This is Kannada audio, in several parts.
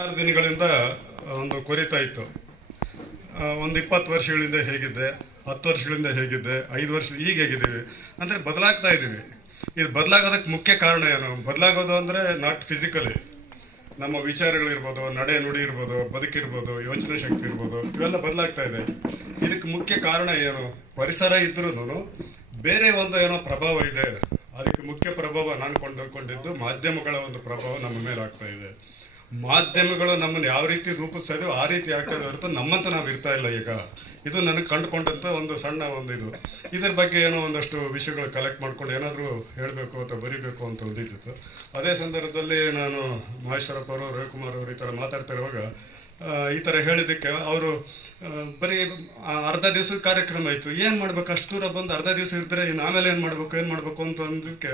6 ದಿನಗಳಿಂದ ಒಂದು ಕೊರಿತಾ ಇತ್ತು. ಒಂದು 20 ವರ್ಷಗಳಿಂದ ಹೇಗಿದ್ದೆ, 10 ವರ್ಷಗಳಿಂದ ಹೇಗಿದ್ದೆ, 5 ವರ್ಷ ಈಗ ಹೇಗಿದ್ದೀವಿ ಅಂದರೆ ಬದಲಾಗ್ತಾ ಇದ್ದೀವಿ. ಇದು ಬದಲಾಗೋದಕ್ಕೆ ಮುಖ್ಯ ಕಾರಣ ಏನು? ಬದಲಾಗೋದು ಅಂದರೆ ನಾಟ್ ಫಿಸಿಕಲಿ, ನಮ್ಮ ವಿಚಾರಗಳಿರ್ಬೋದು, ನಡೆ ನುಡಿ ಇರ್ಬೋದು, ಬದುಕಿರ್ಬೋದು, ಯೋಚನೆ ಶಕ್ತಿ ಇರ್ಬೋದು, ಇವೆಲ್ಲ ಬದಲಾಗ್ತಾ ಇದೆ. ಇದಕ್ಕೆ ಮುಖ್ಯ ಕಾರಣ ಏನು? ಪರಿಸರ ಇದ್ರೂ ಬೇರೆ ಒಂದು ಏನೋ ಪ್ರಭಾವ ಇದೆ. ಅದಕ್ಕೆ ಮುಖ್ಯ ಪ್ರಭಾವ ನಾನು ಕೊಂಡುಕೊಂಡಿದ್ದು ಮಾಧ್ಯಮಗಳ ಒಂದು ಪ್ರಭಾವ ನಮ್ಮ ಮೇಲೆ ಆಗ್ತಾ ಇದೆ. ಮಾಧ್ಯಮಗಳು ನಮ್ಮನ್ನು ಯಾವ ರೀತಿ ರೂಪಿಸ್ತಾ ಇದೆಯೋ ಆ ರೀತಿ ಆಗ್ತಾ ಇದೆ ಹೊರತು ನಮ್ಮಂತ ನಾವು ಇರ್ತಾ ಇಲ್ಲ. ಈಗ ಇದು ನನಗೆ ಕಂಡುಕೊಂಡಂತ ಒಂದು ಸಣ್ಣ ಒಂದು ಇದರ ಬಗ್ಗೆ ಏನೋ ಒಂದಷ್ಟು ವಿಷಯಗಳು ಕಲೆಕ್ಟ್ ಮಾಡ್ಕೊಂಡು ಏನಾದರೂ ಹೇಳಬೇಕು ಅಥವಾ ಬರಿಬೇಕು ಅಂತ ಒಂದಿತ್ತು. ಅದೇ ಸಂದರ್ಭದಲ್ಲಿ ನಾನು ಮಹೇಶ್ವರಪ್ಪ ಅವರು, ರವಿಕುಮಾರ್ ಅವರು ಈ ಥರ ಮಾತಾಡ್ತಿರುವಾಗ ಈ ಥರ ಹೇಳಿದ್ದಕ್ಕೆ ಅವರು ಬರೀ ಅರ್ಧ ದಿವಸದ ಕಾರ್ಯಕ್ರಮ ಆಯಿತು, ಏನು ಮಾಡ್ಬೇಕು, ಅಷ್ಟು ದೂರ ಬಂದು ಅರ್ಧ ದಿವಸ ಇರ್ತಾರೆ, ಇನ್ನು ಆಮೇಲೆ ಏನು ಮಾಡಬೇಕು ಅಂತ ಅಂದಕ್ಕೆ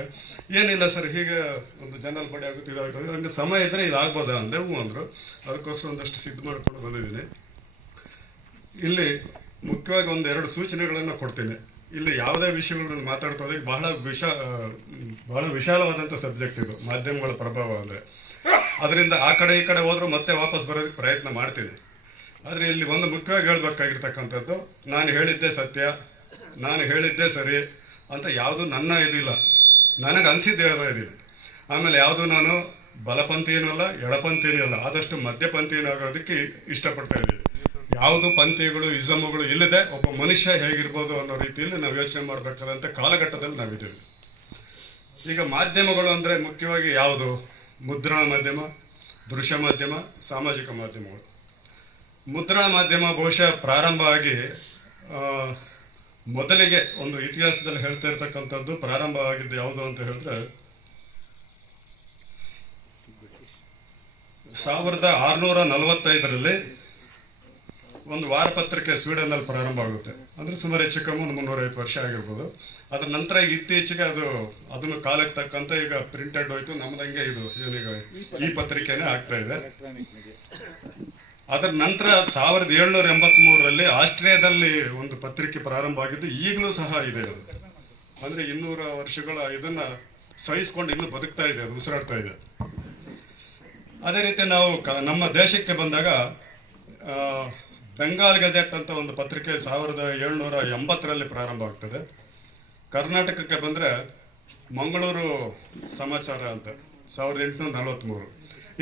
ಏನಿಲ್ಲ ಸರ್, ಹೀಗೆ ಒಂದು ಜನರಲ್ ಬಡಿ ಆಗುತ್ತೆ, ಇದಾಗುತ್ತೆ, ಹಂಗೆ ಸಮಯ ಇದ್ದರೆ ಇದಾಗ್ಬೋದಾ ಅಂದೆ. ಹ್ಞೂ ಅಂದರು. ಅದಕ್ಕೋಸ್ಕರ ಒಂದಷ್ಟು ಸಿದ್ಧ ಮಾಡ್ಕೊಂಡು ಬಂದಿದ್ದೀನಿ. ಇಲ್ಲಿ ಮುಖ್ಯವಾಗಿ 1-2 ಸೂಚನೆಗಳನ್ನು ಕೊಡ್ತೀನಿ. ಇಲ್ಲಿ ಯಾವುದೇ ವಿಷಯಗಳನ್ನು ಮಾತಾಡ್ತಾ ಹೋದಾಗ ಬಹಳ ವಿಶಾಲವಾದಂಥ ಸಬ್ಜೆಕ್ಟ್ ಇದು, ಮಾಧ್ಯಮಗಳ ಪ್ರಭಾವ ಅಂದರೆ. ಅದರಿಂದ ಆ ಕಡೆ ಈ ಕಡೆ ಹೋದ್ರೂ ಮತ್ತೆ ವಾಪಸ್ ಬರೋದಕ್ಕೆ ಪ್ರಯತ್ನ ಮಾಡ್ತೀನಿ. ಆದರೆ ಇಲ್ಲಿ ಒಂದು ಮುಖ್ಯವಾಗಿ ಹೇಳಬೇಕಾಗಿರ್ತಕ್ಕಂಥದ್ದು, ನಾನು ಹೇಳಿದ್ದೆ ಸತ್ಯ, ನಾನು ಹೇಳಿದ್ದೆ ಸರಿ ಅಂತ ಯಾವುದು ನನ್ನ ಇದಿಲ್ಲ, ನನಗೆ ಅನಿಸಿದ್ದು ಹೇಳ್ತಾ ಇದ್ದೀನಿ. ಆಮೇಲೆ ಯಾವುದು ನಾನು ಬಲಪಂಥೀನೂ ಅಲ್ಲ, ಎಡಪಂಥೀನೂ ಅಲ್ಲ, ಆದಷ್ಟು ಮಧ್ಯಪಂಥೀನಾಗೋದಕ್ಕೆ ಇಷ್ಟಪಡ್ತಾ ಇದ್ದೀನಿ. ಯಾವುದು ಪಂಥೀಗಳು ಇಸಮುಗಳು ಇಲ್ಲದೆ ಒಬ್ಬ ಮನುಷ್ಯ ಹೇಗಿರ್ಬೋದು ಅನ್ನೋ ರೀತಿಯಲ್ಲಿ ನಾವು ಯೋಚನೆ ಮಾಡಬೇಕಾದಂಥ ಕಾಲಘಟ್ಟದಲ್ಲಿ ನಾವಿದ್ದೀವಿ. ಈಗ ಮಾಧ್ಯಮಗಳು ಅಂದರೆ ಮುಖ್ಯವಾಗಿ ಯಾವುದು? ಮುದ್ರಣ ಮಾಧ್ಯಮ, ದೃಶ್ಯ ಮಾಧ್ಯಮ, ಸಾಮಾಜಿಕ ಮಾಧ್ಯಮಗಳು. ಮುದ್ರಣ ಮಾಧ್ಯಮ ಬಹುಶಃ ಪ್ರಾರಂಭ ಆಗಿ ಮೊದಲಿಗೆ ಒಂದು ಇತಿಹಾಸದಲ್ಲಿ ಹೇಳ್ತಾ ಇರ್ತಕ್ಕಂಥದ್ದು ಪ್ರಾರಂಭ ಆಗಿದ್ದು ಯಾವುದು ಅಂತ ಹೇಳಿದ್ರೆ 1645ರಲ್ಲಿ ಒಂದು ವಾರಪತ್ರಿಕೆ ಸ್ವೀಡನ್ನಲ್ಲಿ ಪ್ರಾರಂಭ ಆಗುತ್ತೆ. ಅಂದರೆ ಸುಮಾರು ಹೆಚ್ಚು ಕಮ್ಮಿ 350 ವರ್ಷ ಆಗಿರ್ಬೋದು. ಅದ್ರ ನಂತರ ಇತ್ತೀಚೆಗೆ ಅದನ್ನು ಕಾಲಕ್ಕೆ ತಕ್ಕಂತ ಈಗ ಪ್ರಿಂಟೆಡ್ ಹೋಯ್ತು. ನಮ್ದಂಗೆ ಇದು ಏನೀಗ ಈ ಪತ್ರಿಕೆನೇ ಆಗ್ತಾ ಇದೆ. ಅದರ ನಂತರ 1783ರಲ್ಲಿ ಆಸ್ಟ್ರಿಯಾದಲ್ಲಿ ಒಂದು ಪತ್ರಿಕೆ ಪ್ರಾರಂಭ ಆಗಿದ್ದು ಈಗಲೂ ಸಹ ಇದೆ. ಅದು ಅಂದ್ರೆ 200 ವರ್ಷಗಳ ಇದನ್ನ ಸಹಿಸ್ಕೊಂಡು ಇನ್ನೂ ಬದುಕ್ತಾ ಇದೆ, ಅದು ಉಸಿರಾಡ್ತಾ ಇದೆ. ಅದೇ ರೀತಿ ನಾವು ನಮ್ಮ ದೇಶಕ್ಕೆ ಬಂದಾಗ ಬೆಂಗಾಲ್ ಗೆಜೆಟ್ ಅಂತ ಒಂದು ಪತ್ರಿಕೆ 1780ರಲ್ಲಿ ಪ್ರಾರಂಭ ಆಗ್ತದೆ. ಕರ್ನಾಟಕಕ್ಕೆ ಬಂದರೆ ಮಂಗಳೂರು ಸಮಾಚಾರ ಅಂತ 1843.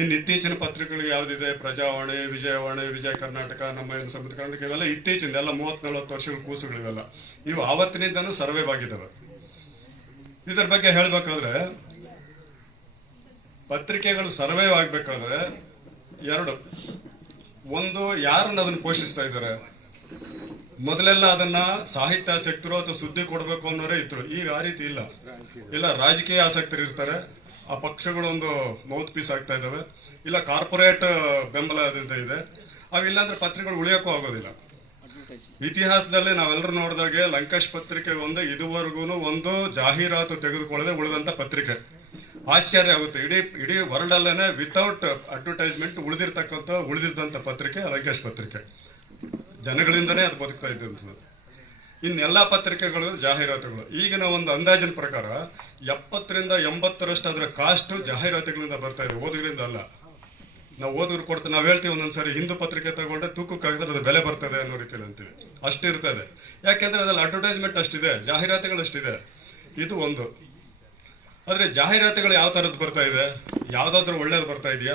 ಇನ್ನು ಇತ್ತೀಚಿನ ಪತ್ರಿಕೆಗಳಿಗೆ ಯಾವುದಿದೆ? ಪ್ರಜಾವಾಣಿ, ವಿಜಯವಾಣಿ, ವಿಜಯ ಕರ್ನಾಟಕ, ನಮ್ಮ ಏನು ಸಂಬಂಧ ಕರ್ನಾಟಕ, ಇವೆಲ್ಲ ಇತ್ತೀಚಿನ ಎಲ್ಲ 30-40 ವರ್ಷಗಳ ಕೂಸುಗಳಿವೆಲ್ಲ. ಇವು ಆವತ್ತಿನಿಂದನೂ ಸರ್ವೈವ್ ಆಗಿದ್ದಾವೆ. ಇದರ ಬಗ್ಗೆ ಹೇಳಬೇಕಾದ್ರೆ ಪತ್ರಿಕೆಗಳು ಸರ್ವೈವ್ ಆಗಬೇಕಾದ್ರೆ ಒಂದು, ಯಾರನ್ನ ಅದನ್ನು ಪೋಷಿಸ್ತಾ ಇದ್ದಾರೆ. ಮೊದಲೆಲ್ಲ ಅದನ್ನ ಸಾಹಿತ್ಯಾಸಕ್ತರು ಅಥವಾ ಸುದ್ದಿ ಕೊಡಬೇಕು ಅನ್ನೋರೇ ಇದ್ರು. ಈಗ ಆ ರೀತಿ ಇಲ್ಲ ರಾಜಕೀಯ ಆಸಕ್ತರು ಇರ್ತಾರೆ, ಆ ಪಕ್ಷಗಳು ಒಂದು ಮೌತ್ ಪೀಸ್ ಆಗ್ತಾ ಇದ್ದಾವೆ, ಇಲ್ಲ ಕಾರ್ಪೊರೇಟ್ ಬೆಂಬಲ ಇದೆ. ಅವಿಲ್ಲಾಂದ್ರೆ ಪತ್ರಿಕೆಗಳು ಉಳಿಯೋಕ್ಕೂ ಆಗೋದಿಲ್ಲ. ಇತಿಹಾಸದಲ್ಲಿ ನಾವೆಲ್ಲರೂ ನೋಡಿದಾಗೆ ಲಂಕೇಶ್ ಪತ್ರಿಕೆ ಇದುವರೆಗೂ ಒಂದು ಜಾಹೀರಾತು ತೆಗೆದುಕೊಳ್ಳದೆ ಉಳಿದಂತ ಪತ್ರಿಕೆ. ಆಶ್ಚರ್ಯ ಆಗುತ್ತೆ. ಇಡೀ ವರ್ಲ್ಡ್ ಅಲ್ಲೇನೆ ವಿತೌಟ್ ಅಡ್ವರ್ಟೈಸ್ಮೆಂಟ್ ಉಳಿದಿದ್ದಂತ ಪತ್ರಿಕೆ ಲಂಕೇಶ್ ಪತ್ರಿಕೆ. ಜನಗಳಿಂದನೇ ಅದು ಬದುಕ್ತಾ ಇದ್ದಂಥದ್ದು. ಇನ್ನೆಲ್ಲಾ ಪತ್ರಿಕೆಗಳು ಜಾಹೀರಾತುಗಳು. ಈಗಿನ ಒಂದು ಅಂದಾಜಿನ ಪ್ರಕಾರ 70-80ರಷ್ಟು ಅದರ ಕಾಸ್ಟ್ ಜಾಹೀರಾತುಗಳಿಂದ ಬರ್ತಾ ಇದೆ, ಓದುಗರಿಂದ ಅಲ್ಲ. ನಾವು ಓದುಗರು ಕೊಡ್ತೇವೆ, ನಾವು ಹೇಳ್ತೀವಿ ಒಂದೊಂದ್ಸರಿ ಹಿಂದೂ ಪತ್ರಿಕೆ ತಗೊಂಡ್ರೆ ತೂಕಕ್ಕಾಗಿದ್ರೆ ಅದು ಬೆಲೆ ಬರ್ತದೆ ಅನ್ನೋ ರೀತಿಯಲ್ಲಿ ಅಂತೀವಿ. ಅಷ್ಟಿರ್ತದೆ. ಯಾಕೆಂದ್ರೆ ಅದ್ರಲ್ಲಿ ಅಡ್ವರ್ಟೈಸ್ಮೆಂಟ್ ಅಷ್ಟಿದೆ, ಜಾಹೀರಾತುಗಳು ಅಷ್ಟಿದೆ. ಇದು ಒಂದು. ಆದ್ರೆ ಜಾಹೀರಾತುಗಳು ಯಾವ ತರದ್ದು ಬರ್ತಾ ಇದೆ? ಯಾವ್ದಾದ್ರು ಒಳ್ಳೇದು ಬರ್ತಾ ಇದೆಯಾ?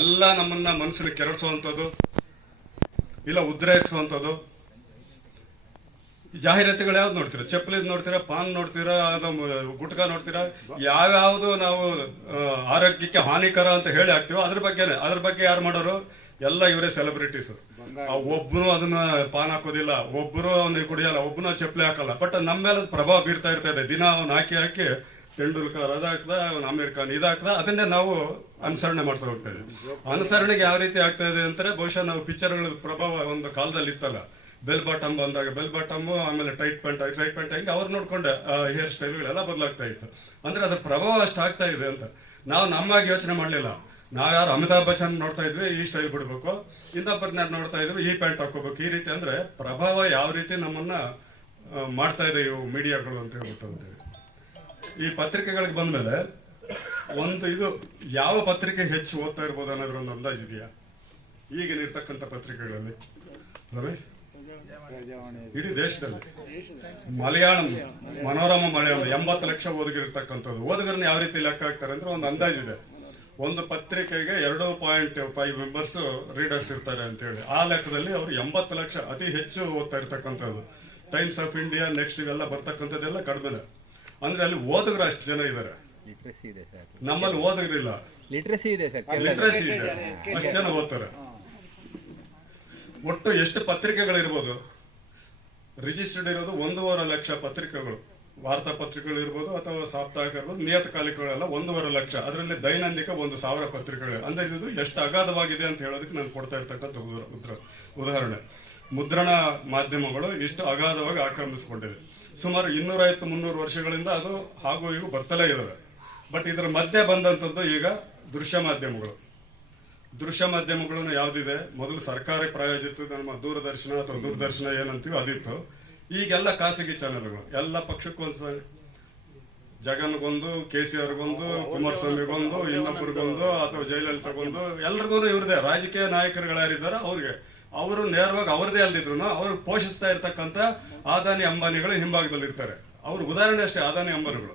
ಎಲ್ಲ ನಮ್ಮನ್ನ ಮನಸ್ಸನ್ನು ಕೆರಳಿಸುವಂಥದ್ದು, ಇಲ್ಲ ಉದ್ರೇಕಿಸುವಂಥದ್ದು. ಜಾಹೀರಾತುಗಳು ಯಾವ್ದು ನೋಡ್ತೀರಾ? ಚಪ್ಪಲಿದ್ ನೋಡ್ತೀರಾ, ಪಾನ್ ನೋಡ್ತೀರಾ, ಗುಟ್ಕಾ ನೋಡ್ತೀರಾ, ಯಾವ್ಯಾವುದು ನಾವು ಆರೋಗ್ಯಕ್ಕೆ ಹಾನಿಕರ ಅಂತ ಹೇಳಿ ಹಾಕ್ತಿವೋ ಅದ್ರ ಬಗ್ಗೆ ಯಾರು ಮಾಡೋರು? ಎಲ್ಲ ಇವರೇ ಸೆಲೆಬ್ರಿಟೀಸ್. ಒಬ್ಬನು ಅದನ್ನ ಪಾನ್ ಹಾಕೋದಿಲ್ಲ, ಒಬ್ಬರು ಅವ್ನಿಗೆ ಕುಡಿಯಲ್ಲ, ಒಬ್ಬನು ಚಪ್ಪಲಿ ಹಾಕಲ್ಲ. ಬಟ್ ನಮ್ಮ ಮೇಲೆ ಪ್ರಭಾವ ಬೀರ್ತಾ ಇರ್ತದೆ. ದಿನ ಅವ್ನು ಹಾಕಿ ತೆಂಡೂಲ್ಕರ್ ಅದಾಗ್ದ, ಆಮೀರ್ ಖಾನ್ ಇದಾಗ್ದ, ಅದನ್ನೇ ನಾವು ಅನುಸರಣೆ ಮಾಡ್ತಾ ಹೋಗ್ತಾ ಇದ್ದೀವಿ. ಅನುಸರಣೆಗೆ ಯಾವ ರೀತಿ ಆಗ್ತಾ ಇದೆ ಅಂತಾರೆ, ಬಹುಶಃ ನಾವು ಪಿಕ್ಚರ್ಗಳ ಪ್ರಭಾವ ಒಂದು ಕಾಲದಲ್ಲಿ ಇತ್ತಲ್ಲ, ಬೆಲ್ ಬಾಟಮ್ ಬಂದಾಗ ಬೆಲ್ ಬಾಟಮ್, ಆಮೇಲೆ ಟೈಟ್ ಪ್ಯಾಂಟ್ ಹೆಂಗೆ ಅವ್ರು ನೋಡ್ಕೊಂಡೆ ಹೇರ್ ಸ್ಟೈಲ್ಗಳೆಲ್ಲ ಬದಲಾಗ್ತಾ ಇತ್ತು. ಅಂದ್ರೆ ಅದ್ರ ಪ್ರಭಾವ ಅಷ್ಟು ಆಗ್ತಾ ಇದೆ ಅಂತ ನಾವು ನಮ್ಮಾಗಿ ಯೋಚನೆ ಮಾಡಲಿಲ್ಲ. ನಾವ್ ಯಾರು ಅಮಿತಾಬ್ ಬಚ್ಚನ್ ನೋಡ್ತಾ ಇದ್ವಿ, ಈ ಸ್ಟೈಲ್ ಬಿಡ್ಬೇಕು, ಇನ್ನೊಬ್ಬರನ್ನ ನೋಡ್ತಾ ಇದ್ವಿ, ಈ ಪ್ಯಾಂಟ್ ಹಾಕೋಬೇಕು, ಈ ರೀತಿ. ಅಂದ್ರೆ ಪ್ರಭಾವ ಯಾವ ರೀತಿ ನಮ್ಮನ್ನ ಮಾಡ್ತಾ ಇದೆ ಇವು ಮೀಡಿಯಾಗಳು ಅಂತ ಹೇಳ್ಬಿಟ್ಟು. ಈ ಪತ್ರಿಕೆಗಳಿಗೆ ಬಂದ್ಮೇಲೆ ಒಂದು ಇದು ಯಾವ ಪತ್ರಿಕೆ ಹೆಚ್ಚು ಓದ್ತಾ ಇರ್ಬೋದು ಅನ್ನೋದ್ರ ಒಂದು ಅಂದಾಜು ಇದೆಯಾ ಈಗಿನಿರ್ತಕ್ಕಂಥ ಪತ್ರಿಕೆಗಳಲ್ಲಿ? ರಮೇಶ್, ಇಡೀ ದೇಶದಲ್ಲಿ ಮಲಯಾಳಂ, ಮನೋರಮ ಮಲಯಾಳಂ 80 ಲಕ್ಷ ಓದುಗರಿರ್ತಕ್ಕಂಥದ್ದು. ಓದುಗರನ್ನ ಯಾವ ರೀತಿ ಲೆಕ್ಕ ಹಾಕ್ತಾರೆ ಅಂದ್ರೆ ಒಂದು ಅಂದಾಜಿದೆ. ಒಂದು ಪತ್ರಿಕೆಗೆ 2.5 ಮೆಂಬರ್ಸ್ ರೀಡರ್ಸ್ ಇರ್ತಾರೆ ಅಂತೇಳಿ. ಆ ಲೆಕ್ಕದಲ್ಲಿ ಅವರು 80 ಲಕ್ಷ ಅತಿ ಹೆಚ್ಚು ಓದ್ತಾ ಇರ್ತಕ್ಕಂಥದ್ದು. ಟೈಮ್ಸ್ ಆಫ್ ಇಂಡಿಯಾ, ನೆಕ್ಸ್ಟ್ ಇವೆಲ್ಲ ಬರ್ತಕ್ಕಂಥದ್ದೆಲ್ಲ ಕಡಿಮೆ. ಅಂದ್ರೆ ಅಲ್ಲಿ ಓದುಗರು ಅಷ್ಟು ಜನ ಇದ್ದಾರೆ. ನಮ್ಮಲ್ಲಿ ಓದುಗರಿಲ್ಲ, ಲಿಟ್ರಸಿ ಇದೆ, ಅಷ್ಟು ಜನ ಓದ್ತಾರೆ. ಒಟ್ಟು ಎಷ್ಟು ಪತ್ರಿಕೆಗಳಿರ್ಬೋದು? ರಿಜಿಸ್ಟರ್ಡ್ ಇರೋದು 1.5 ಲಕ್ಷ ಪತ್ರಿಕೆಗಳು. ವಾರ್ತಾ ಪತ್ರಿಕೆಗಳು ಇರ್ಬೋದು ಅಥವಾ ಸಾಪ್ತಾಹಿಕ ಇರ್ಬೋದು, ನಿಯತಕಾಲಿಕಗಳೆಲ್ಲ 1.5 ಲಕ್ಷ. ಅದರಲ್ಲಿ ದೈನಂದಿಕ 1,000 ಪತ್ರಿಕೆಗಳು. ಅಂದ್ರೆ ಇದು ಎಷ್ಟು ಅಗಾಧವಾಗಿದೆ ಅಂತ ಹೇಳೋದಕ್ಕೆ ನಾನು ಕೊಡ್ತಾ ಇರ್ತಕ್ಕಂಥ ಉದಾಹರಣೆ. ಮುದ್ರಣ ಮಾಧ್ಯಮಗಳು ಇಷ್ಟು ಅಗಾಧವಾಗಿ ಆಕ್ರಮಿಸಿಕೊಂಡಿದೆ. ಸುಮಾರು 250-300 ವರ್ಷಗಳಿಂದ ಅದು ಹಾಗೂ ಈಗ ಬರ್ತಲೇ ಇದಾವೆ. ಬಟ್ ಇದರ ಮಧ್ಯೆ ಬಂದಂಥದ್ದು ಈಗ ದೃಶ್ಯ ಮಾಧ್ಯಮಗಳು. ದೃಶ್ಯ ಮಾಧ್ಯಮಗಳನ್ನು ಯಾವ್ದಿದೆ? ಮೊದಲು ಸರ್ಕಾರಿ ಪ್ರಾಯೋಜಿತ ನಮ್ಮ ದೂರದರ್ಶನ ಅಥವಾ ದೂರದರ್ಶನ ಏನಂತೀವಿ ಅದಿತ್ತು. ಈಗೆಲ್ಲ ಖಾಸಗಿ ಚಾನೆಲ್ಗಳು, ಎಲ್ಲ ಪಕ್ಷಕ್ಕೊಂದು, ಜಗನ್ಗೊಂದು, KCRಗೊಂದು, ಕುಮಾರಸ್ವಾಮಿಗೊಂದು, ಇನ್ನೊಬ್ಬರಿಗೊಂದು ಅಥವಾ ಜಯಲಲಿತಾಗೊಂದು, ಎಲ್ರಿಗೊಂದು ಇವ್ರದೇ ರಾಜಕೀಯ ನಾಯಕರುಗಳು ಯಾರಿದ್ದಾರೆ ಅವ್ರಿಗೆ. ಅವರು ನೇರವಾಗಿ ಅವರದೇ ಅಲ್ದಿದ್ರು ಅವ್ರು ಪೋಷಿಸ್ತಾ ಇರ್ತಕ್ಕಂಥ ಅದಾನಿ ಅಂಬಾನಿಗಳು ಹಿಂಭಾಗದಲ್ಲಿ ಇರ್ತಾರೆ. ಅವ್ರ ಉದಾಹರಣೆ ಅಷ್ಟೇ ಅದಾನಿ ಅಂಬಾನಿಗಳು.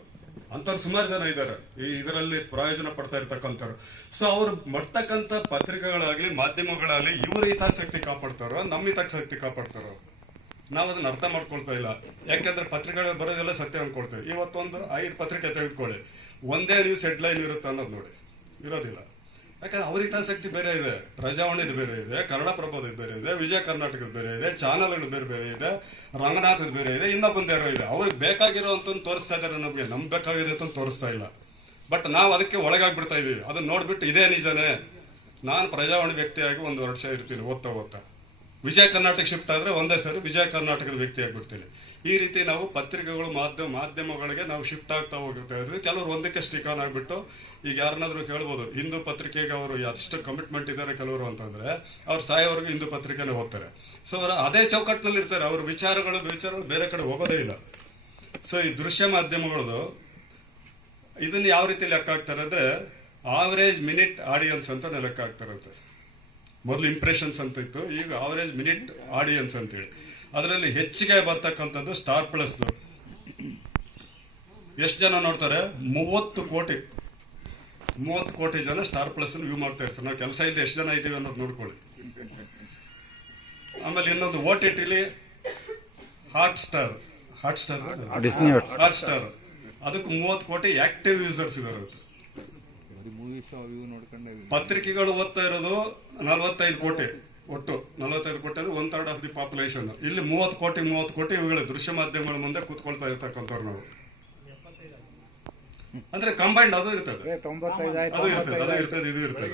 ಅಂತವ್ರು ಸುಮಾರು ಜನ ಇದ್ದಾರೆ ಇದರಲ್ಲಿ ಪ್ರಯೋಜನ ಪಡ್ತಾ ಇರ್ತಕ್ಕಂಥವ್ರು. ಸೊ ಅವ್ರು ಮಾಡ್ತಕ್ಕಂಥ ಪತ್ರಿಕೆಗಳಾಗ್ಲಿ ಮಾಧ್ಯಮಗಳಾಗ್ಲಿ ಇವ್ರ ಹಿತಾಸಕ್ತಿ ಕಾಪಾಡ್ತಾರೋ ನಮ್ಮ ಹಿತಾಸಕ್ತಿ ಕಾಪಾಡ್ತಾರೋ ನಾವು ಅದನ್ನ ಅರ್ಥ ಮಾಡ್ಕೊಳ್ತಾ ಇಲ್ಲ. ಯಾಕೆಂದ್ರೆ ಪತ್ರಿಕೆಗಳು ಬರೋದೆಲ್ಲ ಸತ್ಯ ಅನ್ಕೊಳ್ತೇವೆ. ಇವತ್ತೊಂದು 5 ಪತ್ರಿಕೆ ತೆಗೆದುಕೊಳ್ಳಿ, ಒಂದೇ ನ್ಯೂಸ್ ಹೆಡ್ಲೈನ್ ಇರುತ್ತೆ ಅನ್ನೋದು ನೋಡಿ, ಇರೋದಿಲ್ಲ. ಯಾಕಂದ್ರೆ ಅವ್ರ ಹಿತಾಸಕ್ತಿ ಬೇರೆ ಇದೆ, ಪ್ರಜಾವಾಣಿದು ಬೇರೆ ಇದೆ, ಕನ್ನಡಪ್ರಭದ ಬೇರೆ ಇದೆ, ವಿಜಯ ಕರ್ನಾಟಕದ ಬೇರೆ ಇದೆ, ಚಾನಲ್ಗಳು ಬೇರೆ ಬೇರೆ ಇದೆ, ರಂಗನಾಥದ ಬೇರೆ ಇದೆ, ಇನ್ನೊಬ್ಬಂದು ಯಾರೋ ಇದೆ. ಅವ್ರಿಗೆ ಬೇಕಾಗಿರೋ ಅಂತ ತೋರಿಸ್ತಾ ಇದಾರೆ, ನಮ್ಗೆ ನಮ್ ಬೇಕಾಗಿದೆ ಅಂತ ತೋರಿಸ್ತಾ ಇಲ್ಲ. ಬಟ್ ನಾವು ಅದಕ್ಕೆ ಒಳಗಾಗ್ಬಿಡ್ತಾ ಇದೀವಿ. ಅದನ್ನ ನೋಡ್ಬಿಟ್ಟು ಇದೇ ನಿಜನೇ, ನಾನು ಪ್ರಜಾವಾಣಿ ವ್ಯಕ್ತಿಯಾಗಿ 1 ವರ್ಷ ಇರ್ತೀನಿ, ಓದ್ತಾ ವಿಜಯ ಕರ್ನಾಟಕ ಶಿಫ್ಟ್ ಆದ್ರೆ ಒಂದೇ ಸರಿ ವಿಜಯ ಕರ್ನಾಟಕದ ವ್ಯಕ್ತಿ ಆಗ್ಬಿಡ್ತೀನಿ. ಈ ರೀತಿ ನಾವು ಪತ್ರಿಕೆಗಳು ಮಾಧ್ಯಮಗಳಿಗೆ ನಾವು ಶಿಫ್ಟ್ ಆಗ್ತಾ ಹೋಗ್ತಾ ಇದ್ವಿ. ಕೆಲವರು ಒಂದಕ್ಕೆ ಸ್ಟಿಕ್ ಆನ್ ಆಗ್ಬಿಟ್ಟು, ಈಗ ಯಾರನ್ನಾದ್ರೂ ಕೇಳ್ಬೋದು ಹಿಂದೂ ಪತ್ರಿಕೆಗೆ ಅವರು ಎಷ್ಟು ಕಮಿಟ್ಮೆಂಟ್ ಇದ್ದಾರೆ ಕೆಲವರು ಅಂತಂದ್ರೆ, ಅವ್ರು ಸಾಯೋವರೆಗೂ ಹಿಂದೂ ಪತ್ರಿಕೆನೇ ಓದ್ತಾರೆ. ಸೊ ಅವರು ಅದೇ ಚೌಕಟ್ಟಿನಲ್ಲಿ ಇರ್ತಾರೆ, ಅವ್ರ ವಿಚಾರಗಳು ಬೇರೆ ಕಡೆ ಹೋಗೋದೇ ಇಲ್ಲ. ಸೊ ಈ ದೃಶ್ಯ ಮಾಧ್ಯಮಗಳದು ಇದನ್ನ ಯಾವ ರೀತಿ ಲೆಕ್ಕ ಹಾಕ್ತಾರೆ ಅಂದ್ರೆ, ಆವರೇಜ್ ಮಿನಿಟ್ ಆಡಿಯನ್ಸ್ ಅಂತ ಲೆಕ್ಕ ಹಾಕ್ತಾರಂತೆ. ಮೊದಲು ಇಂಪ್ರೆಷನ್ಸ್ ಅಂತ ಇತ್ತು, ಈಗ ಆವರೇಜ್ ಮಿನಿಟ್ ಆಡಿಯನ್ಸ್ ಅಂತೇಳಿ. ಅದರಲ್ಲಿ ಹೆಚ್ಚಿಗೆ ಬರ್ತಕ್ಕಂಥದ್ದು ಸ್ಟಾರ್ ಪ್ಲಸ್. ಎಷ್ಟು ಜನ ನೋಡ್ತಾರೆ? 30 ಕೋಟಿ ಜನ ಸ್ಟಾರ್ ಪ್ಲಸ್ ವ್ಯೂ ಮಾಡ್ತಾ ಇರ್ತಾರೆ. ನಾವು ಕೆಲಸ ಇಲ್ಲದೆ ಎಷ್ಟು ಜನ ಇದೀವಿ ಅನ್ನೋದು ನೋಡ್ಕೊಳ್ಳಿ. ಆಮೇಲೆ ಇನ್ನೊಂದು OTTಲಿ ಹಾಟ್ ಸ್ಟಾರ್ ಅದಕ್ಕೆ 30 ಕೋಟಿ ಆಕ್ಟಿವ್ ಯೂಸರ್ಸ್ ಇದಾರೆ. ಪತ್ರಿಕೆಗಳು ಓದ್ತಾ ಇರೋದು 45 ಕೋಟಿ, ಒಟ್ಟು 45 ಕೋಟಿ ಅಂದ್ರೆ 1/3 ಆಫ್ ದಿ ಪಾಪ್ಯುಲೇಷನ್. ಇಲ್ಲಿ 30 ಕೋಟಿ ಇವುಗಳು ದೃಶ್ಯ ಮಾಧ್ಯಮಗಳ ಮುಂದೆ ಕೂತ್ಕೊಳ್ತಾ ಇರ್ತಕ್ಕಂಥವ್ರು ನಾವು. ಅಂದ್ರೆ ಕಂಬೈಂಡ್ ಅದು ಇರ್ತದೆ, ಇದು ಇರ್ತದೆ.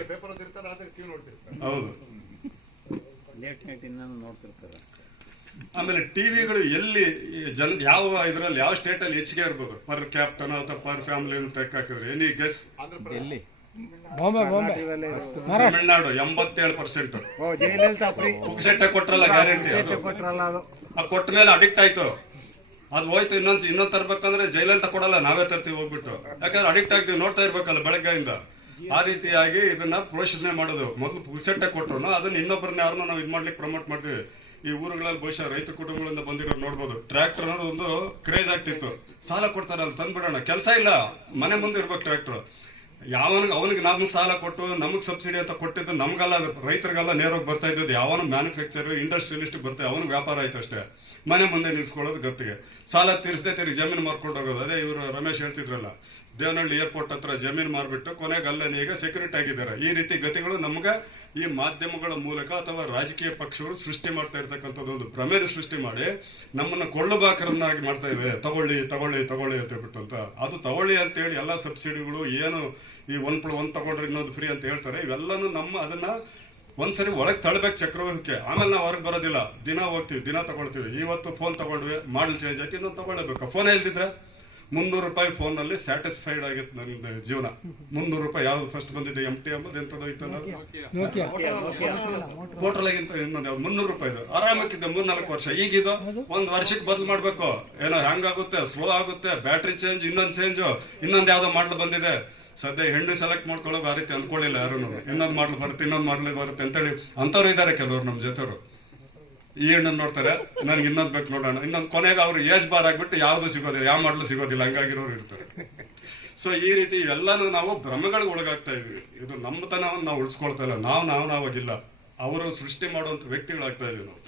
ಹೌದು. ಆಮೇಲೆ ಟಿವಿಗಳು ಎಲ್ಲಿ ಯಾವ ಇದರಲ್ಲಿ ಯಾವ ಸ್ಟೇಟ್ ಅಲ್ಲಿ ಹೆಚ್ಚಿಗೆ ಇರ್ಬೋದು ಪರ್ ಕ್ಯಾಪ್ಟನ್ ಅಥವಾ ಪರ್ ಫ್ಯಾಮಿಲಿ ಲೆಕ್ಕ ಹಾಕಿದ್ರೆ ಎನಿ ಗೆಸ್? ತಮಿಳ್ನಾಡು 87%. ಪುಕ್ಸೆಟ್ಟೆ ಕೊಟ್ರಲ್ಲ ಗ್ಯಾರಂಟಿ, ಕೊಟ್ಟ ಮೇಲೆ ಅಡಿಕ್ಟ್ ಆಯ್ತು, ಅದು ಹೋಯ್ತು. ಇನ್ನೊಂದ್ ತರ್ಬೇಕಂದ್ರೆ ಜೈಲಲ್ಲಿ ಕೊಡಲ್ಲ, ನಾವೇ ತರ್ತೀವಿ ಹೋಗ್ಬಿಟ್ಟು. ಯಾಕಂದ್ರೆ ಅಡಿಕ್ಟ್ ಆಗ್ತೀವಿ, ನೋಡ್ತಾ ಇರ್ಬೇಕಲ್ಲ ಬೆಳಗ್ಗೆಯಿಂದ. ಆ ರೀತಿಯಾಗಿ ಇದನ್ನ ಪೋಷಣೆ ಮಾಡೋದು. ಮೊದಲು ಪುಕ್ಸೆಟ್ಟೆ ಕೊಟ್ರು, ಅದನ್ನ ಇನ್ನೊಬ್ಬರನ್ನ ಯಾರನ್ನ ನಾವು ಇದ್ ಮಾಡ್ಲಿಕ್ಕೆ ಪ್ರಮೋಟ್ ಮಾಡ್ತೀವಿ. ಈ ಊರುಗಳಲ್ಲಿ ಬಹುಶಃ ರೈತ ಕುಟುಂಬಗಳಿಂದ ಬಂದಿರೋರು ನೋಡ್ಬೋದು. ಟ್ರ್ಯಾಕ್ಟರ್ ಅನ್ನೋದು ಒಂದು ಕ್ರೇಜ್ ಆಗ್ತಿತ್ತು. ಸಾಲ ಕೊಡ್ತಾರೆ, ಅಲ್ಲಿ ತಂದ್ಬಿಡೋಣ, ಕೆಲಸ ಇಲ್ಲ, ಮನೆ ಮುಂದೆ ಇರ್ಬೇಕು ಟ್ರ್ಯಾಕ್ಟರ್. ಅವನಿಗೆ ನಮ್ಗೆ ಸಾಲ ಕೊಟ್ಟು ನಮಗ್ ಸಬ್ಸಿಡಿ ಅಂತ ಕೊಟ್ಟಿದ್ದು ನಮ್ಗಲ್ಲ, ರೈತರಿಗೆಲ್ಲ ನೇರವಾಗಿ ಬರ್ತಾ ಇದ್ದದ್ದು. ಯಾವನು ಮ್ಯಾನುಫ್ಯಾಕ್ಚರ್ ಇಂಡಸ್ಟ್ರಿಯಲಿಸ್ಟ್ ಬರ್ತಾರೆ, ಅವನಿಗೆ ವ್ಯಾಪಾರ ಆಯ್ತು ಅಷ್ಟೇ. ಮನೆ ಮುಂದೆ ನಿಲ್ಸ್ಕೊಳ್ಳೋದು ಗತ್ತಿಗೆ. ಸಾಲ ತೀರಿಸದೆ ಜಮೀನು ಮಾರ್ಕೊಂಡು ಹೋಗೋದು. ಅದೇ ಇವರು ರಮೇಶ್ ಹೇಳ್ತಿದ್ರಲ್ಲ, ದೇವನಹಳ್ಳಿ ಏರ್ಪೋರ್ಟ್ ಹತ್ರ ಜಮೀನು ಮಾರ್ಬಿಟ್ಟು ಕೊನೆಗೆ ಅಲ್ಲೇ ಈಗ ಸೆಕ್ಯೂರಿಟಿ ಆಗಿದ್ದಾರೆ. ಈ ರೀತಿ ಗತಿಗಳು ನಮ್ಗೆ ಈ ಮಾಧ್ಯಮಗಳ ಮೂಲಕ ಅಥವಾ ರಾಜಕೀಯ ಪಕ್ಷಗಳು ಸೃಷ್ಟಿ ಮಾಡ್ತಾ ಇರ್ತಕ್ಕಂಥದ್ದು ಒಂದು ಭ್ರಮೆದ ಸೃಷ್ಟಿ ಮಾಡಿ ನಮ್ಮನ್ನ ಕೊಳ್ಳುಬಾಕರನ್ನಾಗಿ ಮಾಡ್ತಾ ಇದೆ. ತಗೊಳ್ಳಿ ಅಂತ ಹೇಳ್ಬಿಟ್ಟು ಅಂತ. ಅದು ತಗೊಳ್ಳಿ ಅಂತ ಹೇಳಿ ಎಲ್ಲ ಸಬ್ಸಿಡಿಗಳು ಏನು ಈ 1+1 ತಗೊಂಡ್ರೆ ಇನ್ನೊಂದು ಫ್ರೀ ಅಂತ ಹೇಳ್ತಾರೆ. ಇವೆಲ್ಲನೂ ಅದನ್ನ ಒಂದ್ಸರಿ ಒಳಗೆ ತಳ್ಬೇಕು ಚಕ್ರವ್ಯೂಹಕ್ಕೆ. ಆಮೇಲೆ ನಾವು ಹೊರಗೆ ಬರೋದಿಲ್ಲ, ದಿನ ಹೋಗ್ತೀವಿ, ದಿನ ತಗೊಳ್ತೀವಿ. ಇವತ್ತು ಫೋನ್ ತಗೊಂಡ್ವಿ, ಮಾಡಲ್ ಚೇಂಜ್ ಆಯ್ತು, ಇನ್ನೊಂದು ತಗೊಳ್ಳೇಬೇಕು. ಫೋನೇ ಇಲ್ದಿದ್ರೆ 300 ರೂಪಾಯಿ ಫೋನ್ ನಲ್ಲಿ ಸ್ಯಾಟಿಸ್ಫೈಡ್ ಆಗಿತ್ತು ನನ್ನ ಜೀವನ. 300 ರೂಪಾಯಿ ಯಾವ್ದು ಫಸ್ಟ್ ಬಂದಿದೆ? MT ಎಂಬುದು ಎಂತದೋ ಇತ್ತು, ಹೋಟೆಲ್ಗಿಂತ ಇನ್ನೊಂದು 300 ರೂಪಾಯಿ ಆರಾಮಕ್ಕಿದ್ದೆ 3-4 ವರ್ಷ. ಈಗಿದು 1 ವರ್ಷಕ್ಕೆ ಬದಲು ಮಾಡ್ಬೇಕು. ಏನೋ ಹ್ಯಾಂಗ್ ಆಗುತ್ತೆ, ಸ್ಲೋ ಆಗುತ್ತೆ, ಬ್ಯಾಟ್ರಿ ಚೇಂಜ್, ಇನ್ನೊಂದು ಯಾವ್ದೋ ಮಾಡಲು ಬಂದಿದೆ. ಸದ್ಯ ಹೆಣ್ಣು ಸೆಲೆಕ್ಟ್ ಮಾಡ್ಕೊಳ್ಳೋಕೆ ಆ ರೀತಿ ಅಂದ್ಕೊಳ್ಳಿಲ್ಲ ಯಾರು. ಇನ್ನೊಂದು ಮಾಡ್ಲು ಬರುತ್ತೆ, ಇನ್ನೊಂದು ಮಾಡ್ಲು ಬರುತ್ತೆ ಅಂತೇಳಿ ಅಂಥವ್ರು ಇದ್ದಾರೆ ಕೆಲವರು ನಮ್ಮ ಜೊತೆಯವರು. ಈ ಹೆಣ್ಣನ್ನು ನೋಡ್ತಾರೆ, ನನಗೆ ಇನ್ನೊಂದು ಬೇಕು ನೋಡೋಣ, ಇನ್ನೊಂದು ಕೊನೆಗೆ ಅವ್ರು ಏಜ್ ಬಾರ್ ಆಗ್ಬಿಟ್ಟು ಯಾವುದು ಸಿಗೋದಿಲ್ಲ, ಯಾವ ಮಾಡ್ಲು ಸಿಗೋದಿಲ್ಲ, ಹಂಗಾಗಿರೋರು ಇರ್ತಾರೆ. ಸೊ ಈ ರೀತಿ ಇವೆಲ್ಲಾನು ನಾವು ಭ್ರಮೆಗಳಿಗೆ ಒಳಗಾಗ್ತಾ ಇದೀವಿ. ಇದು ನಮ್ಮತನವನ್ನು ನಾವು ಉಳಿಸ್ಕೊಳ್ತಾ ಇಲ್ಲ, ನಾವಾಗಿಲ್ಲ, ಅವರು ಸೃಷ್ಟಿ ಮಾಡುವಂತ ವ್ಯಕ್ತಿಗಳಾಗ್ತಾ ಇದೀವಿ ನಾವು.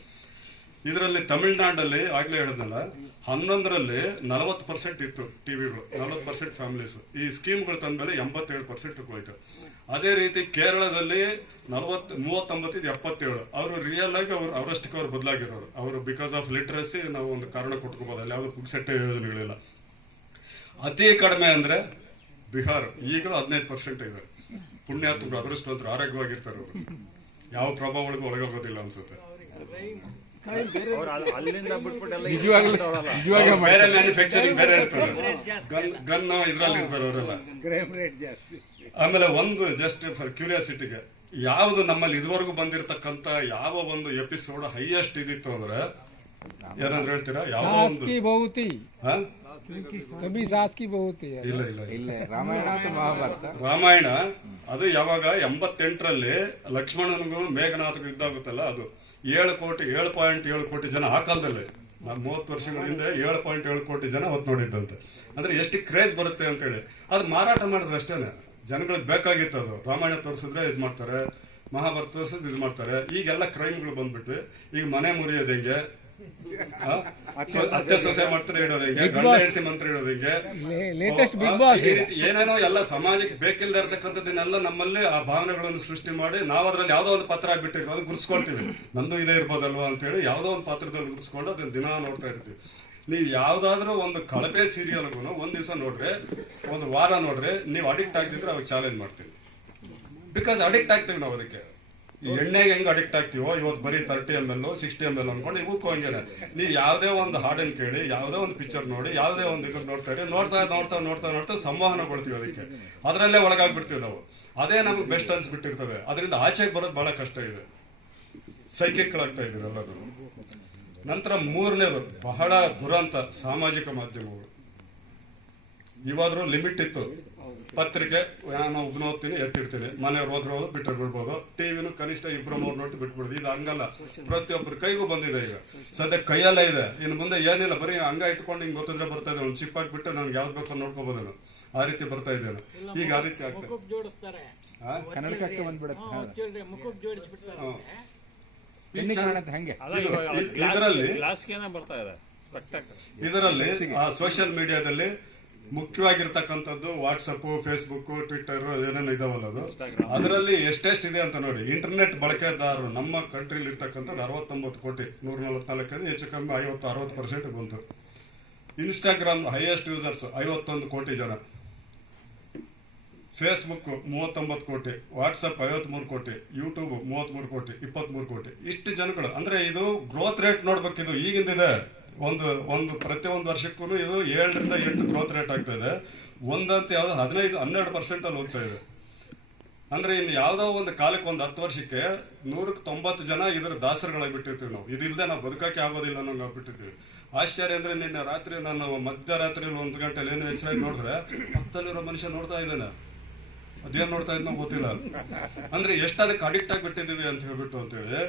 ಇದರಲ್ಲಿ ತಮಿಳುನಾಡಲ್ಲಿ ಆಗ್ಲೇ ಹೇಳಿದ್ನಲ್ಲ, 11ರಲ್ಲಿ 40% ಇತ್ತು ಟಿವಿಗಳು, 40% ಫ್ಯಾಮಿಲೀಸ್. ಈ ಸ್ಕೀಮ್ಗಳು ತಂದ್ಮೇಲೆ 87% ಹೋಯ್ತು. ಅದೇ ರೀತಿ ಕೇರಳದಲ್ಲಿ 39 77. ಅವರು ರಿಯಲ್ ಆಗಿ ಅವರಷ್ಟಕ್ಕೆ ಅವ್ರು ಬದಲಾಗಿರೋರು. ಅವರು ಬಿಕಾಸ್ ಆಫ್ ಲಿಟ್ರಸಿ ನಾವು ಒಂದು ಕಾರಣ ಕೊಟ್ಕೋಬಹುದು, ಅಲ್ಲಿ ಯಾವ್ದು ಪುಕ್ಸೆಟ್ಟೆ ಯೋಜನೆಗಳಿಲ್ಲ. ಅತಿ ಕಡಿಮೆ ಅಂದ್ರೆ ಬಿಹಾರ್, ಈಗಲೂ 15% ಇದೆ. ಪುಣ್ಯಾತ್ಮಕ ಅದೃಷ್ಟವಂತರು, ಆರೋಗ್ಯವಾಗಿರ್ತಾರೆ ಅವರು, ಯಾವ ಪ್ರಭಾವಗಳಿಗೂ ಒಳಗೋಗೋದಿಲ್ಲ ಅನ್ಸುತ್ತೆ. ಬೇರೆ ಮ್ಯಾನುಫ್ಯಾಕ್ಚರಿಂಗ್ ಬೇರೆ ಇರ್ತಾರೆ, ಗನ್ ಇದ್ರಲ್ಲಿ ಇರ್ತಾರೆ ಅವರೆಲ್ಲ. ಆಮೇಲೆ ಒಂದು ಜಸ್ಟ್ ಫಾರ್ ಕ್ಯೂರಿಯಾಸಿಟಿಗೆ, ಯಾವುದು ನಮ್ಮಲ್ಲಿ ಇದುವರೆಗೂ ಬಂದಿರತಕ್ಕಂತ ಯಾವ ಒಂದು ಎಪಿಸೋಡ್ ಹೈಯೆಸ್ಟ್ ಇದಿತ್ತು ಅಂದ್ರೆ ಏನಾದ್ರು ಹೇಳ್ತೀರಾ? ಯಾವ್ದೋ ಒಂದು ಇಲ್ಲ ಇಲ್ಲ ಇಲ್ಲ, ರಾಮಾಯಣ ಅದು ಯಾವಾಗ 88ರಲ್ಲಿ ಲಕ್ಷ್ಮಣನಿಗೂ ಮೇಘನಾಥಗೂ ಇದ್ದಾಗುತ್ತಲ್ಲ, ಅದು 7.7 ಕೋಟಿ ಜನ ಆ ಕಾಲದಲ್ಲಿ, 30 ವರ್ಷಗಳ ಹಿಂದೆ 7.7 ಕೋಟಿ ಜನ ಹೊತ್ತು ನೋಡಿದ್ದಂತೆ. ಅಂದ್ರೆ ಎಷ್ಟು ಕ್ರೇಜ್ ಬರುತ್ತೆ ಅಂತೇಳಿ ಅದು ಮಾರಾಟ ಮಾಡಿದ್ರೆ ಅಷ್ಟೇನೆ, ಜನಗಳಿಗೆ ಬೇಕಾಗಿತ್ತು ಅದು. ರಾಮಾಯಣ ತೋರಿಸಿದ್ರೆ ಇದು ಮಾಡ್ತಾರೆ, ಮಹಾಭಾರತ ತೋರಿಸಿದ್ರೆ ಇದು ಮಾಡ್ತಾರೆ. ಈಗೆಲ್ಲ ಕ್ರೈಮ್ಗಳು ಬಂದ್ಬಿಟ್ವಿ. ಈಗ ಮನೆ ಮುರಿಯೋದು ಹೆಂಗೆ, ಅತ್ತೆ ಸೊಸೆ ಮಂತ್ರ ಇಡೋದು ಹೆಂಗೆ, ಗಂಡ ಹೆಂಡತಿ ಮಂತ್ರ ಇಡೋದು ಹೆಂಗೆ, ಈ ರೀತಿ ಏನೇನೋ ಎಲ್ಲ ಸಮಾಜಕ್ಕೆ ಬೇಕಿಲ್ಲದೆ ಇರತಕ್ಕಂಥದ್ದನ್ನೆಲ್ಲ ನಮ್ಮಲ್ಲಿ ಆ ಭಾವನೆಗಳನ್ನು ಸೃಷ್ಟಿ ಮಾಡಿ ನಾವು ಅದ್ರಲ್ಲಿ ಯಾವ್ದೋ ಒಂದು ಪಾತ್ರ ಆಗ್ಬಿಟ್ಟಿರ್ತೀವಿ, ಅದು ಗುರ್ಸ್ಕೊಳ್ತೀವಿ. ನಂದು ಇದೇ ಇರ್ಬೋದಲ್ವಾ ಅಂತೇಳಿ ಯಾವ್ದೋ ಒಂದು ಪಾತ್ರದಲ್ಲಿ ಗುರ್ಸ್ಕೊಂಡು ಅದನ್ನ ದಿನ ನೋಡ್ತಾ ಇರ್ತೀವಿ. ನೀವು ಯಾವ್ದಾದ್ರು ಒಂದು ಕಳಪೆ ಸೀರಿಯಲ್ಗೂ ಒಂದ್ ದಿವಸ ನೋಡ್ರಿ, ಒಂದು ವಾರ ನೋಡ್ರಿ, ನೀವು ಅಡಿಕ್ಟ್ ಆಗ್ತಿದ್ರೆ ಅವಾಗ ಚಾಲೆಂಜ್ ಮಾಡ್ತೀವಿ. ಬಿಕಾಸ್ ಅಡಿಕ್ಟ್ ಆಗ್ತೀವಿ ನಾವು ಅದಕ್ಕೆ. ಈ ಎಣ್ಣೆಗೆ ಹೆಂಗ್ ಅಡಿಕ್ಟ್ ಆಗ್ತೀವೋ, ಇವತ್ತು ಬರೀ 30 ml 60 ml ಅನ್ಕೊಂಡು ಇವಕ್ಕೂ ಹಂಗೇನೆ. ನೀವು ಯಾವ್ದೇ ಒಂದು ಹಾಡನ್ನು ಕೇಳಿ, ಯಾವ್ದೇ ಒಂದು ಪಿಕ್ಚರ್ ನೋಡಿ, ಯಾವ್ದೇ ಒಂದು ಇದನ್ನ ನೋಡ್ತಾ ಇರಿ, ನೋಡ್ತಾ ಸಂವಹನಗೊಳ್ತೀವಿ ಅದಕ್ಕೆ, ಅದರಲ್ಲೇ ಒಳಗಾಗ್ಬಿಡ್ತೀವಿ ನಾವು. ಅದೇ ನಮ್ಗೆ ಬೆಸ್ಟ್ ಅನ್ಸ್ಬಿಟ್ಟಿರ್ತದೆ. ಅದರಿಂದ ಆಚೆಗೆ ಬರೋದು ಬಹಳ ಕಷ್ಟ ಇದೆ, ಸೈಕಿಕ್ಗಳಾಗ್ತಾ ಇದೀವಿ ಎಲ್ಲರೂ. ನಂತರ 3ನೇದು ಬಹಳ ದುರಂತ, ಸಾಮಾಜಿಕ ಮಾಧ್ಯಮಗಳು. ಇವಾದ್ರೂ ಲಿಮಿಟ್ ಇತ್ತು. ಪತ್ರಿಕೆ ನಾನು ಒಬ್ಬನ ಓದ್ತೀನಿ, ಎತ್ತಿಡ್ತೀನಿ, ಮನೆಯವ್ರು ಹೋದ್ರು ಬಿಟ್ಟು ಬಿಡ್ಬೋದು. ಟಿವಿನೂ ಕನಿಷ್ಠ 2-3 ನೋಡಿ ಬಿಟ್ಬಿಡ್ದು. ಇದು ಹಂಗಲ್ಲ, ಪ್ರತಿಯೊಬ್ಬರ ಕೈಗೂ ಬಂದಿದೆ. ಈಗ ಸದ್ಯ ಕೈಯಲ್ಲ ಇದೆ, ಇನ್ನು ಮುಂದೆ ಏನಿಲ್ಲ, ಬರೀ ಹಂಗ ಇಟ್ಕೊಂಡು ಹಿಂಗ್ ಗೊತ್ತಿದ್ರೆ ಬರ್ತಾ ಇದೆ. ಒಂದು ಚಿಪ್ ಹಾಕ್ಬಿಟ್ಟು ನನ್ಗೆ ಯಾವ್ದು ಬೇಕೋ ನೋಡ್ಕೋಬೋದೇನು, ಆ ರೀತಿ ಬರ್ತಾ ಇದ್ದೇನೆ. ಈಗ ಆ ರೀತಿ ಆಗ್ತದೆ. ಇದರಲ್ಲಿ ಸೋಷಿಯಲ್ ಮೀಡಿಯಾದಲ್ಲಿ ಮುಖ್ಯವಾಗಿರ್ತಕ್ಕಂಥದ್ದು ವಾಟ್ಸಪ್, ಫೇಸ್ಬುಕ್, ಟ್ವಿಟ್ಟರ್ ಏನೇನು ಇದಾವಲ್ಲ, ಅದು ಅದರಲ್ಲಿ ಎಷ್ಟೆಷ್ಟಿದೆ ಅಂತ ನೋಡಿ. ಇಂಟರ್ನೆಟ್ ಬಳಕೆದಾರರು ನಮ್ಮ ಕಂಟ್ರಿಲಿ ಇರ್ತಕ್ಕಂಥದ್ದು 69 ಕೋಟಿ, 144, ಹೆಚ್ಚು ಕಮ್ಮಿ 50-60% ಬಂತು. ಇನ್ಸ್ಟಾಗ್ರಾಮ್ ಹೈಯೆಸ್ಟ್ ಯೂಸರ್ಸ್ 51 ಕೋಟಿ ಜನ, ಫೇಸ್ಬುಕ್ 39 ಕೋಟಿ, ವಾಟ್ಸಪ್ 53 ಕೋಟಿ, ಯೂಟ್ಯೂಬ್ 33 ಕೋಟಿ, 23 ಕೋಟಿ. ಇಷ್ಟು ಜನಗಳು. ಅಂದ್ರೆ ಇದು ಗ್ರೋತ್ ರೇಟ್ ನೋಡ್ಬೇಕಿದು ಈಗಿಂದಿದೆ. ಒಂದು ಪ್ರತಿಯೊಂದು ವರ್ಷಕ್ಕೂ ಇದು 7ರಿಂದ 8 ಗ್ರೋತ್ ರೇಟ್ ಆಗ್ತಾ ಇದೆ. ಒಂದಂತ ಯಾವ್ದು 15-12% ಅಲ್ಲಿ ಹೋಗ್ತಾ ಇದೆ. ಅಂದ್ರೆ ಇನ್ನು ಯಾವ್ದೋ ಒಂದು ಕಾಲಕ್ಕೆ ಒಂದು 10 ವರ್ಷಕ್ಕೆ 190 ಜನ ಇದರ ದಾಸರುಗಳಾಗ್ಬಿಟ್ಟಿರ್ತೀವಿ ನಾವು. ಇದಿಲ್ಲದೆ ನಾವು ಬದುಕಕ್ಕೆ ಆಗೋದಿಲ್ಲ ಅನ್ನೋ ಆಗ್ಬಿಟ್ಟಿರ್ತೀವಿ. ಆಶ್ಚರ್ಯ ಅಂದ್ರೆ ನಿನ್ನೆ ರಾತ್ರಿ ನಾನು ಮಧ್ಯರಾತ್ರಿ 1 ಗಂಟೆಲಿ ಏನು ಎಚ್ಚರ ನೋಡಿದ್ರೆ ಪಕ್ಕದಲ್ಲಿರೋ ಮನುಷ್ಯ ನೋಡ್ತಾ ಇದ್ದಾನೆ. ಅದೇನ್ ನೋಡ್ತಾ ಇದ್ನೋ ಗೊತ್ತಿಲ್ಲ. ಅಂದ್ರೆ ಎಷ್ಟು ಅದಕ್ಕೆ ಅಡಿಕ್ಟ್ ಆಗಿಬಿಟ್ಟಿದೀವಿ ಅಂತ ಹೇಳ್ಬಿಟ್ಟು ಅಂತೇಳಿ.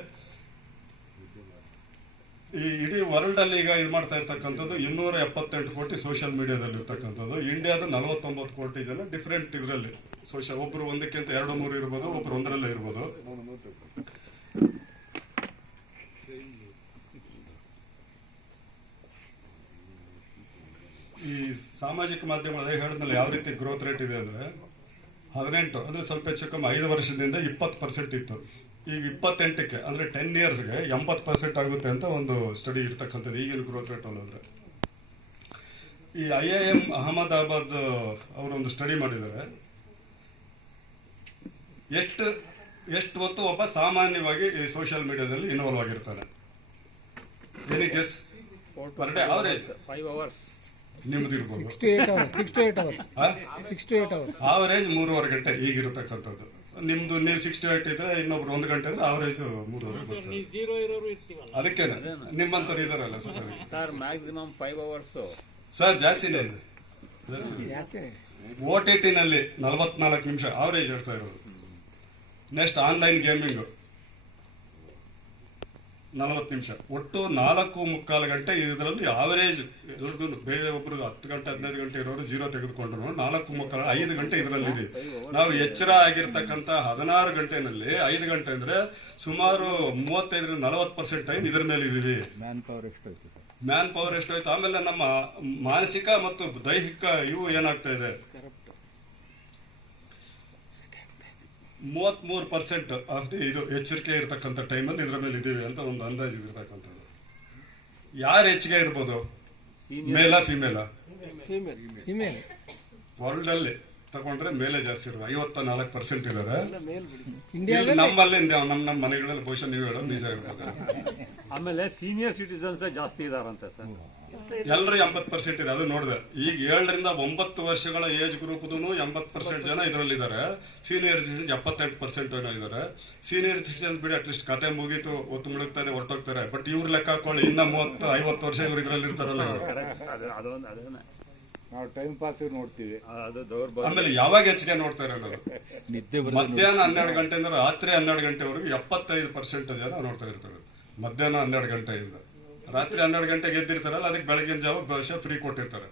ಈ ಇಡೀ ವರ್ಲ್ಡ್ ಅಲ್ಲಿ ಈಗ ಇದು ಮಾಡ್ತಾ ಇರ್ತಕ್ಕಂಥದ್ದು 278 ಕೋಟಿ ಸೋಷಿಯಲ್ ಮೀಡಿಯಾದಲ್ಲಿ ಇರ್ತಕ್ಕಂಥದ್ದು. ಇಂಡಿಯಾದ 49 ಕೋಟಿ ಜನ ಡಿಫ್ರೆಂಟ್ ಇದರಲ್ಲಿ ಸೋಷಿಯಲ್. ಒಬ್ರು ಒಂದಕ್ಕಿಂತ 2-3 ಇರ್ಬೋದು, ಒಬ್ರು ಒಂದರಲ್ಲೇ ಇರ್ಬೋದು. ಈ ಸಾಮಾಜಿಕ ಮಾಧ್ಯಮಗಳು ಅದೇ ಹೇಳಿದ್ಮೇಲೆ ಯಾವ ರೀತಿ ಗ್ರೋತ್ ರೇಟ್ ಇದೆ ಅಂದ್ರೆ 18 ಅಂದ್ರೆ ಸ್ವಲ್ಪ ಹೆಚ್ಚು ಕಮ್ಮಿ 5 ವರ್ಷದಿಂದ 20% ಇತ್ತು. ಈಗ 28ಕ್ಕೆ ಅಂದ್ರೆ 10 ಇಯರ್ಸ್ಗೆ 80% ಆಗುತ್ತೆ ಅಂತ ಒಂದು ಸ್ಟಡಿ ಇರ್ತಕ್ಕಂಥದ್ದು ಈಗಿನ ಗ್ರೋತ್ ರೇಟ್ ಅನ್ನೋದ್ರೆ. ಈ IIM ಅಹಮದಾಬಾದ್ ಅವರೊಂದು ಸ್ಟಡಿ ಮಾಡಿದ್ದಾರೆ. ಎಷ್ಟು ಹೊತ್ತು ಒಬ್ಬ ಸಾಮಾನ್ಯವಾಗಿ ಈ ಸೋಷಿಯಲ್ ಮೀಡಿಯಾದಲ್ಲಿ ಇನ್ವಾಲ್ವ್ ಆಗಿರ್ತಾನೆ? Any guess? Per day average 5 hours ನಿಮ್ದು ಇರ್ಬೋದು. 6 to 8 hours ಅವರೇಜ್ 3.5 ಗಂಟೆ ಈಗಿರತಕ್ಕಂಥದ್ದು. ನಿಮ್ದು ನೀವು 6 to 8 ಇದ್ರೆ ಇನ್ನೊಬ್ರು 1 ಗಂಟೆ ಅಂದ್ರೆ ಅವರೇಜ್ 3.5. ಅದಕ್ಕೆ ನಿಮ್ಮಂತವ್ರು ಇದಾರಲ್ಲ ಸರ್, ಮ್ಯಾಕ್ಸಿಮಮ್ 5 hours ಸರ್, ಜಾಸ್ತಿನೇ ಇದೆ. OTT ನಲ್ಲಿ 44 ನಿಮಿಷ ಅವರೇಜ್ ಹೇಳ್ತಾ ಇರೋದು. ನೆಕ್ಸ್ಟ್ ಆನ್ಲೈನ್ ಗೇಮಿಂಗ್ 40 ನಿಮಿಷ. ಒಟ್ಟು 4.75 ಗಂಟೆ ಇದರಲ್ಲಿ ಆವರೇಜ್ ಎಲ್ಲರದ್ದು. ಬೇರೆ ಒಬ್ರು 10 ಗಂಟೆ 15 ಗಂಟೆ ಇರೋರು 0 ತೆಗೆದುಕೊಂಡ್ರು 4.75 5 ಗಂಟೆ ಇದರಲ್ಲಿ ಇದೆ. ನಾವು ಎಚ್ಚರ ಆಗಿರ್ತಕ್ಕಂಥ 16 ಗಂಟೆನಲ್ಲಿ 5 ಗಂಟೆ ಅಂದ್ರೆ ಸುಮಾರು 35-40% ಟೈಮ್ ಇದರ ಮೇಲೆ ಇದೀವಿ. ಮ್ಯಾನ್ ಪವರ್ ಎಷ್ಟೋಯ್ತು. ಆಮೇಲೆ ನಮ್ಮ ಮಾನಸಿಕ ಮತ್ತು ದೈಹಿಕ ಇವು ಏನಾಗ್ತಾ ಇದೆ, 33% ಆಫ್ ದಿ ಇದು ಎಚ್ಚರಿಕೆ ಇರತಕ್ಕಂಥ ಟೈಮಲ್ಲಿ ಇದರ ಮೇಲೆ ಇದೀವಿ ಅಂತ ಒಂದು ಅಂದಾಜು ಇರತಕ್ಕಂಥದ್ದು. ಯಾರು ಹೆಚ್ಚಿಗೆ ಇರ್ಬೋದು, ಮೇಲಾ ಫಿಮೇಲಾ? ವರ್ಲ್ಡ್ ಅಲ್ಲಿ ತಗೊಂಡ್ರೆ ಮೇಲೆ ಜಾಸ್ತಿ ಇರೋದು 54% ಇದ್ದಾರೆ. ನಮ್ಮಲ್ಲಿ ನಮ್ಮ ಮನೆಗಳಲ್ಲಿ ಬಹುಶಃ ನೀವು ಹೇಳೋದು ನಿಜ ಇರ್ಬೋದು. ಆಮೇಲೆ ಸೀನಿಯರ್ ಸಿಟಿಸನ್ಸ್ ಜಾಸ್ತಿ ಇದಾರಂತೆ ಸರ್. ಎಲ್ಲರೂ 80% ಇದೆ. ಅದು ನೋಡಿದೆ. ಈಗ 7 ರಿಂದ 9 ವರ್ಷಗಳ ಏಜ್ ಗ್ರೂಪ್ದು 80% ಜನ ಇದರಲ್ಲಿ ಇದ್ದಾರೆ. ಸೀನಿಯರ್ ಸಿಟಿಸನ್ಸ್ 78% ಏನೋ ಇದ್ದಾರೆ. ಸೀನಿಯರ್ ಸಿಟಿಸನ್ಸ್ ಬಿಡಿ, ಅಟ್ಲೀಸ್ಟ್ ಕತೆ ಮುಗೀತು, ಒತ್ತು ಮುಳುಗ್ತಾರೆ, ಹೊರಟೋಗ್ತಾರೆ. ಬಟ್ ಇವ್ರ ಲೆಕ್ಕ ಹಾಕೊಳ್ಳಿ, ಇನ್ನ 30-50 ವರ್ಷ ಇವ್ರು ಇದ್ರಲ್ಲಿ ಇರ್ತಾರಲ್ಲ. ನಾವು ಟೈಮ್ ಪಾಸ್ ನೋಡ್ತೀವಿ. ಆಮೇಲೆ ಯಾವಾಗ ಹೆಚ್ಚಿಗೆ ನೋಡ್ತಾ ಇರೋದು, ಮಧ್ಯಾಹ್ನ 12 ಗಂಟೆಯಿಂದ ರಾತ್ರಿ 12 ಗಂಟೆವರೆಗೂ 75% ಜನ ನೋಡ್ತಾ ಇರ್ತಾರೆ. ಮಧ್ಯಾಹ್ನ 12 ಗಂಟೆಯಿಂದ ರಾತ್ರಿ 12 ಗಂಟೆಗೆ ಎದ್ದಿರ್ತಾರಲ್ಲ, ಅದಕ್ಕೆ ಬೆಳಗಿನ ಜಾವ ಬಹುಶಃ ಫ್ರೀ ಕೊಟ್ಟಿರ್ತಾರೆ.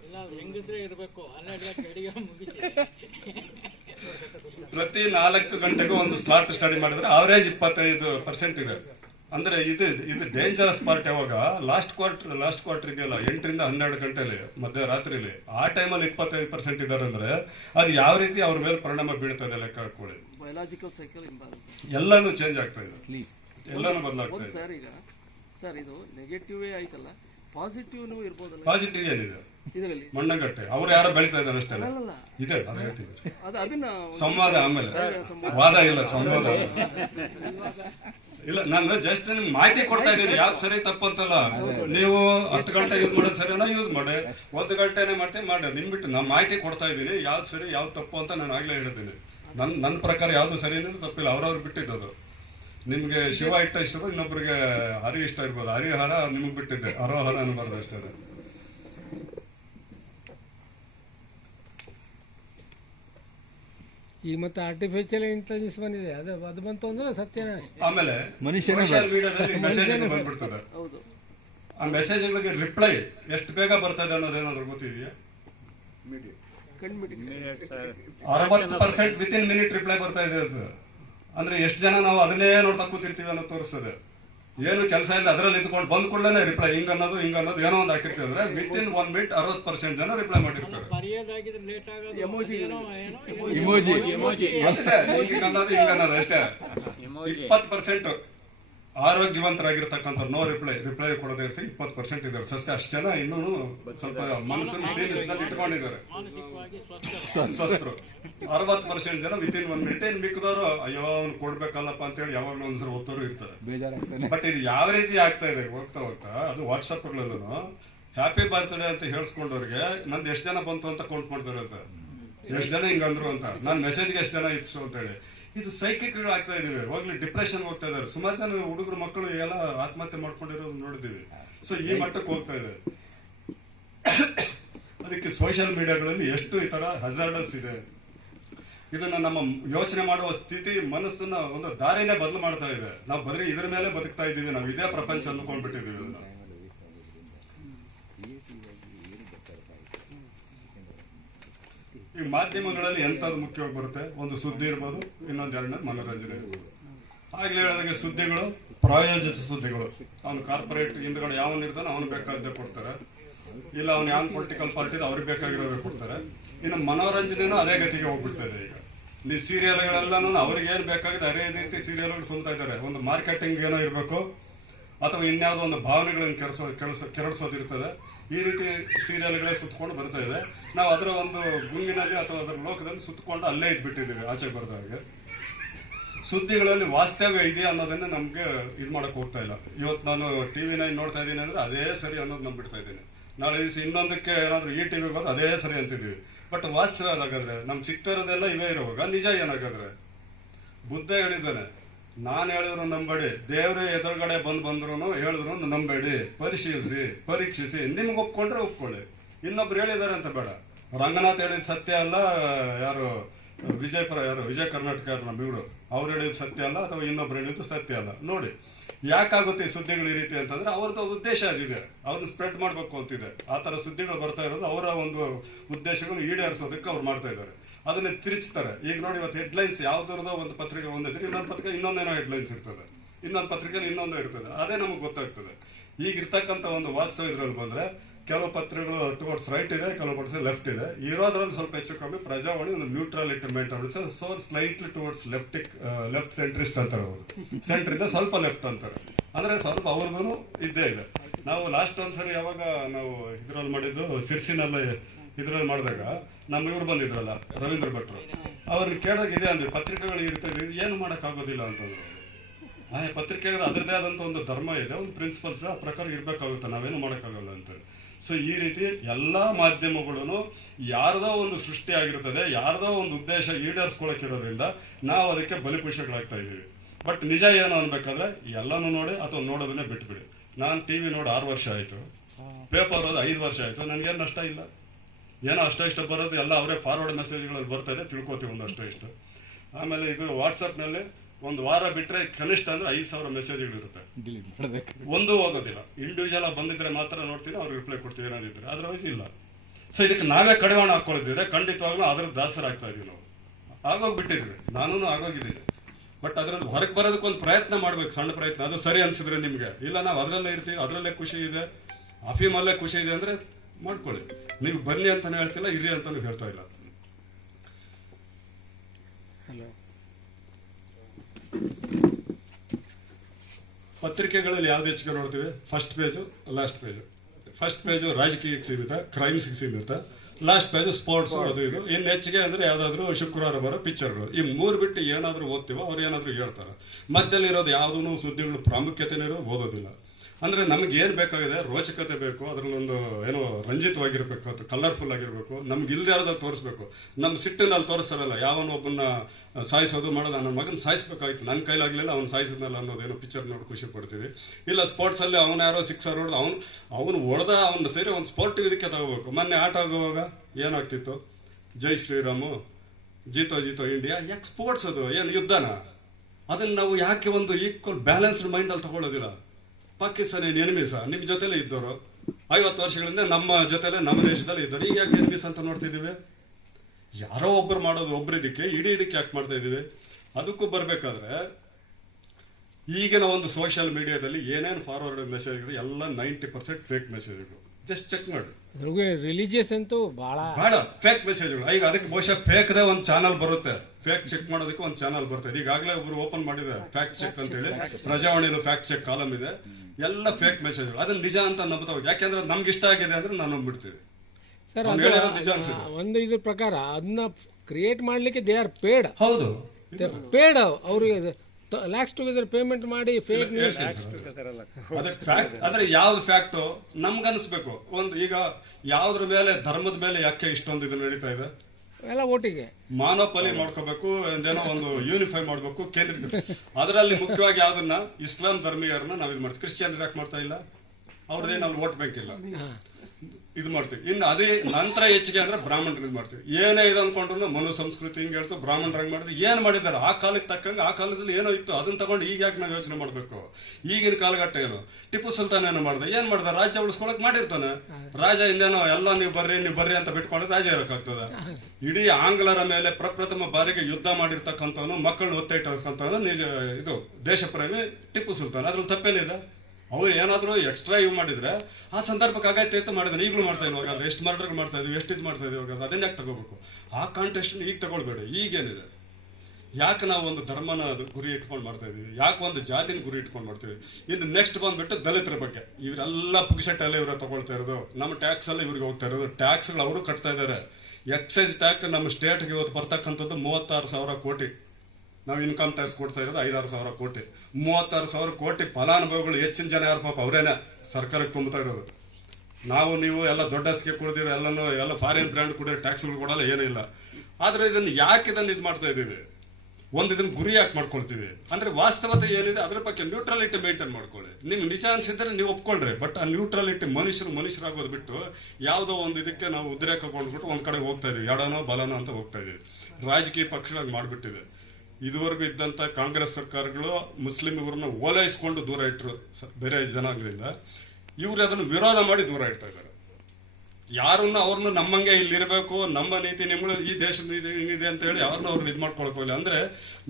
ಪ್ರತಿ 4 ಗಂಟೆಗೂ ಒಂದು ಸ್ಲಾಟ್ ಸ್ಟಡಿ ಮಾಡಿದ್ರೆ ಅವರೇಜ್ 25% ಇದೆ. ಅಂದ್ರೆ ಇದು ಡೇಂಜರಸ್ ಪಾರ್ಟ್ ಯಾವಾಗ ಲಾಸ್ಟ್ ಕ್ವಾರ್ಟರ್ ಇದೆಯಲ್ಲ, 8 ರಿಂದ 12 ಗಂಟೆಲಿ ಮಧ್ಯರಾತ್ರಿಲಿ, ಆ ಟೈಮಲ್ಲಿ 25% ಇದಾರೆ ಅಂದ್ರೆ ಅದು ಯಾವ ರೀತಿ ಅವ್ರ ಮೇಲೆ ಪರಿಣಾಮ ಬೀಳ್ತದೆ ಲೆಕ್ಕ ಹಾಕೊಳ್ಳಿ. ಎಲ್ಲಾನು ಚೇಂಜ್ ಆಗ್ತಾ ಇದೆ, ಎಲ್ಲಾನು ಬದಲಾಗ್ತಾ ಇದೆ. ಸರ್ ಇದು ನೆಗೆಟಿವ್ ಆಯ್ತಲ್ಲ, ಪಾಸಿಟಿವ್ ಇರ್ಬೋದಲ್ಲ? ಪಾಸಿಟಿವ್ ಏನಿದೆ ಇದರಲ್ಲಿ? ಮಣ್ಣಗಟ್ಟೆ ಅವ್ರು ಯಾರೋ ಬೆಳಿತಾ ಇದ್ದಾರೆ ಅಷ್ಟೇ ಇದೆ, ಅದು ಹೇಳ್ತೀವಿ. ಸಂವಾದ, ಆಮೇಲೆ ವಾದ ಇಲ್ಲ, ಸಂವಾದ ಇಲ್ಲ. ನಾನು ಜಸ್ಟ್ ನಿಮ್ಗೆ ಮಾಹಿತಿ ಕೊಡ್ತಾ ಇದ್ದೀನಿ, ಯಾವ್ದು ಸರಿ ತಪ್ಪು ಅಂತಲ್ಲ. ನೀವು 10 ಗಂಟೆ ಯೂಸ್ ಮಾಡೋದು ಸರಿನಾ, ಯೂಸ್ ಮಾಡಿ. 1 ಗಂಟೆನೆ ಮಾಡ್ತೀನಿ ಮಾಡಿ, ನಿಮ್ ಬಿಟ್ಟು ನಾನು ಮಾಹಿತಿ ಕೊಡ್ತಾ ಇದ್ದೀನಿ, ಯಾವ್ದು ಸರಿ ಯಾವ್ದು ತಪ್ಪು ಅಂತ ನಾನು ಆಗ್ಲೇ ಹೇಳಿದ್ದೀನಿ. ನನ್ನ ಪ್ರಕಾರ ಯಾವ್ದು ಸರಿ ಅನ್ನೋದು ತಪ್ಪಿಲ್ಲ, ಅವ್ರವ್ರು ಬಿಟ್ಟಿದ್ದದು. ನಿಮ್ಗೆ ಶಿವ ಇಷ್ಟ ಇಷ್ಟ, ಇನ್ನೊಬ್ರಿಗೆ ಹರಿ ಇಷ್ಟ ಇರ್ಬೋದು. ಹರಿಹರ ನಿಮಗ್ ಬಿಟ್ಟಿದ್ದೆ, ಹರೋಹರ ಅನ್ಬಾರ್ದು ಅಷ್ಟೇ. ಈಗ ಮತ್ತೆ ಆರ್ಟಿಫಿಷಿಯಲ್ ಇಂಟೆಲಿಜೆನ್ಸ್ ಬಂದಿದೆ, ಅದು ಬಂತು ಅಂದ್ರೆ ಸತ್ಯನೇ. ಆಮೇಲೆ ಸೋಷಿಯಲ್ ಮೀಡಿಯಾದಲ್ಲಿ ಮೆಸೇಜ್ ಬಂದ್ಬಿಡ್ತದೆ. ಆ ಮೆಸೇಜ್ಗಳಿಗೆ ರಿಪ್ಲೈ ಎಷ್ಟು ಬೇಗ ಬರ್ತಾ ಇದೆ ಅನ್ನೋದೇನಾದ್ರು ಗೊತ್ತಿದೆಯಾ? 60% ವಿತಿನ್ ಮಿನಿಟ್ ರಿಪ್ಲೈ ಬರ್ತಾ ಇದೆ. ಅದು ಅಂದ್ರೆ ಎಷ್ಟು ಜನ ನಾವು ಅದನ್ನೇ ನೋಡ್ತಾ ಕೂತಿರ್ತೀವಿ ಅನ್ನೋದು ತೋರಿಸ್ತದೆ. ಏನು ಕೆಲಸ ಇಲ್ಲ, ಅದರಲ್ಲಿ ಇದ್ಕೊಂಡು ಬಂದ್ ಕೂಡಲೇ ರಿಪ್ಲೈ ಹಿಂಗ ಅನ್ನೋದು ಏನೋ ಒಂದು ಹಾಕಿರ್ತೀವಿ ಅಂದ್ರೆ ವಿತಿನ್ 1 ಮಿನಿಟ್ 60% ಜನ ರಿಪ್ಲೈ ಮಾಡಿರ್ತಾರೆ. ಅಷ್ಟೇ. 20% ಆರೋಗ್ಯವಂತರಾಗಿರ್ತಕ್ಕಂಥ ನೋ ರಿಪ್ಲೈ ಕೊಡೋದೇ ಇರ್ತೀವಿ. 20% ಇದ್ದಾರೆ ಸಸ್ಯ. ಅಷ್ಟು ಜನ ಇನ್ನೂ ಸ್ವಲ್ಪ ಮನಸ್ಸನ್ನು ಸೀರಿಯಸ್ನಲ್ಲಿ ಇಟ್ಕೊಂಡಿದ್ದಾರೆ, ಸ್ವಸ್ಥರು. 60% ಜನ ವಿತಿನ್ 1 ಮಿನಿಟ್. ಏನ್ ಮಿಕ್ಕದವರು ಅಯ್ಯೋ ಅವ್ನು ಕೊಡ್ಬೇಕಲ್ಲಪ್ಪ ಅಂತ ಹೇಳಿ ಯಾವಾಗಲೂ ಒಂದ್ಸರಿ ಓದ್ತೋರು ಇರ್ತಾರೆ. ಬಟ್ ಇದು ಯಾವ ರೀತಿ ಆಗ್ತಾ ಇದೆ ಹೋಗ್ತಾ ಅದು ವಾಟ್ಸಪ್ಗಳಲ್ಲೂ ಹ್ಯಾಪಿ ಬರ್ತ್ಡೇ ಅಂತ ಹೇಳ್ಸ್ಕೊಂಡವ್ರಿಗೆ ನಂದು ಎಷ್ಟು ಜನ ಬಂತು ಅಂತ ಕೌಂಟ್ ಮಾಡ್ತಾರೆ ಅಂತ, ಎಷ್ಟು ಜನ ಹಿಂಗಂದ್ರು ಅಂತ, ನಾನು ಮೆಸೇಜ್ಗೆ ಎಷ್ಟು ಜನ ಇತ್ತು ಅಂತ ಹೇಳಿ. ಇದು ಸೈಕಿಕ್ಗಳಾಗ್ತಾ ಇದೀವಿ. ಹೋಗ್ಲಿ ಡಿಪ್ರೆಷನ್ ಹೋಗ್ತಾ ಇದಾರೆ. ಸುಮಾರು ಜನ ಹುಡುಗರು ಮಕ್ಕಳು ಎಲ್ಲ ಆತ್ಮಹತ್ಯೆ ಮಾಡ್ಕೊಂಡಿರೋದು ನೋಡಿದೀವಿ. ಸೊ ಈ ಮಟ್ಟಕ್ಕೆ ಹೋಗ್ತಾ ಇದೆ. ಅದಕ್ಕೆ ಸೋಷಿಯಲ್ ಮೀಡಿಯಾಗಳಲ್ಲಿ ಎಷ್ಟು ಈ ತರ ಹಜಾರ್ಡಸ್ ಇದೆ. ಇದನ್ನ ನಮ್ಮ ಯೋಚನೆ ಮಾಡುವ ಸ್ಥಿತಿ, ಮನಸ್ಸನ್ನ ಒಂದು ದಾರಿನೇ ಬದಲು ಮಾಡ್ತಾ ಇದೆ. ನಾವು ಬರೀ ಇದ್ರ ಮೇಲೆ ಬದುಕ್ತಾ ಇದ್ದೀವಿ, ನಾವು ಇದೇ ಪ್ರಪಂಚ ಅಂದ್ಕೊಂಡ್ಬಿಟ್ಟಿದೀವಿ. ಈ ಮಾಧ್ಯಮಗಳಲ್ಲಿ ಎಂತದ್ದು ಮುಖ್ಯವಾಗಿ ಬರುತ್ತೆ, ಒಂದು ಸುದ್ದಿ ಇರ್ಬೋದು, ಇನ್ನೊಂದು ಎರಡನೇದು ಮನೋರಂಜನೆ ಇರ್ಬೋದು. ಆಗ್ಲೇ ಹೇಳಿದಾಗೆ ಸುದ್ದಿಗಳು ಪ್ರಾಯೋಜಿತ ಸುದ್ದಿಗಳು. ಅವ್ನು ಕಾರ್ಪೊರೇಟ್ ಹಿಂದ್ಗಡೆ ಯಾವನ್ ಇರ್ತಾನೆ ಅವನು ಬೇಕಾದ್ದೇ ಕೊಡ್ತಾರೆ, ಇಲ್ಲ ಅವ್ನು ಯಾವ ಪೊಲಿಟಿಕಲ್ ಪಾರ್ಟಿ ಅವ್ರಿಗೆ ಬೇಕಾಗಿರೋದೇ ಕೊಡ್ತಾರೆ. ಇನ್ನು ಮನೋರಂಜನೆನೂ ಅದೇ ಗತಿಗೆ ಹೋಗ್ಬಿಡ್ತಾ ಇದೆ. ಈಗ ನೀವು ಸೀರಿಯಲ್ಗಳೆಲ್ಲಾನು ಅವ್ರಿಗೆ ಏನ್ ಬೇಕಾಗಿದೆ ಅದೇ ರೀತಿ ಸೀರಿಯಲ್ಗಳು ತುಂಬ್ತಾ ಇದ್ದಾರೆ. ಒಂದು ಮಾರ್ಕೆಟಿಂಗ್ ಏನೋ ಇರಬೇಕು, ಅಥವಾ ಇನ್ಯಾವುದೋ ಒಂದು ಭಾವನೆಗಳನ್ನು ಕೆರಳಿಸೋದಿರ್ತದೆ. ಈ ರೀತಿ ಸೀರಿಯಲ್ಗಳೇ ಸುತ್ತಕೊಂಡು ಬರ್ತಾ ಇದೆ. ನಾವು ಅದರ ಒಂದು ಗುಂಗಿನಲ್ಲಿ ಅಥವಾ ಅದರ ಲೋಕದಲ್ಲಿ ಸುತ್ತಕೊಂಡು ಅಲ್ಲೇ ಇದ್ಬಿಟ್ಟಿದ್ದೀವಿ. ಆಚೆ ಬರ್ದಾಗ ಸುದ್ದಿಗಳಲ್ಲಿ ವಾಸ್ತವ್ಯ ಇದೆ ಅನ್ನೋದನ್ನ ನಮ್ಗೆ ಇದು ಮಾಡಕ್ ಹೋಗ್ತಾ ಇಲ್ಲ. ಇವತ್ತು ನಾನು TV9 ನೋಡ್ತಾ ಇದ್ದೀನಿ ಅಂದ್ರೆ ಅದೇ ಸರಿ ಅನ್ನೋದು ನಂಬಿಡ್ತಾ ಇದ್ದೀನಿ. ನಾಳೆ ದಿವಸ ಇನ್ನೊಂದಕ್ಕೆ ಏನಾದ್ರು ಈ ಟಿವಿ ಬಂದು ಅದೇ ಸರಿ ಅಂತಿದ್ದೀವಿ. ಬಟ್ ವಾಸ್ತವ ಏನಾಗಾದ್ರೆ ನಮ್ ಸಿಗ್ತಾ ಇರೋದೆಲ್ಲ ಇವೇ ಇರುವಾಗ ನಿಜ ಏನಾಗಾದ್ರೆ ಬುದ್ಧ ಹೇಳಿದ್ದಾನೆ, ನಾನು ಹೇಳಿದ್ರು ನಂಬೇಡಿ, ದೇವ್ರೆ ಎದುರುಗಡೆ ಬಂದ್ರು ಹೇಳಿದ್ರು ನಂಬೇಡಿ, ಪರಿಶೀಲಿಸಿ ಪರೀಕ್ಷಿಸಿ, ನಿಮ್ಗೆ ಒಪ್ಕೊಂಡ್ರೆ ಒಪ್ಕೊಳ್ಳಿ, ಇನ್ನೊಬ್ರು ಹೇಳಿದಾರೆ ಅಂತ ಬೇಡ. ರಂಗನಾಥ್ ಹೇಳಿದ ಸತ್ಯ ಅಲ್ಲ, ಯಾರು ವಿಜಯ ಕರ್ನಾಟಕ ನಮ್ಮ ಇವರು ಅವ್ರು ಹೇಳಿದ ಸತ್ಯ ಅಲ್ಲ, ಅಥವಾ ಇನ್ನೊಬ್ರು ಹೇಳಿದ್ದು ಸತ್ಯ ಅಲ್ಲ. ನೋಡಿ ಯಾಕಾಗುತ್ತೆ ಈ ಸುದ್ದಿಗಳು ಈ ರೀತಿ ಅಂತಂದ್ರೆ ಅವ್ರದ್ದು ಉದ್ದೇಶ ಅದಿದೆ, ಅವ್ರನ್ನ ಸ್ಪ್ರೆಡ್ ಮಾಡ್ಬೇಕು ಅಂತಿದೆ. ಆ ತರ ಸುದ್ದಿಗಳು ಬರ್ತಾ ಇರೋದು ಅವರ ಒಂದು ಉದ್ದೇಶಗಳು ಈಡೇರಿಸೋದಕ್ಕೆ ಅವ್ರು ಮಾಡ್ತಾ ಇದ್ದಾರೆ, ಅದನ್ನ ತಿರುಚ್ತಾರೆ. ಈಗ ನೋಡಿ ಇವತ್ತು ಹೆಡ್ಲೈನ್ಸ್ ಯಾವ್ದಾರದೋ ಒಂದು ಪತ್ರಿಕೆ ಒಂದಿದ್ರೆ ಇನ್ನೊಂದು ಪತ್ರಿಕೆ ಇನ್ನೊಂದೇನೋ ಹೆಡ್ಲೈನ್ಸ್ ಇರ್ತದೆ, ಇನ್ನೊಂದು ಪತ್ರಿಕೆಯಲ್ಲಿ ಇನ್ನೊಂದು ಇರ್ತದೆ, ಅದೇ ನಮಗೆ ಗೊತ್ತಾಗ್ತದೆ. ಈಗ ಇರ್ತಕ್ಕಂಥ ಒಂದು ವಾಸ್ತವ ಇದ್ರಲ್ಲಿ ಬಂದ್ರೆ ಕೆಲವು ಪತ್ರಿಕೆಗಳು ಟುವರ್ಡ್ಸ್ ರೈಟ್ ಇದೆ, ಕೆಲವು ಪತ್ರಿಕೆ ಲೆಫ್ಟ್ ಇದೆ. ಇರೋದ್ರಲ್ಲಿ ಸ್ವಲ್ಪ ಹೆಚ್ಚು ಕಮ್ಮಿ ಪ್ರಜಾವಾಣಿ ಒಂದು neutrality maintain, so slightly towards left centrist ಅಂತಾರೆ ಅವರು, ಸೆಂಟರ್ ಇಂದ ಸ್ವಲ್ಪ ಲೆಫ್ಟ್ ಅಂತಾರೆ, ಅಂದ್ರೆ ಸ್ವಲ್ಪ ಅವ್ರದ್ದು ಇದ್ದೇ ಇದೆ. ನಾವು ಲಾಸ್ಟ್ ಒಂದ್ಸರಿ ಯಾವಾಗ ನಾವು ಇದ್ರಲ್ಲಿ ಮಾಡಿದ್ದು ಸಿರ್ಸಿನಲ್ಲಿ ಇದ್ರಲ್ಲಿ ಮಾಡಿದಾಗ ನಮ್ಮ ಇವ್ರು ಬಂದಿದ್ರಲ್ಲ ರವೀಂದ್ರ ಭಟ್ರು, ಅವ್ರಿಗೆ ಕೇಳಾಗ ಇದೆ ಅಂದ್ರೆ ಪತ್ರಿಕೆಗಳು ಇರ್ತದೆ ಏನು ಮಾಡಕ್ ಆಗೋದಿಲ್ಲ ಅಂತಂದ್ರು. ಆ ಪತ್ರಿಕೆ ಅದರದೇ ಆದಂತ ಒಂದು ಧರ್ಮ ಇದೆ, ಒಂದು ಪ್ರಿನ್ಸಿಪಲ್ಸ್ ಆ ಪ್ರಕಾರ ಇರ್ಬೇಕಾಗುತ್ತೆ, ನಾವೇನು ಮಾಡಕ್ಕಾಗಲ್ಲ ಅಂತ. ಸೊ ಈ ರೀತಿ ಎಲ್ಲಾ ಮಾಧ್ಯಮಗಳು ಯಾರದೋ ಒಂದು ಸೃಷ್ಟಿ ಆಗಿರ್ತದೆ, ಯಾರದೋ ಒಂದು ಉದ್ದೇಶ ಈಡೇರಿಸ್ಕೊಳಕಿರೋದ್ರಿಂದ ನಾವು ಅದಕ್ಕೆ ಬಲಿಪುಷಗಳಾಗ್ತಾ ಇದೀವಿ. ಬಟ್ ನಿಜ ಏನು ಅನ್ಬೇಕಾದ್ರೆ ಎಲ್ಲಾನು ನೋಡಿ ಅಥವಾ ನೋಡೋದನ್ನೇ ಬಿಟ್ಬಿಡಿ. ನಾನು ಟಿವಿ ನೋಡಿ 6 ವರ್ಷ ಆಯ್ತು, ಪೇಪರ್ ಓದೋದು 5 ವರ್ಷ ಆಯ್ತು, ನನ್ಗೇನು ನಷ್ಟ ಇಲ್ಲ. ಏನೋ ಅಷ್ಟೋ ಇಷ್ಟ ಬರೋದು ಎಲ್ಲ ಅವರೇ ಫಾರ್ವರ್ಡ್ ಮೆಸೇಜ್ಗಳಲ್ಲಿ ಬರ್ತಾ ಇದೆ, ತಿಳ್ಕೊತೀವಿ ಒಂದು ಅಷ್ಟೋ ಇಷ್ಟು. ಆಮೇಲೆ ಇದು ವಾಟ್ಸಪ್ನಲ್ಲಿ ಒಂದು ವಾರ ಬಿಟ್ರೆ ಕನಿಷ್ಠ ಅಂದ್ರೆ 5,000 ಮೆಸೇಜ್ಗಳಿರುತ್ತೆ, ಒಂದು ಹೋಗೋದಿಲ್ಲ. ಇಂಡಿವಿಜುವಲ್ ಆಗಿ ಬಂದಿದ್ರೆ ಮಾತ್ರ ನೋಡ್ತೀನಿ, ಅವ್ರಿಗೆ ರಿಪ್ಲೈ ಕೊಡ್ತೀವಿ ಏನಾದಿದ್ರೆ, ಅದರ್ವೈಸ್ ಇಲ್ಲ. ಸೊ ಇದಕ್ಕೆ ನಾವೇ ಕಡಿವಾಣ ಹಾಕೊಳ್ತಿದ್ರೆ ಖಂಡಿತವಾಗ್ಲೂ ಅದ್ರ ದಾಸರಾಗ್ತಾ ಇದೀವಿ ನಾವು. ಆಗೋಗ್ಬಿಟ್ಟಿದ್ವಿ, ನಾನು ಆಗೋಗಿದ್ದೀನಿ. ಬಟ್ ಅದ್ರಲ್ಲಿ ಹೊರಗೆ ಬರೋದಕ್ಕೊಂದು ಪ್ರಯತ್ನ ಮಾಡ್ಬೇಕು, ಸಣ್ಣ ಪ್ರಯತ್ನ. ಅದು ಸರಿ ಅನ್ಸಿದ್ರೆ ನಿಮ್ಗೆ, ಇಲ್ಲ ನಾವು ಅದರಲ್ಲೇ ಇರ್ತೀವಿ, ಅದರಲ್ಲೇ ಖುಷಿ ಇದೆ, ಅಫೀಮಲ್ಲೇ ಖುಷಿ ಇದೆ ಅಂದ್ರೆ ಮಾಡ್ಕೊಳ್ಳಿ. ನೀವು ಬನ್ನಿ ಅಂತಾನೆ ಹೇಳ್ತಿಲ್ಲ, ಇರ್ರಿ ಅಂತಾನು ಹೇಳ್ತಾ ಇಲ್ಲ. ಪತ್ರಿಕೆಗಳಲ್ಲಿ ಯಾವ್ದು ಹೆಚ್ಚಿಗೆ ನೋಡ್ತೀವಿ? First page, last page. First page ರಾಜಕೀಯಕ್ಕೆ ಸೀಮಿತ, ಕ್ರೈಮ್ಸ್ಗೆ ಸೀಮಿತ, ಲಾಸ್ಟ್ ಪೇಜು ಸ್ಪೋರ್ಟ್ಸ್, ಅದು ಇದು. ಇನ್ನು ಹೆಚ್ಚಿಗೆ ಅಂದ್ರೆ ಯಾವ್ದಾದ್ರು ಶುಕ್ರವಾರ ಬರೋ ಪಿಕ್ಚರ್ಗಳು. ಈ 3 ಬಿಟ್ಟು ಏನಾದ್ರು ಓದ್ತೀವೋ ಅವ್ರು ಏನಾದ್ರು ಹೇಳ್ತಾರೆ. ಮಧ್ಯದಲ್ಲಿ ಇರೋದು ಯಾವ್ದು ಸುದ್ದಿಗಳು ಪ್ರಾಮುಖ್ಯತೆನೇ ಇರೋದು ಓದೋದಿಲ್ಲ. ಅಂದ್ರೆ ನಮ್ಗೆ ಏನ್ ಬೇಕಾಗಿದೆ, ರೋಚಕತೆ ಬೇಕು, ಅದ್ರಲ್ಲೊಂದು ಏನೋ ರಂಜಿತವಾಗಿರ್ಬೇಕು, ಅಥವಾ ಕಲರ್ಫುಲ್ ಆಗಿರ್ಬೇಕು, ನಮ್ಗೆ ಇಲ್ದೇ ಇರೋದಲ್ಲಿ ತೋರಿಸ್ಬೇಕು. ನಮ್ಮ ಸಿಟ್ಟಿನಲ್ಲಿ ತೋರಿಸ್ತಾರಲ್ಲ, ಯಾವನೋ ಒಬ್ಬನ್ನ ಸಾಯಿಸೋದು ಮಾಡೋದು, ನನ್ನ ಮಗನ ಸಾಯಿಸ್ಬೇಕಾಯ್ತು, ನನ್ನ ಕೈಲಾಗ್ಲಿಲ್ಲ, ಅವ್ನು ಸಾಯಿಸಿದ್ನಲ್ಲ ಅನ್ನೋದೇನೋ ಪಿಕ್ಚರ್ ನೋಡಿ ಖುಷಿ ಪಡ್ತೀವಿ. ಇಲ್ಲ ಸ್ಪೋರ್ಟ್ಸ್ ಅಲ್ಲಿ ಅವನು ಯಾರೋ 6 ಹೊಡೆದು ಅವನು ಹೊಡೆದ ಅವನ್ನ ಸೇರಿ ಒಂದು ಸ್ಪೋರ್ಟಿವ್ ಇದಕ್ಕೆ ತಗೋಬೇಕು. ಮೊನ್ನೆ ಆಟ ಆಗುವಾಗ ಏನಾಗ್ತಿತ್ತು, ಜೈ ಶ್ರೀರಾಮು, ಜೀತೋ ಜೀತೋ ಇಂಡಿಯಾ. ಯಾಕೆ ಸ್ಪೋರ್ಟ್ಸ್ ಅದು ಏನು ಯುದ್ಧನ? ಅದನ್ನ ನಾವು ಯಾಕೆ ಒಂದು ಈಕ್ವಲ್ ಬ್ಯಾಲೆನ್ಸ್ಡ್ ಮೈಂಡ್ ಅಲ್ಲಿ ತಗೊಳ್ಳೋದಿಲ್ಲ? ಪಾಕಿಸ್ತಾನ ಏನು ಎನಿಮೀಸ? ನಿಮ್ಮ ಜೊತೆಲೇ ಇದ್ದವರು 50 ವರ್ಷಗಳಿಂದ ನಮ್ಮ ಜೊತೆಲೆ ನಮ್ಮ ದೇಶದಲ್ಲಿ ಇದ್ದಾರೆ. ಈಗ ಯಾಕೆ ಎನಿಮೀಸ್ ಅಂತ ನೋಡ್ತಿದ್ದೀವಿ? ಯಾರೋ ಒಬ್ಬರು ಮಾಡೋದು ಒಬ್ಬರಿದ್ದಕ್ಕೆ ಇಡೀ ಇದಕ್ಕೆ ಯಾಕೆ ಮಾಡ್ತಾ ಇದೀವಿ? ಅದಕ್ಕೂ ಬರ್ಬೇಕಾದ್ರೆ ಈಗಿನ ಒಂದು ಸೋಷಿಯಲ್ ಮೀಡಿಯಾದಲ್ಲಿ ಏನೇನು ಫಾರ್ವರ್ಡ್ ಮೆಸೇಜ್ ಇದೆ ಎಲ್ಲ 90% ಫೇಕ್ ಮೆಸೇಜ್ಗಳು. ಜಸ್ಟ್ ಚೆಕ್ ಮಾಡಿ. ರಿಲಿಜಿಯಸ್ ಅಂತೂ ಬಹಳ ಫೇಕ್ ಮೆಸೇಜ್ಗಳು. ಈಗ ಅದಕ್ಕೆ ಬಹುಶಃ ಫೇಕ್ದೇ ಒಂದು ಚಾನಲ್ ಬರುತ್ತೆ, ಫೇಕ್ ಚೆಕ್ ಮಾಡೋದಕ್ಕೆ ಒಂದು ಚಾನಲ್ ಬರ್ತದೆ. ಈಗಾಗಲೇ ಒಬ್ರು ಓಪನ್ ಮಾಡಿದೆ ಫ್ಯಾಕ್ಟ್ ಚೆಕ್ ಅಂತ ಹೇಳಿ, ಪ್ರಜಾವಾಣಿದು ಫ್ಯಾಕ್ಟ್ ಚೆಕ್ ಕಾಲಮ್ ಇದೆ. ಎಲ್ಲ ಫೇಕ್ ಮೆಸೇಜ್ಗಳು. ಅದನ್ನ ನಿಜ ಅಂತ ನಂಬ್ತಾವೆ. ಯಾಕೆಂದ್ರೆ ನಮ್ಗೆ ಇಷ್ಟ ಆಗಿದೆ ಅಂದ್ರೆ ನಾವು ನಂಬಿಡ್ತೀವಿ. ಸರ್, ಒಂದು ಇದ್ರ ಪ್ರಕಾರ ಅದನ್ನ ಕ್ರಿಯೇಟ್ ಮಾಡ್ಲಿಕ್ಕೆ ದೇ ಆರ್ ಪೇಡ್. ಹೌದು, ಪೇಡ್. ಅವ್ರಿಗೆ ಲ್ಯಾಕ್ಸ್ ಟುಗೆದರ್ ಪೇಮೆಂಟ್ ಮಾಡಿ ಫೇಕ್ ನ್ಯೂಸ್. ಆದ್ರೆ ಯಾವ್ದು ಫ್ಯಾಕ್ಟ್ ನಮ್ಗನ್ಸ್ಬೇಕು. ಒಂದು ಈಗ ಯಾವ್ದ್ರ ಮೇಲೆ, ಧರ್ಮದ ಮೇಲೆ ಯಾಕೆ ಇಷ್ಟೊಂದು ಇದು ನಡೀತಾ ಇದೆ? ಎಲ್ಲ ಒಟ್ಟಿಗೆ ಮಾನೋಪಲಿ ಮಾಡ್ಕೋಬೇಕು, ಏನೋ ಒಂದು ಯೂನಿಫೈ ಮಾಡ್ಬೇಕು, ಕೇಂದ್ರೀಕೃತ. ಅದರಲ್ಲಿ ಮುಖ್ಯವಾಗಿ ಯಾವ್ದನ್ನ, ಇಸ್ಲಾಂ ಧರ್ಮೀಯರನ್ನ ನಾವ್ ಇದು ಮಾಡ್ತೀವಿ. ಕ್ರಿಶ್ಚಿಯನ್ ಯಾಕೆ ಮಾಡ್ತಾ ಇಲ್ಲ? ಅವ್ರದ್ದೇನು ಅಲ್ಲಿ ವೋಟ್ ಬ್ಯಾಂಕ್ ಇಲ್ಲ, ಇದು ಮಾಡ್ತೀವಿ. ಇನ್ನು ಅದೇ ನಂತರ ಹೆಚ್ಚಿಗೆ ಅಂದ್ರೆ ಬ್ರಾಹ್ಮಣರಿಗೆ ಮಾಡ್ತೀವಿ. ಏನೇ ಇದು ಅನ್ಕೊಂಡ್ರು ಮನು ಸಂಸ್ಕೃತಿ ಹಿಂಗೆ ಹೇಳ್ತು, ಬ್ರಾಹ್ಮಣರಾಗಿ ಮಾಡಿದ್ರೆ ಏನ್ ಮಾಡಿದ್ದಾರೆ? ಆ ಕಾಲಕ್ಕೆ ತಕ್ಕಂಗೆ ಆ ಕಾಲದಲ್ಲಿ ಏನೋ ಇತ್ತು, ಅದನ್ನ ತಗೊಂಡು ಈಗ ಯಾಕೆ ನಾವು ಯೋಚನೆ ಮಾಡ್ಬೇಕು? ಈಗಿನ ಕಾಲಘಟ್ಟ ಏನು? ಟಿಪ್ಪು ಸುಲ್ತಾನ್ ಏನೋ ಮಾಡ್ದೆ, ಏನ್ ಮಾಡ್ದ? ರಾಜ್ಯ ಉಳಿಸ್ಕೊಳಕ್ ಮಾಡಿರ್ತಾನೆ ರಾಜ. ಇನ್ನೇನೋ ಎಲ್ಲ ನೀವು ಬರ್ರಿ ಅಂತ ಬಿಟ್ಕೊಂಡ್ರೆ ರಾಜ್ಯ ಇರಕ್ಕಾಗ್ತದೆ? ಇಡೀ ಆಂಗ್ಲರ ಮೇಲೆ ಪ್ರಪ್ರಥಮ ಬಾರಿಗೆ ಯುದ್ಧ ಮಾಡಿರ್ತಕ್ಕಂಥವನು, ಮಕ್ಕಳನ್ನ ಒತ್ತೆ ಇಟ್ಟಕ್ಕಂಥವನು ನಿಜ ಇದು ದೇಶಪ್ರೇಮಿ ಟಿಪ್ಪು ಸುಲ್ತಾನ್. ಅದ್ರಲ್ಲಿ ತಪ್ಪೇನಿದೆ? ಅವ್ರು ಏನಾದ್ರು ಎಕ್ಸ್ಟ್ರಾ ಇವ್ ಮಾಡಿದ್ರೆ ಆ ಸಂದರ್ಭಕ್ಕೆ ಆಗೈತೆ ಮಾಡಿದ್ರೆ ಈಗಲೂ ಮಾಡ್ತಾ ಇವಾಗ ಎಷ್ಟು ಮರ್ಡರ್ ಮಾಡ್ತಾ ಇದೀವಿ, ಎಷ್ಟು ಇದು ಮಾಡ್ತಾ ಇದೀವಿ, ಅದನ್ನ ಯಾಕೆ ತಗೋಬೇಕು? ಆ ಕಾಂಟೆಸ್ಟ್ ಈಗ ತಗೊಳ್ಬೇಡಿ. ಈಗೇನಿದೆ, ಯಾಕೆ ನಾವು ಒಂದು ಧರ್ಮನ ಗುರಿ ಇಟ್ಕೊಂಡು ಮಾಡ್ತಾ ಇದೀವಿ? ಯಾಕೆ ಒಂದು ಜಾತಿನ ಗುರಿ ಇಟ್ಕೊಂಡು ಮಾಡ್ತೀವಿ? ಇನ್ನು ನೆಕ್ಸ್ಟ್ ಬಂದ್ಬಿಟ್ಟು ದಲಿತರ ಬಗ್ಗೆ. ಇವರೆಲ್ಲ ಪುಗ್ಸೆಟ್ಟಲ್ಲಿ ಇವರ ತಗೊಳ್ತಾ ಇರೋದು, ನಮ್ಮ ಟ್ಯಾಕ್ಸ್ ಅಲ್ಲಿ ಇವ್ರಿಗೆ ಹೋಗ್ತಾ ಇರೋದು. ಟ್ಯಾಕ್ಸ್ಗಳು ಅವರು ಕಟ್ತಾ ಇದ್ದಾರೆ. ಎಕ್ಸೈಸ್ ಟ್ಯಾಕ್ಸ್ ನಮ್ಮ ಸ್ಟೇಟ್ಗೆ ಇವತ್ತು ಬರ್ತಕ್ಕಂಥದ್ದು 36,000 ಕೋಟಿ. ನಾವು ಇನ್ಕಮ್ ಟ್ಯಾಕ್ಸ್ ಕೊಡ್ತಾ ಇರೋದು 5,000 ಕೋಟಿ. 36,000 ಕೋಟಿ ಫಲಾನುಭವಿಗಳು ಹೆಚ್ಚಿನ ಜನ ಯಾರು? ಪಾಪ ಅವರೇನೆ ಸರ್ಕಾರಕ್ಕೆ ತುಂಬುತ್ತಾ ಇರೋದು. ನಾವು ನೀವು ಎಲ್ಲ ದೊಡ್ಡ ಸ್ಕೇಪ್ ಕೊಡ್ತೀವಿ, ಎಲ್ಲ ಫಾರಿನ್ ಬ್ರ್ಯಾಂಡ್ ಕೂಡ ಟ್ಯಾಕ್ಸ್ಗಳು ಕೊಡಲ್ಲ, ಏನೂ ಇಲ್ಲ. ಆದ್ರೆ ಇದನ್ನು ಯಾಕೆ ಇದನ್ನು ಇದು ಮಾಡ್ತಾ ಇದ್ದೀವಿ? ಒಂದು ಇದನ್ನ ಗುರಿ ಯಾಕೆ ಮಾಡ್ಕೊಳ್ತೀವಿ ಅಂದ್ರೆ ವಾಸ್ತವತೆ ಏನಿದೆ ಅದ್ರ ಬಗ್ಗೆ ನ್ಯೂಟ್ರಾಲಿಟಿ ಮೇಂಟೈನ್ ಮಾಡ್ಕೊಳ್ಳಿ. ನಿಮ್ಗೆ ನಿಜ ಅನ್ಸಿದ್ರೆ ನೀವು ಒಪ್ಕೊಳ್ರಿ, ಬಟ್ ಆ ನ್ಯೂಟ್ರಾಲಿಟಿ ಮನುಷ್ಯರಾಗೋದು ಬಿಟ್ಟು ಯಾವುದೋ ಒಂದು ಇದಕ್ಕೆ ನಾವು ಉದ್ರೇಕ ಕೊಂಡ್ಬಿಟ್ಟು ಒಂದ್ ಕಡೆ ಹೋಗ್ತಾ ಇದೀವಿ, ಎಡನೋ ಬಲನೋ ಅಂತ ಹೋಗ್ತಾ ಇದೀವಿ. ರಾಜಕೀಯ ಪಕ್ಷಗಳಾಗಿ ಮಾಡಿಬಿಟ್ಟಿದೆ. ಇದುವರೆಗೂ ಇದ್ದಂಥ ಕಾಂಗ್ರೆಸ್ ಸರ್ಕಾರಗಳು ಮುಸ್ಲಿಂ ಇವ್ರನ್ನ ಓಲೈಸ್ಕೊಂಡು ದೂರ ಇಟ್ಟರು ಬೇರೆ ಜನಾಂಗದಿಂದ. ಇವ್ರು ಅದನ್ನು ವಿರೋಧ ಮಾಡಿ ದೂರ ಇಡ್ತಾ ಇದ್ದಾರೆ. ಯಾರನ್ನ ಅವ್ರನ್ನ ನಮ್ಮಂಗೆ ಇಲ್ಲಿ ಇರಬೇಕು, ನಮ್ಮ ನೀತಿ ನಿಮ್ಗಳು ಈ ದೇಶದ ನೀತಿ ಏನಿದೆ ಅಂತ ಹೇಳಿ ಅವ್ರನ್ನ ಅವ್ರನ್ನ ಇದು ಮಾಡ್ಕೊಳ್ಕೋಲ್ಲ. ಅಂದ್ರೆ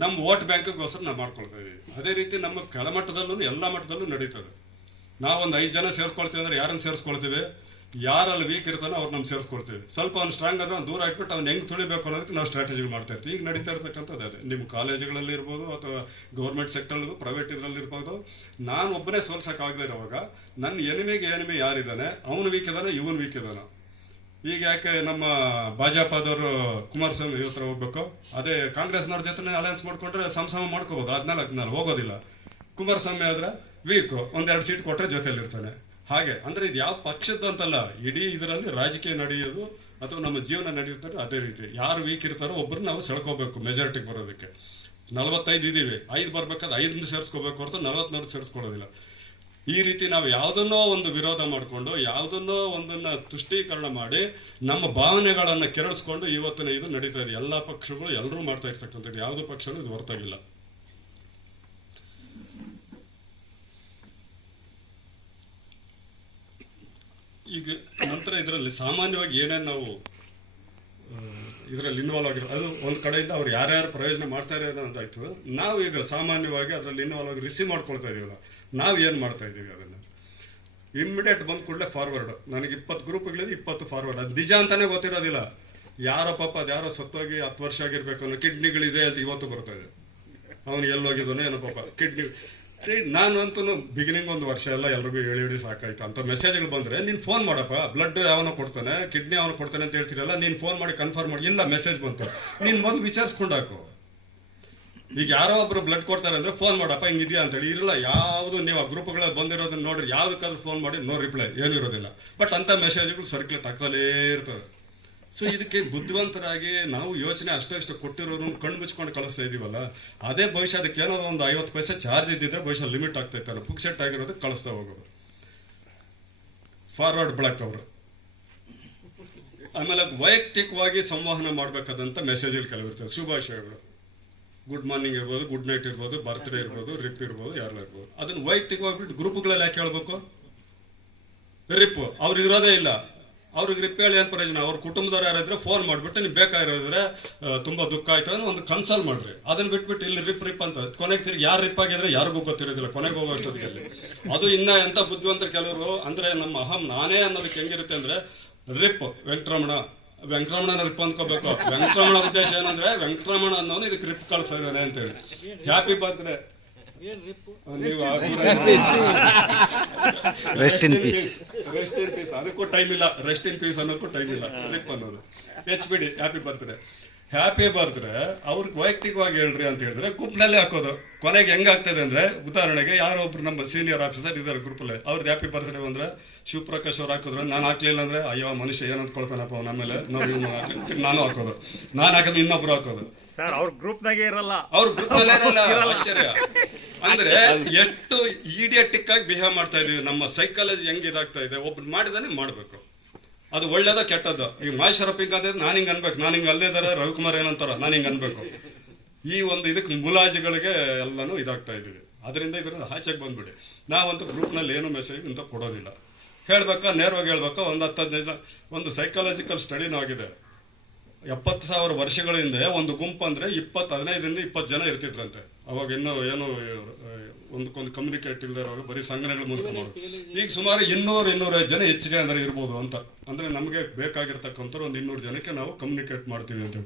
ನಮ್ಮ ವೋಟ್ ಬ್ಯಾಂಕ್ಗೋಸ್ಕರ ನಾವು ಮಾಡ್ಕೊಳ್ತಾ ಇದೀವಿ. ಅದೇ ರೀತಿ ನಮ್ಮ ಕೆಳಮಟ್ಟದಲ್ಲೂ ಎಲ್ಲ ಮಟ್ಟದಲ್ಲೂ ನಡೀತದೆ. ನಾವೊಂದು 5 ಜನ ಸೇರಿಸ್ಕೊಳ್ತೀವಿ ಅಂದ್ರೆ ಯಾರನ್ನ ಸೇರಿಸ್ಕೊಳ್ತೀವಿ? ಯಾರಲ್ಲಿ ವೀಕ್ ಇರ್ತಾನೋ ಅವ್ರು ನಮ್ಗೆ ಸೇರಿಸ್ಕೊಳ್ತೀವಿ. ಸ್ವಲ್ಪ ಅವ್ನು ಸ್ಟ್ರಾಂಗ್ ಅಂದ್ರೆ ದೂರ ಇಟ್ಬಿಟ್ಟು ಅವ್ನು ಹೆಂಗೆ ತುಳಿಬೇಕು ಅನ್ನೋದಕ್ಕೆ ನಾವು ಸ್ಟ್ರಾಟಜಿ ಮಾಡ್ತಾ ಇರ್ತೀವಿ. ಈಗ ನಡೀತಾ ಇರ್ತಕ್ಕಂಥದ್ದು ಅದೇ ನಿಮ್ಮ ಕಾಲೇಜುಗಳಲ್ಲಿ ಇರ್ಬೋದು ಅಥವಾ ಗೌರ್ಮೆಂಟ್ ಸೆಕ್ಟರ್ ಪ್ರೈವೇಟ್ ಇದರಲ್ಲಿ ಇರ್ಬೋದು. ನಾನು ಒಬ್ಬನೇ ಸೋಲ್ಸೋಕ್ಕಾಗದೇ ಇರೋವಾಗ ನನ್ನ ಎನಿಮಿ ಯಾರಿದ್ದಾನೆ, ಅವನು ವೀಕ್ ಇದ್ದಾನೆ, ಇವನು ವೀಕ್ ಇದ್ದಾನೆ. ಈಗ ಯಾಕೆ ನಮ್ಮ ಭಾಜಪದವರು ಕುಮಾರಸ್ವಾಮಿ ಇವತ್ತರ ಹೋಗ್ಬೇಕು, ಅದೇ ಕಾಂಗ್ರೆಸ್ನವ್ರ ಜೊತೆ ಅಲಯನ್ಸ್ ಮಾಡ್ಕೊಂಡ್ರೆ ಸಮ ಮಾಡ್ಕೋಬೋದು, 14 ಹೋಗೋದಿಲ್ಲ. ಕುಮಾರಸ್ವಾಮಿ ಆದ್ರೆ ವೀಕ್, 1-2 ಸೀಟ್ ಕೊಟ್ಟರೆ ಜೊತೆಯಲ್ಲಿ ಇರ್ತಾನೆ. ಹಾಗೆ ಅಂದ್ರೆ ಇದು ಯಾವ ಪಕ್ಷದ್ದು ಅಂತಲ್ಲ, ಇಡೀ ಇದರಲ್ಲಿ ರಾಜಕೀಯ ನಡೆಯೋದು ಅಥವಾ ನಮ್ಮ ಜೀವನ ನಡೆಯುತ್ತೆ ಅದೇ ರೀತಿ. ಯಾರು ವೀಕ್ ಇರ್ತಾರೋ ಒಬ್ಬರು ನಾವು ಸೆಳ್ಕೋಬೇಕು ಮೆಜಾರಿಟಿಗೆ ಬರೋದಕ್ಕೆ. 45 ಇದೀವಿ, 5 ಬರ್ಬೇಕಾದ್ರೆ 5 ಸೇರಿಸ್ಕೋಬೇಕು ಹೊರತು 44 ಸೇರಿಸ್ಕೊಳ್ಳೋದಿಲ್ಲ. ಈ ರೀತಿ ನಾವು ಯಾವುದನ್ನೋ ಒಂದು ವಿರೋಧ ಮಾಡಿಕೊಂಡು ಯಾವುದನ್ನೋ ಒಂದನ್ನ ತುಷ್ಟೀಕರಣ ಮಾಡಿ ನಮ್ಮ ಭಾವನೆಗಳನ್ನ ಕೆರಳಿಸ್ಕೊಂಡು ಇವತ್ತಿನ ಇದು ನಡೀತಾ ಇದೆ. ಎಲ್ಲ ಪಕ್ಷಗಳು ಎಲ್ಲರೂ ಮಾಡ್ತಾ ಇರ್ತಕ್ಕಂಥದ್ದು, ಯಾವುದೇ ಪಕ್ಷನೂ ಇದು ಹೊರತಾಗಿಲ್ಲ. ಈಗ ನಂತರ ಇದರಲ್ಲಿ ಸಾಮಾನ್ಯವಾಗಿ ಏನೇನು ನಾವು ಇದರಲ್ಲಿ ಇನ್ವಾಲ್ವ್ ಆಗಿರೋ ಅದು ಒಂದು ಕಡೆಯಿಂದ ಅವ್ರು ಯಾರ್ಯಾರು ಪ್ರಯೋಜನ ಮಾಡ್ತಾರೆ ಅನ್ನೋದಾಯ್ತು. ನಾವು ಈಗ ಸಾಮಾನ್ಯವಾಗಿ ಅದರಲ್ಲಿ ಇನ್ವಾಲ್ವ್ ಆಗಿ ರಿಸೀವ್ ಮಾಡ್ಕೊಳ್ತಾ ಇದೀವಲ್ಲ, ನಾವು ಏನು ಮಾಡ್ತಾ ಇದ್ದೀವಿ ಅದನ್ನು ಇಮ್ಮಿಡಿಯೇಟ್ ಬಂದ ಕೂಡಲೇ ಫಾರ್ವರ್ಡ್. ನನಗೆ 20 ಗ್ರೂಪ್ಗಳಿದೆ, 20 ಫಾರ್ವರ್ಡ್. ಅದು ನಿಜ ಅಂತಾನೆ ಗೊತ್ತಿರೋದಿಲ್ಲ. ಯಾರೋ ಪಾಪ ಅದ್ಯಾರೋ ಸತ್ತೋಗಿ 10 ವರ್ಷ ಆಗಿರ್ಬೇಕು ಅನ್ನೋ ಕಿಡ್ನಿಗಳಿದೆ ಅಂತ ಇವತ್ತು ಬರ್ತಾ ಇದೆ. ಅವನು ಎಲ್ಲೋಗಿದ್ದಾನೆ ಏನೋ ಪಾಪ ಕಿಡ್ನಿ. ನಾನು ಅಂತೂ ಬಿಗಿನಿಂಗ್ 1 ವರ್ಷ ಎಲ್ಲ ಎಲ್ರಿಗೂ ಹೇಳಿ ಸಾಕಾಯ್ತು. ಅಂತ ಮೆಸೇಜ್ಗಳು ಬಂದ್ರೆ ನೀನು ಫೋನ್ ಮಾಡಪ್ಪ, ಬ್ಲಡ್ ಯಾವನೋ ಕೊಡ್ತಾನೆ, ಕಿಡ್ನಿ ಅವನು ಕೊಡ್ತಾನೆ ಅಂತ ಹೇಳ್ತೀರಲ್ಲ, ನೀನು ಫೋನ್ ಮಾಡಿ ಕನ್ಫರ್ಮ್ ಮಾಡಿ. ಇಲ್ಲ ಮೆಸೇಜ್ ಬಂತು, ನೀನು ಮೊದಲು ವಿಚಾರಿಸ್ಕೊಂಡಾಕು. ಈಗ ಯಾರೋ ಒಬ್ರು ಬ್ಲಡ್ ಕೊಡ್ತಾರೆ ಅಂದ್ರೆ ಫೋನ್ ಮಾಡಪ್ಪ ಹಿಂಗಿದ್ಯಾ ಅಂತೇಳಿ ಇರಲ್ಲ. ಯಾವುದು ನೀವು ಆ ಗ್ರೂಪ್ಗಳಲ್ಲಿ ಬಂದಿರೋದನ್ನ ನೋಡ್ರಿ, ಯಾವ್ದಕ್ಕಾದ್ರೂ ಫೋನ್ ಮಾಡಿ ನೋ ರಿಪ್ಲೈ, ಏನೂ ಇರೋದಿಲ್ಲ. ಬಟ್ ಅಂತ ಮೆಸೇಜ್ಗಳು ಸರ್ಕ್ಯುಲೇಟ್ ಆಗ್ತಲೇ ಇರ್ತವೆ. ಸೊ ಇದಕ್ಕೆ ಬುದ್ಧಿವಂತರಾಗಿ ನಾವು ಯೋಚನೆ ಅಷ್ಟು ಕೊಟ್ಟಿರೋರು ಕಣ್ಣು ಮುಚ್ಕೊಂಡು ಕಳಿಸ್ತಾ ಇದೀವಲ್ಲ, ಅದೇ ಬಹುಶಃ ಅದಕ್ಕೆ ಏನೋ ಒಂದು 50 ಪೈಸೆ ಚಾರ್ಜ್ ಇದ್ದಿದ್ರೆ ಬಹುಶಃ ಲಿಮಿಟ್ ಆಗ್ತೈತೆ. ಪುಕ್ಸೆಟ್ ಆಗಿರೋದಕ್ಕೆ ಕಳಿಸ್ತಾ ಹೋಗೋದು. ಫಾರ್ವರ್ಡ್ ಬ್ಲಾಕ್ ಅವರು. ಆಮೇಲೆ ವೈಯಕ್ತಿಕವಾಗಿ ಸಂವಹನ ಮಾಡಬೇಕಾದಂಥ ಮೆಸೇಜ್ಗಳು ಕೆಲವಿರ್ತವೆ. ಶುಭಾಶಯಗಳು, ಗುಡ್ ಮಾರ್ನಿಂಗ್ ಇರ್ಬೋದು, ಗುಡ್ ನೈಟ್ ಇರ್ಬೋದು, ಬರ್ತ್ಡೇ ಇರ್ಬೋದು, ರಿಪ್ ಇರ್ಬೋದು, ಯಾರು ಇರ್ಬೋದು. ಅದನ್ನ ವೈಯಕ್ತಿಕವಾಗಿ ಬಿಟ್ಟು ಗ್ರೂಪ್ಗಳಲ್ಲಿ ಯಾಕೆ ಹೇಳ್ಬೇಕು? ರಿಪ್ ಅವ್ರಿಗೆ ಇರೋದೇ ಇಲ್ಲ. ಅವ್ರಿಗೆ ರಿಪ್ ಹೇಳಿ ಏನು ಪ್ರಯೋಜನ? ಅವ್ರ ಕುಟುಂಬದವ್ರು ಯಾರಾದ್ರೆ ಫೋನ್ ಮಾಡಿಬಿಟ್ಟು ನೀವು ಬೇಕಾಗಿರೋದ್ರೆ ತುಂಬಾ ದುಃಖ ಆಯ್ತು ಅನ್ನೋ ಒಂದು ಕನ್ಸಲ್ ಮಾಡ್ರಿ. ಅದನ್ನ ಬಿಟ್ಬಿಟ್ಟು ಇಲ್ಲಿ ರಿಪ್ ಅಂತ ಕೊನೆಗೆ ತಿರುಗಿ ಯಾರು ರಿಪ್ ಆಗಿದ್ರೆ ಯಾರಿಗೂ ಗೊತ್ತಿರೋದಿಲ್ಲ ಕೊನೆಗೆ ಹೋಗೋ ಅಷ್ಟೊತ್ತಿಗೆ. ಅದು ಇನ್ನ ಎಂತ ಬುದ್ಧಿವಂತರು ಕೆಲವರು ಅಂದ್ರೆ ನಮ್ಮ ಅಹಂ ನಾನೇ ಅನ್ನೋದಕ್ಕೆ ಹೆಂಗಿರುತ್ತೆ ಅಂದ್ರೆ ರಿಪ್ ವೆಂಕಟರಮಣ ರಿಪ್ ಅಂದ್ಕೋಬೇಕು. ವೆಂಕಟರಮಣ ಉದ್ದೇಶ ಏನಂದ್ರೆ ವೆಂಕಟರಮಣ ಅನ್ನೋನು ಇದಕ್ಕೆ ರಿಪ್ ಕಳ್ಸ್ತಾ ಇದ್ದಾನೆ ಅಂತೇಳಿ. Happy birthday. ನೀವು ರೆಸ್ಟ್ ಇನ್ ಪೀಸ್ ಅದಕ್ಕೂ ಟೈಮ್ ಇಲ್ಲ, ರೆಸ್ಟ್ ಇನ್ ಪೀಸ್ ಅನ್ನೋಕ್ಕೂ ಟೈಮ್ ಇಲ್ಲ. ರಿಪ್ ಅನ್ನೋದು ಬಿಡಿ. ಹ್ಯಾಪಿ ಬರ್ತ್ಡೇ ಅವ್ರಿಗೆ ವೈಯಕ್ತಿಕವಾಗಿ ಹೇಳ್ರಿ ಅಂತ ಹೇಳಿದ್ರೆ ಗ್ರೂಪ್ನಲ್ಲೇ ಹಾಕೋದು. ಕೊನೆಗೆ ಹೆಂಗಾಗ್ತದೆ ಅಂದ್ರೆ ಉದಾಹರಣೆಗೆ ಯಾರೋ ಒಬ್ರು ನಮ್ಮ ಸೀನಿಯರ್ ಆಫೀಸರ್ ಇದ್ದಾರೆ ಗ್ರೂಪಲ್ಲಿ, ಅವ್ರದ್ದು ಹ್ಯಾಪಿ ಬರ್ತ್ಡೇ ಬಂದ್ರೆ ಶಿವಪ್ರಕಾಶ್ ಅವ್ರು ಹಾಕಿದ್ರೆ ನಾನು ಹಾಕ್ಲಿಲ್ಲ ಅಂದ್ರೆ ಅಯ್ಯೋ ಮನುಷ್ಯ ಏನ್ ಅಂದ್ಕೊಳ್ತಾನಪ್ಪ ಅವನ ಮೇಲೆ ನಾನು ಹಾಕೋದು, ನಾನು ಹಾಕಿದ್ರೆ ಇನ್ನೊಬ್ರು ಹಾಕೋದು. ಸರ್ ಅವ್ರ ಗ್ರೂಪ್ನಾಗೆ ಇರಲ್ಲ, ಅವ್ರ ಗ್ರೂಪ್ನಲ್ಲೇ ಇರಲ್ಲ. ಆಶ್ಚರ್ಯ ಅಂದ್ರೆ ಎಷ್ಟು ಈಡಿಯಟಿಕ್ ಆಗಿ ಬಿಹೇವ್ ಮಾಡ್ತಾ ಇದೀವಿ. ನಮ್ಮ ಸೈಕಾಲಜಿ ಹೆಂಗ್ ಇದಾಗ್ತಾ ಇದೆ, ಒಬ್ರು ಮಾಡಿದಾನೆ ಮಾಡ್ಬೇಕು. ಅದು ಒಳ್ಳೇದ ಕೆಟ್ಟದ್ದು. ಈಗ ಮಹೇಶ್ವರಪ್ಪ ಹಿಂಗ ಅಂದ್ರೆ ನಾನು ಹಿಂಗ್ ಅನ್ಬೇಕು, ನಾನು ಹಿಂಗ್ ಅಲ್ಲೇ ಇದಾರೆ ರವಿಕುಮಾರ್ ಏನಂತಾರ ನಾನು ಹಿಂಗ್ ಅನ್ಬೇಕು. ಈ ಒಂದು ಇದಕ್ಕೆ ಮುಲಾಜಿಗಳಿಗೆ ಎಲ್ಲಾನು ಇದಾಗ್ತಾ ಇದೀವಿ. ಅದರಿಂದ ಇದರಿಂದ ಆಚೆಗೆ ಬಂದ್ಬಿಡಿ. ನಾವಂತೂ ಗ್ರೂಪ್ನಲ್ಲಿ ಏನು ಮೆಸೇಜ್ ಇಂತ ಕೊಡೋದಿಲ್ಲ. ಹೇಳ್ಬೇಕಾ ನೇರವಾಗಿ ಹೇಳ್ಬೇಕಾ. 10-15 ಒಂದು ಸೈಕಾಲಜಿಕಲ್ ಸ್ಟಡಿನೂ ಆಗಿದೆ. 70,000 ವರ್ಷಗಳ ಹಿಂದೆ ಒಂದು ಗುಂಪು ಅಂದ್ರೆ 15-20 ಜನ ಇರ್ತಿದ್ರಂತೆ. ಅವಾಗ ಇನ್ನೂ ಏನು ಒಂದಕ್ಕೊಂದು ಕಮ್ಯುನಿಕೇಟ್ ಇಲ್ದಿರುವಾಗ ಬರೀ ಸಂಘಟನೆಗಳ ಮೂಲಕ ಮಾಡೋದು. ಈಗ ಸುಮಾರು 200-250 ಜನ ಹೆಚ್ಚಿಗೆ ಅಂದ್ರೆ ಇರ್ಬೋದು ಅಂತ. ಅಂದ್ರೆ ನಮಗೆ ಬೇಕಾಗಿರ್ತಕ್ಕಂಥ ಒಂದು 200 ಜನಕ್ಕೆ ನಾವು ಕಮ್ಯುನಿಕೇಟ್ ಮಾಡ್ತೀವಿ ಅಂತ.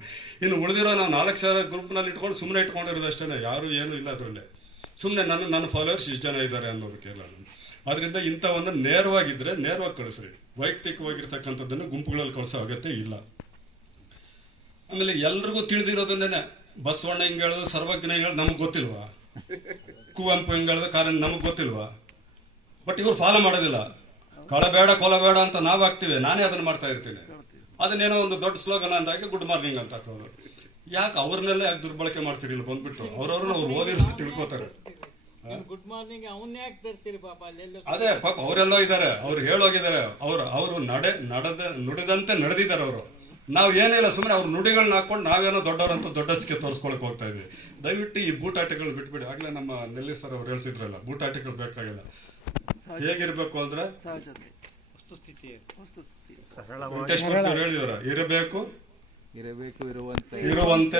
ಇನ್ನು ಉಳಿದಿರೋ ನಾವು 4,000 ಗ್ರೂಪ್ನಲ್ಲಿ ಇಟ್ಕೊಂಡು ಸುಮ್ಮನೆ ಇಟ್ಕೊಂಡಿರೋದಷ್ಟೇ, ಯಾರು ಏನು ಇಲ್ಲ ಅದರಲ್ಲೇ. ಸುಮ್ಮನೆ ನನ್ನ ಫಾಲೋವರ್ಸ್ ಇಷ್ಟು ಜನ ಇದ್ದಾರೆ ಅನ್ನೋದಕ್ಕೆಲ್ಲ. ಅದರಿಂದ ಇಂಥವನ್ನ ನೇರವಾಗಿದ್ರೆ ನೇರವಾಗಿ ಕಳಿಸ್ರಿ. ವೈಯಕ್ತಿಕವಾಗಿರ್ತಕ್ಕಂಥದ್ದನ್ನು ಗುಂಪುಗಳಲ್ಲಿ ಕಳಿಸೋ ಅಗತ್ಯ ಇಲ್ಲ. ಆಮೇಲೆ ಎಲ್ರಿಗೂ ತಿಳಿದಿರೋದನ್ನೇ ಬಸವಣ್ಣ ಹಿಂಗ್ ಹೇಳೋದು, ಸರ್ವಜ್ಞ ಹಿಂಗ್ ಹೇಳೋದು ನಮಗ್ ಗೊತ್ತಿಲ್ವಾ? ಕುವೆಂಪು ಹಿಂಗ್ ಹೇಳೋದು ಕಾರಣ ನಮಗ್ ಗೊತ್ತಿಲ್ವಾ? ಬಟ್ ಇವ್ರು ಫಾಲೋ ಮಾಡೋದಿಲ್ಲ. ಕಳಬೇಡ ಕೊಲಬೇಡ ಅಂತ ನಾವ್ ಹಾಕ್ತಿವಿ, ನಾನೇ ಅದನ್ನ ಮಾಡ್ತಾ ಇರ್ತೀನಿ. ಅದನ್ನೇನೋ ಒಂದು ದೊಡ್ಡ ಸ್ಲೋಗನ್ ಅಂದಾಗೆ ಗುಡ್ ಮಾರ್ನಿಂಗ್ ಅಂತ ಹಾಕೋದು. ಯಾಕೆ ಅವ್ರನ್ನೆಲ್ಲ ಯಾಕೆ ದುರ್ಬಳಕೆ ಮಾಡ್ತೀರಿ ಇಲ್ಲಿ ಬಂದ್ಬಿಟ್ಟು ಅವ್ರವ್ರನ್ನ ಅವ್ರು ಓದಿರೋ ತಿಳ್ಕೊತಾರೆ. ಗುಡ್ ಮಾರ್ನಿಂಗ್ ಅವನ್ನ ಯಾಕೆ ತರ್ತೀರಿ ಪಾಪ ಅಲ್ಲೆಲ್ಲ ಅದೇ ಪಾಪ ಅವರೆಲ್ಲೋ ಇದ್ದಾರೆ, ಅವ್ರು ಹೇಳೋಗಿದ್ದಾರೆ, ಅವರು ನುಡಿದಂತೆ ನಡೆದಿದ್ದಾರೆ ಅವರು. ನಾವು ಏನಿಲ್ಲ, ಸುಮ್ಮನೆ ಅವ್ರ ನುಡಿಗಳನ್ನ ಹಾಕೊಂಡು ನಾವೇನೋ ದೊಡ್ಡವರಂತ ದೊಡ್ಡಸ್ಗೆ ತೋರಿಸ್ಕೊಳಕ್ ಹೋಗ್ತಾ ಇದ್ವಿ. ದಯವಿಟ್ಟು ಈ ಬೂಟಾಟಿಗಳು ಬಿಟ್ಬಿಡಿ. ಆಗ್ಲೇ ನಮ್ಮ ನೆಲ್ಲಿ ಸರ್ ಅವ್ರು ಹೇಳ್ತಿದ್ರಲ್ಲ, ಬೂಟಾಟಿಗಳು ಬೇಕಾಗಿಲ್ಲ. ಹೇಗಿರ್ಬೇಕು ಅಂದ್ರೆ ಸಹಜತೆ, ವಸ್ತುಸ್ಥಿತಿ ವಸ್ತುಸ್ಥಿತಿ. ವೆಂಕಟೇಶ್ ಮೂರ್ತಿ ಅವ್ರು ಹೇಳಿದಾರೆ, ಇರಬೇಕು ಇರಬೇಕು ಇರುವಂತೆ ಇರುವಂತೆ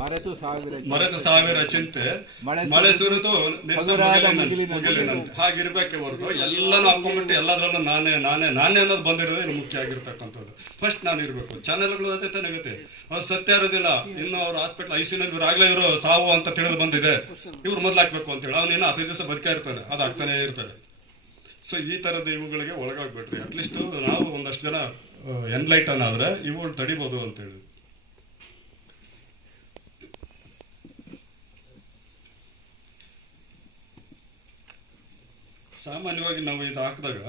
ಮರೆತು ಸಾವಿರ ಚಿಂತೆ ಮಳೆ ಸುರಿದು ಮುಗಿಲಿನಂತೆ ಹಾಗಿರ್ಬೇಕೆ ಹೊರತು ಎಲ್ಲಾನು ಹಾಕೊಂಡ್ಬಿಟ್ಟು ಎಲ್ಲದ್ರಲ್ಲೂ ನಾನೇ ಅನ್ನೋದು ಬಂದಿರೋದೇ ಇನ್ನು ಮುಖ್ಯ ಆಗಿರ್ತಕ್ಕಂಥದ್ದು. ಫಸ್ಟ್ ನಾನು ಇರ್ಬೇಕು. ಚಾನೆಲ್ಗಳು ಅದೇ ತಾನೇ ಗತಿ, ಅವ್ರು ಸತ್ಯ ಇರೋದಿಲ್ಲ. ಇನ್ನು ಅವ್ರು ಹಾಸ್ಪಿಟಲ್ ಐಸಿನಲ್ಲಿ ಇವ್ರು ಆಗ್ಲೇ ಇವರು ಸಾವು ಅಂತ ತಿಳಿದು ಬಂದಿದೆ, ಇವ್ರು ಮೊದ್ಲಾಕ್ಬೇಕು ಅಂತ ಹೇಳಿ ಅವನೇನೋ 10 ದಿವಸ ಬದುಕೇ ಇರ್ತಾನೆ, ಅದು ಆಗ್ತಾನೆ ಇರ್ತಾರೆ. ಸೊ ಈ ತರದ ಇವುಗಳಿಗೆ ಒಳಗಾಗ್ಬಿಟ್ರಿ. ಅಟ್ಲೀಸ್ಟ್ ನಾವು ಒಂದಷ್ಟು ಜನ ಎನ್ಲೈಟನ್ ಆದ್ರೆ ಇವುಗಳು ತಡಿಬಹುದು ಅಂತ ಹೇಳಿ. ಸಾಮಾನ್ಯವಾಗಿ ನಾವು ಇದು ಹಾಕಿದಾಗ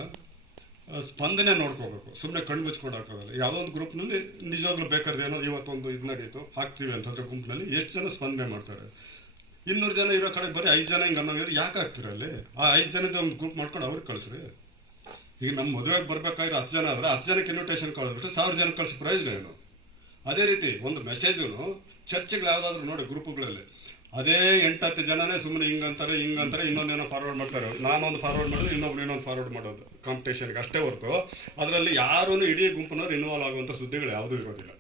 ಸ್ಪಂದನೆ ನೋಡ್ಕೋಬೇಕು, ಸುಮ್ಮನೆ ಕಣ್ಣು ಮುಚ್ಕೊಂಡು ಹಾಕೋದಲ್ಲ. ಯಾವುದೋ ಒಂದು ಗ್ರೂಪ್ನಲ್ಲಿ ನಿಜವಾಗ್ಲೂ ಬೇಕಾರ್ದೇನೋ ಇವತ್ತೊಂದು ಇದು ನಡೀತು ಹಾಕ್ತೀವಿ ಅಂತಂದ್ರೆ ಗುಂಪಿನಲ್ಲಿ ಎಷ್ಟು ಜನ ಸ್ಪಂದನೆ ಮಾಡ್ತಾರೆ. 200 ಜನ ಇರೋ ಕಡೆ ಬರೀ 5 ಜನ ಹಿಂಗೆ ಅನ್ನೋಂಗಿದ್ರೆ ಯಾಕೆ ಆಗ್ತೀರ ಅಲ್ಲಿ? ಆ 5 ಜನದ ಒಂದು ಗ್ರೂಪ್ ಮಾಡ್ಕೊಂಡು ಅವ್ರಿಗೆ ಕಳಿಸ್ರಿ. ಈಗ ನಮ್ಮ ಮದುವೆಗೆ ಬರ್ಬೇಕಾದ್ರೆ 10 ಜನ ಆದ್ರೆ 10 ಜನಕ್ಕೆ ಇನ್ವಿಟೇಷನ್ ಕಳಿಸ್ಬಿಟ್ಟು 1000 ಜನ ಕಳಿಸಿ ಪ್ರಯೋಜನ ಏನು? ಅದೇ ರೀತಿ ಒಂದು ಮೆಸೇಜುನು ಚರ್ಚೆಗಳು ಯಾವ್ದಾದ್ರು ನೋಡಿ ಗ್ರೂಪ್ಗಳಲ್ಲಿ ಅದೇ 8-10 ಜನನೇ ಸುಮ್ಮನೆ ಹಿಂಗಂತಾರೆ ಇನ್ನೊಂದೇನೋ ಫಾರ್ವರ್ಡ್ ಮಾಡ್ತಾರೆ. ನಾನೊಂದು ಫಾರ್ವರ್ಡ್ ಮಾಡೋದು, ಇನ್ನೊಂದು ಫಾರ್ವರ್ಡ್ ಮಾಡೋದು ಕಾಂಪಿಟೇಷನ್ಗೆ ಅಷ್ಟೇ ಹೊರತು ಅದರಲ್ಲಿ ಯಾರೂ ಇಡೀ ಗುಂಪಿನವ್ರು ಇನ್ವಾಲ್ವ್ ಆಗುವಂಥ ಸುದ್ದಿಗಳು ಯಾವುದೂ ಇರೋದಿಲ್ಲ.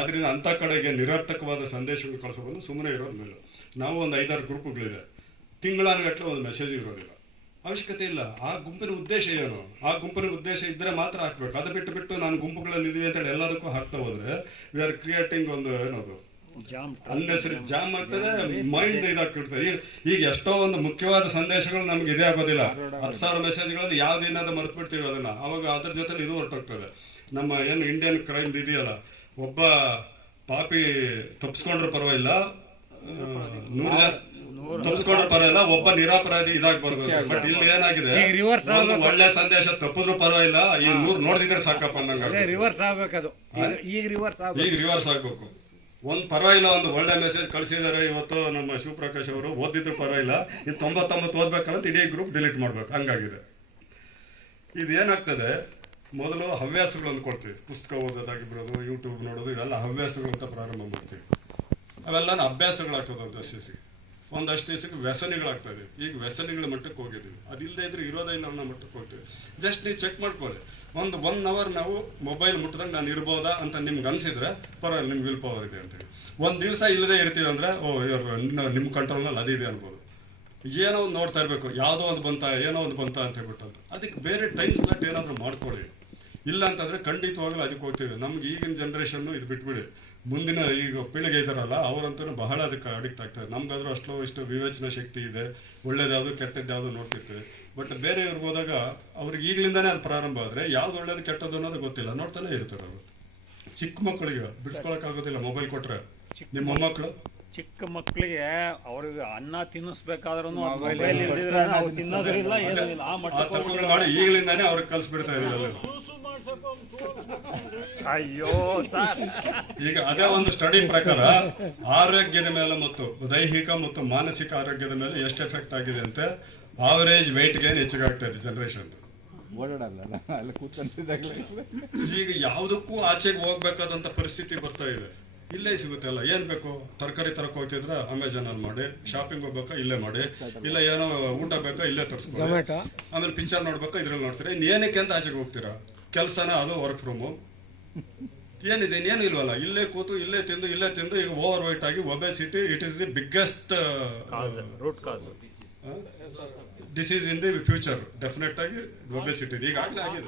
ಅದರಿಂದ ಅಂಥ ಕಡೆಗೆ ನಿರರ್ಥಕವಾದ ಸಂದೇಶಗಳು ಕಳಿಸೋದು ಸುಮ್ಮನೆ ಇರೋದು ಮೇಲೆ. ನಾವು ಒಂದು 5-6 ಗ್ರೂಪ್ಗಳಿದೆ, ತಿಂಗಳಾನುಗಟ್ಟಲೆ ಒಂದು ಮೆಸೇಜ್ ಇರೋದಿಲ್ಲ, ಅವಶ್ಯಕತೆ ಇಲ್ಲ. ಆ ಗುಂಪಿನ ಉದ್ದೇಶ ಏನು? ಆ ಗುಂಪಿನ ಉದ್ದೇಶ ಇದ್ರೆ ಮಾತ್ರ ಹಾಕ್ಬೇಕು. ಅದು ಬಿಟ್ಟು ನಾನು ಗುಂಪುಗಳಲ್ಲಿ ಇದೀವಿ ಅಂತ ಹೇಳಿ ಎಲ್ಲದಕ್ಕೂ ಹಾಕ್ತಾ ಹೋದ್ರೆ ವಿ ಆರ್ ಕ್ರಿಯೇಟಿಂಗ್ ಒಂದು ಏನದು ಅನ್ನೆಸರಿ ಜಾಮ್ ಆಗ್ತದೆ, ಮೈಂಡ್ ಇದಾಗ್ತಿರ್ತದೆ. ಈಗ ಎಷ್ಟೋ ಒಂದು ಮುಖ್ಯವಾದ ಸಂದೇಶಗಳು ನಮ್ಗೆ ಇದೇ ಆಗೋದಿಲ್ಲ. 10,000 ಮೆಸೇಜ್ಗಳಲ್ಲಿ ಯಾವ್ದೇನಾದ್ರು ಮರೆತು ಬಿಡ್ತೀವಿ ಅದನ್ನ, ಅವಾಗ ಅದ್ರ ಜೊತೆ ಇದು ಹೊರಟೋಗ್ತದೆ. ನಮ್ಮ ಏನು ಇಂಡಿಯನ್ ಕ್ರೈಮ್ ಇದೆಯಲ್ಲ, ಒಬ್ಬ ಪಾಪಿ ತಪ್ಪಿಸ್ಕೊಂಡ್ರು ಪರವಾಗಿಲ್ಲ, 100 ಜನ ತಪ್ಪಿಸ್ಕೊಂಡ್ರು ಪರವಾಗಿಲ್ಲ, ಒಬ್ಬ ನಿರಾಪರಾಧಿ ಇದಾಗಬಾರ್ದು. ಬಟ್ ಇಲ್ಲಿ ಏನಾಗಿದೆ, ಒಂದು ಒಳ್ಳೆ ಸಂದೇಶ ತಪ್ಪಿದ್ರು ಪರವಾಗಿಲ್ಲ, ಈ 100 ನೋಡ್ದಿದ್ರೆ ಸಾಕಪ್ಪ ಅಂದಂಗ ರಿವರ್ಸ್ ಆಗ್ಬೇಕದು. ಈಗ ರಿವರ್ಸ್ ಆಗ್ಬೇಕು. ಒಂದು ಪರವಾಗಿಲ್ಲ, ಒಂದು ಒಳ್ಳೆ ಮೆಸೇಜ್ ಕಳಿಸಿದ್ದಾರೆ ಇವತ್ತು ನಮ್ಮ ಶಿವಪ್ರಕಾಶ್ ಅವರು, ಓದಿದ್ರು ಪರವಾಗಿಲ್ಲ, ಇದು 99 ಓದ್ಬೇಕಂತ ಇಡೀ ಗ್ರೂಪ್ ಡಿಲೀಟ್ ಮಾಡ್ಬೇಕು, ಹಂಗಾಗಿದೆ. ಇದೇನಾಗ್ತದೆ, ಮೊದಲು ಹವ್ಯಾಸಗಳನ್ನು ಕೊಡ್ತೀವಿ, ಪುಸ್ತಕ ಓದೋದಾಗಿರ್ಬೋದು, ಯೂಟ್ಯೂಬ್ ನೋಡೋದು, ಇವೆಲ್ಲ ಹವ್ಯಾಸಗಳು ಅಂತ ಪ್ರಾರಂಭ ಮಾಡ್ತೀವಿ. ಅವೆಲ್ಲ ಅಭ್ಯಾಸಗಳಾಗ್ತದೆ ಒಂದಷ್ಟು ದಿವಸಕ್ಕೆ ವ್ಯಸನಿಗಳಾಗ್ತದೆ. ಈಗ ವ್ಯಸನಿಗಳ ಮಟ್ಟಕ್ಕೆ ಹೋಗಿದ್ದೀವಿ, ಅದಿಲ್ಲದೆ ಇದ್ರೆ ಇರೋದೇ ಇಲ್ಲ ಅನ್ನೋ ಮಟ್ಟಕ್ಕೆ ಹೋಗ್ತೀವಿ. ಜಸ್ಟ್ ನೀವು ಚೆಕ್ ಮಾಡ್ಕೊಳ್ಳಿ, ಒಂದು 1 ಅವರ್ ನಾವು ಮೊಬೈಲ್ ಮುಟ್ಟಿದಂಗೆ ನಾನು ಇರ್ಬೋದಾ ಅಂತ ನಿಮ್ಗೆ ಅನಿಸಿದ್ರೆ ಪರವಾಗಿಲ್ಲ, ನಿಮ್ಗೆ ವಿಲ್ ಪವರ್ ಇದೆ ಅಂತೇಳಿ. ಒಂದು ದಿವಸ ಇಲ್ಲದೆ ಇರ್ತೀವಿ ಅಂದರೆ ನಿಮ್ಮ ಕಂಟ್ರೋಲ್ನಲ್ಲಿ ಅದಿದೆ ಅನ್ಬೋದು. ಏನೋ ಒಂದು ನೋಡ್ತಾ ಇರಬೇಕು, ಯಾವುದೋ ಒಂದು ಏನೋ ಒಂದು ಬಂತ ಅಂತ ಹೇಳ್ಬಿಟ್ಟು ಅಂತ. ಅದಕ್ಕೆ ಬೇರೆ ಟೈಮ್ ಸ್ಲಾಟ್ ಏನಾದರೂ ಮಾಡ್ಕೊಳ್ಳಿ. ಇಲ್ಲ ಅಂತಂದರೆ ಖಂಡಿತವಾಗ್ಲೂ ಅದಕ್ಕೆ ಹೋಗ್ತೀವಿ. ನಮ್ಗೆ ಈಗಿನ ಜನ್ರೇಷನ್ನು ಇದು ಬಿಟ್ಬಿಡಿ, ಮುಂದಿನ ಈಗ ಪೀಳಿಗೆ ಇದ್ದಾರಲ್ಲ ಅವರಂತೂ ಬಹಳ ಅದಕ್ಕೆ ಅಡಿಕ್ಟ್ ಆಗ್ತಾರೆ. ನಮ್ಗಾದ್ರೂ ಅಷ್ಟು ಇಷ್ಟು ವಿವೇಚನಾ ಶಕ್ತಿ ಇದೆ, ಒಳ್ಳೇದ್ಯಾವುದು ಕೆಟ್ಟದ್ದು ನೋಡ್ತಿರ್ತೀವಿ. ಬಟ್ ಬೇರೆ ಇವ್ರಿಗೆ ಹೋದಾಗ ಅವ್ರಿಗೆ ಈಗಲಿಂದಾನೇ ಅದು ಪ್ರಾರಂಭ ಆದರೆ ಯಾವ್ದು ಒಳ್ಳೇದು ಕೆಟ್ಟದ್ದು ಅನ್ನೋದು ಗೊತ್ತಿಲ್ಲ, ನೋಡ್ತಾನೆ ಇರ್ತಾರೆ ಅವರು. ಚಿಕ್ಕ ಮಕ್ಕಳಿಗೆ ಬಿಡಿಸ್ಕೊಳಕ್ಕಾಗೋದಿಲ್ಲ ಮೊಬೈಲ್ ಕೊಟ್ರೆ. ನಿಮ್ಮ ಮೊಮ್ಮಕ್ಕಳು ಚಿಕ್ಕ ಮಕ್ಕಳಿಗೆ ಅವ್ರಿಗೆ ಅನ್ನ ತಿನ್ನಿಸ್ಬೇಕಾದ್ರೂ ಮೊಬೈಲ್ ಇಲ್ದಿದ್ರೆ ನಾವು ತಿನ್ನೋದಿಲ್ಲ, ಏನಿಲ್ಲ. ಆ ಮಟ್ಟ ಮಾಡಿ ಈಗಲಿಂದಾನೇ ಅವ್ರಿಗೆ ಕಲ್ಸ್ಬಿಡ್ತಾ ಇರಲಿಲ್ಲ. ಅಯ್ಯೋ ಸರ್, ಈಗ ಅದೇ ಒಂದು ಸ್ಟಡಿ ಪ್ರಕಾರ ಆರೋಗ್ಯದ ಮೇಲೆ ಮತ್ತು ದೈಹಿಕ ಮತ್ತು ಮಾನಸಿಕ ಆರೋಗ್ಯದ ಮೇಲೆ ಎಷ್ಟು ಎಫೆಕ್ಟ್ ಆಗಿದೆ ಅಂತೆ. ಆವರೇಜ್ ವೆಯ್ಟ್ ಗೇನ್ ಹೆಚ್ಚಾಗ್ತಾ ಇದೆ ಜನರೇಷನ್. ಈಗ ಯಾವುದಕ್ಕೂ ಆಚೆಗೆ ಹೋಗ್ಬೇಕಾದಂತ ಪರಿಸ್ಥಿತಿ ಬರ್ತಾ ಇದೆ. ಇಲ್ಲೇ ಸಿಗುತ್ತೆ ಅಲ್ಲ, ಏನ್ ಬೇಕು, ತರಕಾರಿ ತರಕ್ ಹೋಗ್ತಿದ್ರೆ ಅಮೆಜಾನ್ ಅಲ್ಲಿ ಮಾಡಿ, ಶಾಪಿಂಗ್ ಹೋಗ್ಬೇಕಾ ಇಲ್ಲೇ ಮಾಡಿ, ಇಲ್ಲ ಏನೋ ಊಟ ಬೇಕಾ ಇಲ್ಲೇ ತರಿಸ್ಬೋದು, ಆಮೇಲೆ ಪಿಕ್ಚರ್ ನೋಡ್ಬೇಕಾ ಇದ್ರಲ್ಲಿ ನೋಡ್ತೀರಾ. ಇನ್ನೇನಕ್ಕೆ ಅಂತ ಆಚೆಗೆ ಹೋಗ್ತೀರಾ? ಕೆಲಸನ ಅದು ವರ್ಕ್ ಫ್ರಮ್ ಹೋಮ್ ಏನಿದೆ, ಇನ್ನೇನು ಇಲ್ವಲ್ಲ, ಇಲ್ಲೇ ಕೂತು ಇಲ್ಲೇ ತಿಂದು ಈಗ ಓವರ್ ವೈಟ್ ಆಗಿ obesity it is the biggest root cause disease in the future. Definite ಆಗಿ ಒಬೆಸಿಟಿ ಈಗಾಗಲೇ ಆಗಿದೆ.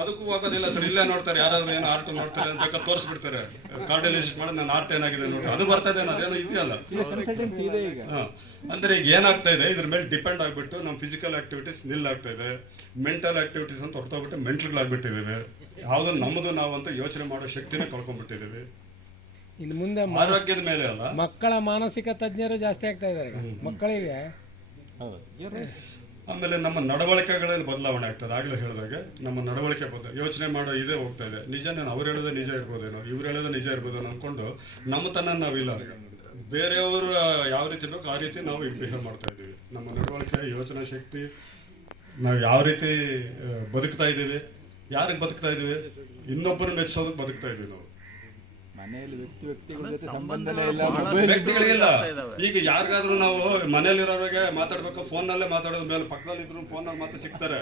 ಅದಕ್ಕೂ ಹೋಗೋದಿಲ್ಲ ಸರ್, ಇಲ್ಲೇ ನೋಡ್ತಾರೆ, ಯಾರಾದ್ರೂ ಏನೋ ಆರ್ಟ್ ನೋಡ್ತಾರೆ ಅಂತ ಬೇಕಾದ್ರೆ ತೋರಿಸ್ಬಿಡ್ತಾರೆ, ಕಾರ್ಡಿಯಾಲಜಿಸ್ಟ್ ಮಾಡಿ ನನ್ನ ಆರ್ಟ್ ಏನಾಗಿದೆ ನೋಡಿ, ಅದು ಬರ್ತದೆ, ಅದೇನೋ ಇದೆಯಲ್ಲ. ಅಂದ್ರೆ ಈಗ ಏನಾಗ್ತಾ ಇದೆ, ಇದ್ರ ಮೇಲೆ ಡಿಪೆಂಡ್ ಆಗ್ಬಿಟ್ಟು ನಮ್ಮ ಫಿಸಿಕಲ್ ಆಕ್ಟಿವಿಟೀಸ್ ನಿಲ್ ಆಗ್ತಾ ಇದೆ, ಮೆಂಟಲ್ ಆಕ್ಟಿವಿಟೀಸ್ ಅಂತ ಹೊರತೋಗ್ಬಿಟ್ಟು ಮೆಂಟಲ್ಗಳಾಗ್ಬಿಟ್ಟಿದ್ದೇವೆ. ಯಾವ್ದು ನಮ್ಮದು ನಾವು ಅಂತ ಯೋಚನೆ ಮಾಡೋ ಶಕ್ತಿನೇ ಕಳ್ಕೊಂಡ್ಬಿಟ್ಟಿದ್ದೇವೆ. ಇನ್ನು ಮುಂದೆ ಆರೋಗ್ಯದ ಮೇಲೆ ಅಲ್ಲ, ಮಕ್ಕಳ ಮಾನಸಿಕ ತಜ್ಞರು ಜಾಸ್ತಿ ಆಗ್ತಾ ಇದ್ದಾರೆ. ಮಕ್ಕಳಿಗೆ ಆಮೇಲೆ ನಮ್ಮ ನಡವಳಿಕೆಗಳಲ್ಲಿ ಬದಲಾವಣೆ ಆಗ್ತದೆ. ಆಗಲೇ ಹೇಳಿದಾಗೆ ನಮ್ಮ ನಡವಳಿಕೆ ಯೋಚನೆ ಮಾಡೋ ಇದೇ ಹೋಗ್ತಾ ಇದೆ. ನಿಜನೇ ಅವ್ರು ಹೇಳೋದೇ ನಿಜ ಇರ್ಬೋದೇನೋ, ಇವ್ರು ಹೇಳೋದೇ ನಿಜ ಇರ್ಬೋದೇನೋ ಅಂದ್ಕೊಂಡು ನಮ್ಮತನ ನಾವಿಲ್ಲ, ಬೇರೆಯವರು ಯಾವ ರೀತಿ ಬೇಕು ಆ ರೀತಿ ನಾವು ಈಗ ಬಿಹೇವ್ ಮಾಡ್ತಾ ಇದ್ದೀವಿ. ನಮ್ಮ ನಡವಳಿಕೆ, ಯೋಚನಾ ಶಕ್ತಿ, ನಾವು ಯಾವ ರೀತಿ ಬದುಕ್ತಾ ಇದ್ದೀವಿ, ಯಾರಿಗೆ ಬದುಕ್ತಾ ಇದ್ದೀವಿ, ಇನ್ನೊಬ್ಬರು ಮೆಚ್ಚೋದಕ್ಕೆ ಬದುಕ್ತಾ ಇದ್ದೀವಿ ನಾವು. ಮನೆಯಲ್ಲಿ ವ್ಯಕ್ತಿಗಳ ಜೊತೆ ಸಂಬಂಧನೇ ಇಲ್ಲ, ವ್ಯಕ್ತಿಗಳಿಗಿಲ್ಲ. ಈಗ ಯಾರಿಗಾದ್ರೂ ನಾವು ಮನೇಲಿರೋರಿಗೆ ಮಾತಾಡ್ಬೇಕು, ಫೋನ್ನಲ್ಲೇ ಮಾತಾಡೋದ್ ಮೇಲೆ ಪಕ್ಕದಲ್ಲಿ ಇದ್ರು ಫೋನಲ್ಲಿ ಮಾತು ಸಿಗ್ತಾರೆ.